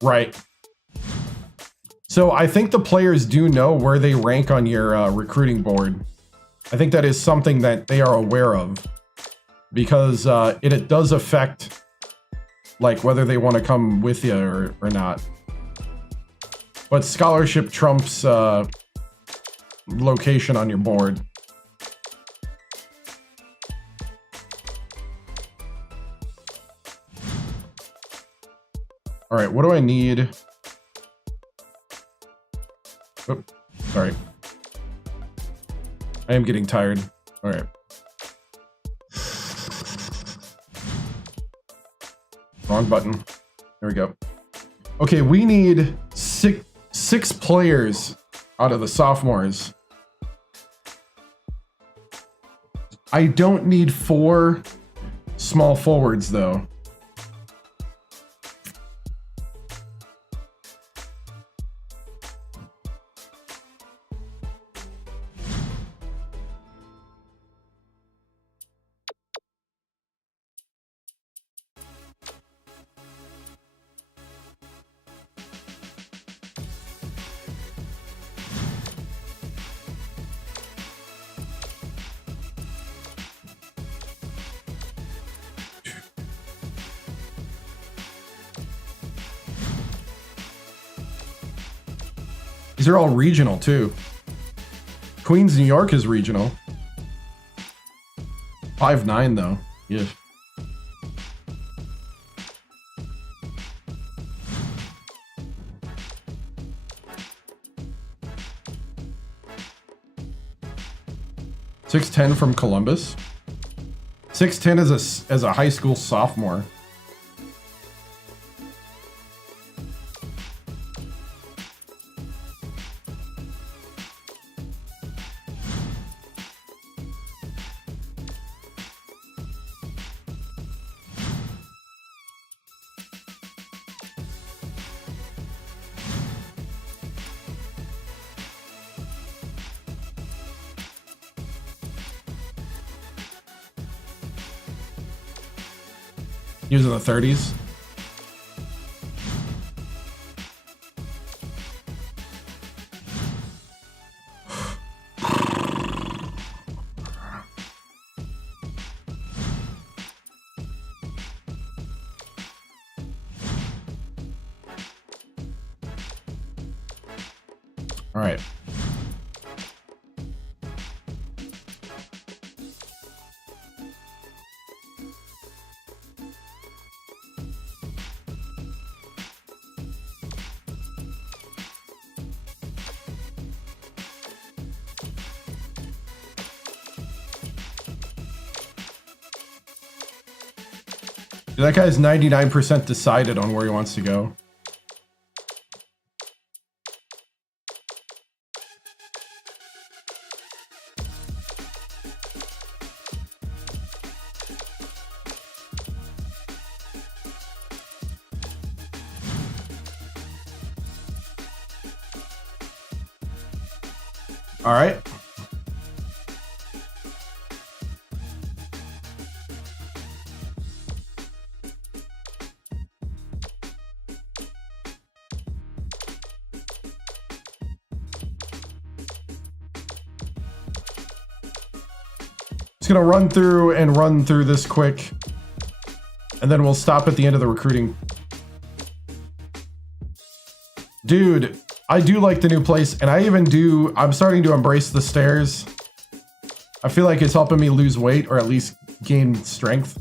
Right. So I think the players do know where they rank on your recruiting board. I think that is something that they are aware of, because it does affect like whether they want to come with you or not. But scholarship trumps location on your board. All right, what do I need? Oh, sorry. I am getting tired. All right. Wrong button. There we go. Okay, we need six players out of the sophomores. I don't need 4 small forwards, though. These are all regional too. Queens, New York is regional. 5'9" though. Yeah. .6'10" from Columbus. 6'10" as a high school sophomore. He was in the 30s. All right. That guy's 99% decided on where he wants to go. All right. Gonna run through this quick, and then we'll stop at the end of the recruiting. Dude, I do like the new place, and I'm starting to embrace the stairs. I feel like it's helping me lose weight, or at least gain strength.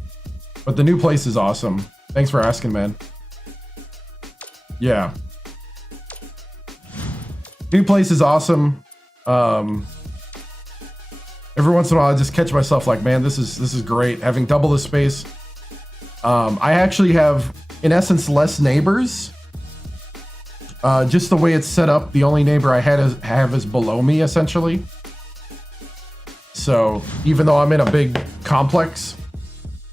But the new place is awesome. Thanks for asking, man. Yeah. New place is awesome. Every once in a while, I just catch myself like, man, this is great. Having double the space. I actually have, in essence, less neighbors. Just the way it's set up, the only neighbor I have is below me, essentially. So even though I'm in a big complex,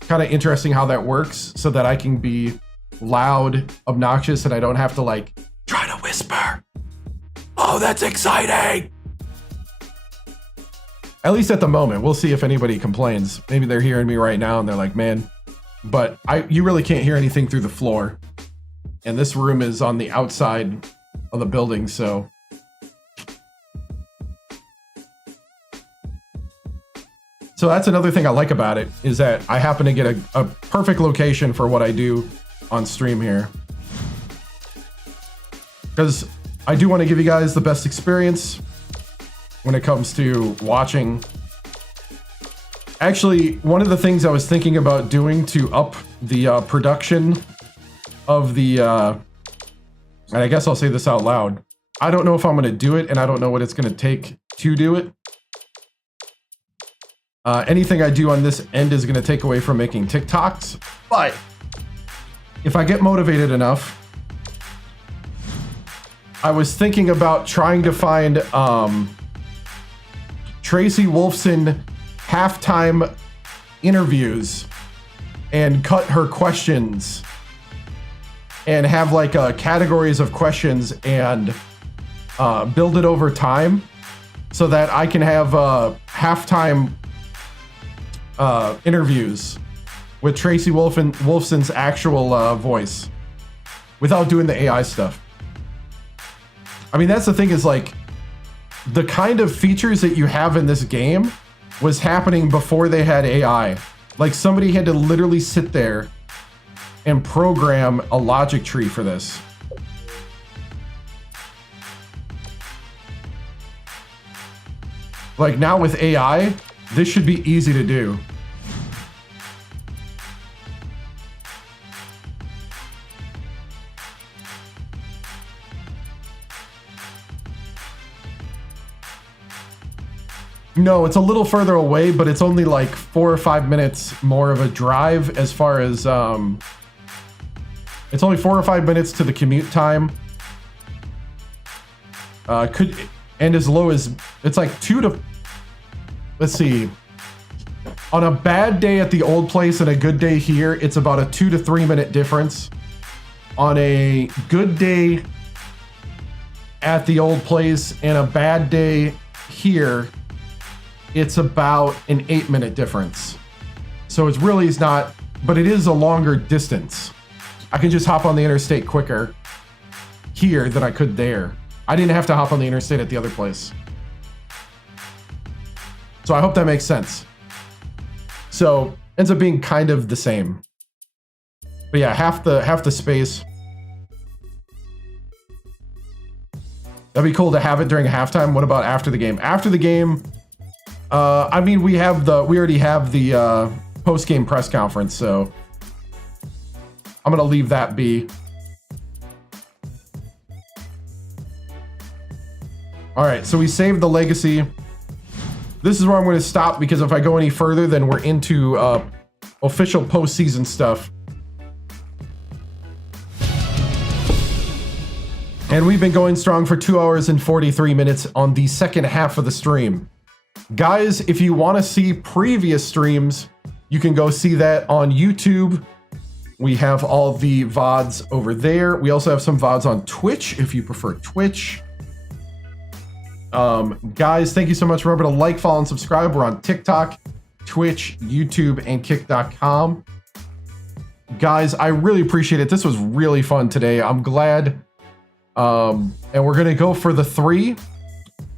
kind of interesting how that works, so that I can be loud, obnoxious, and I don't have to like try to whisper. Oh, that's exciting. At least at the moment. We'll see if anybody complains. Maybe they're hearing me right now and they're like, man, but you really can't hear anything through the floor. And this room is on the outside of the building, so. So that's another thing I like about it, is that I happen to get a perfect location for what I do on stream here. Because I do want to give you guys the best experience when it comes to watching. Actually, one of the things I was thinking about doing to up the production of the, and I guess I'll say this out loud. I don't know if I'm going to do it, and I don't know what it's going to take to do it. Anything I do on this end is going to take away from making TikToks, but if I get motivated enough, I was thinking about trying to find Tracy Wolfson halftime interviews and cut her questions and have like categories of questions and build it over time so that I can have halftime interviews with Tracy Wolfson's actual voice without doing the AI stuff. I mean, that's the thing, is like the kind of features that you have in this game was happening before they had AI. Like somebody had to literally sit there and program a logic tree for this. Like now with AI, this should be easy to do. No, it's a little further away, but it's only like 4 or 5 minutes more of a drive as far as, it's only 4 or 5 minutes to the commute time. And as low as, it's like 2 to, let's see. On a bad day at the old place and a good day here, it's about a 2 to 3 minute difference. On a good day at the old place and a bad day here, it's about an 8 minute difference. So it's really is not, but it is a longer distance. I can just hop on the interstate quicker here than I could there. I didn't have to hop on the interstate at the other place. So I hope that makes sense. So ends up being kind of the same. But yeah, half the space. That'd be cool to have it during halftime. What about after the game? After the game, I mean, we already have the post-game press conference, so I'm gonna leave that be. All right, so we saved the legacy. This is where I'm going to stop because if I go any further, then we're into official postseason stuff. And we've been going strong for 2 hours and 43 minutes on the second half of the stream. Guys, if you want to see previous streams, you can go see that on YouTube. We have all the VODs over there. We also have some VODs on Twitch if you prefer Twitch. Guys, thank you so much. Remember to like, follow, and subscribe. We're on TikTok, Twitch, YouTube, and kick.com. Guys, I really appreciate it. This was really fun today. I'm glad. And we're going to go for the 3.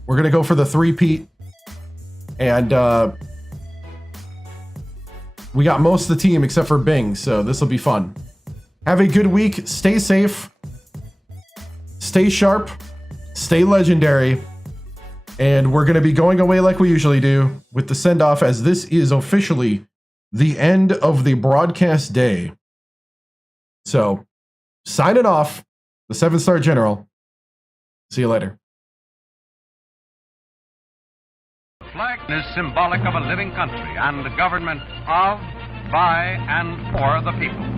We're going to go for the 3-peat. And we got most of the team except for Bing, so this will be fun. Have a good week. Stay safe. Stay sharp. Stay legendary. And we're going to be going away like we usually do with the send-off, as this is officially the end of the broadcast day. So, signing off, the 7-Star General. See you later. The flag is symbolic of a living country and a government of, by, and for the people.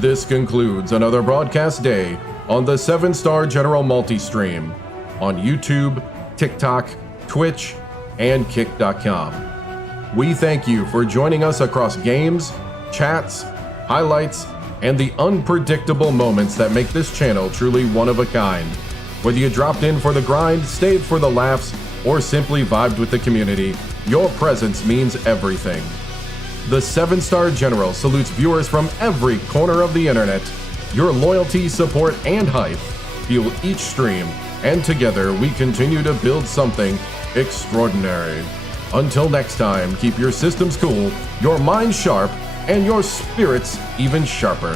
This concludes another broadcast day on the 7-Star General Multi-Stream on YouTube, TikTok, Twitch, and kick.com. We thank you for joining us across games, chats, highlights, and the unpredictable moments that make this channel truly one of a kind. Whether you dropped in for the grind, stayed for the laughs, or simply vibed with the community, your presence means everything. The 7-Star General salutes viewers from every corner of the internet. Your loyalty, support, and hype fuel each stream, and together we continue to build something extraordinary. Until next time, keep your systems cool, your minds sharp, and your spirits even sharper.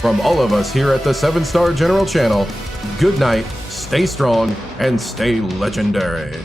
From all of us here at the 7-Star General channel, good night, stay strong, and stay legendary.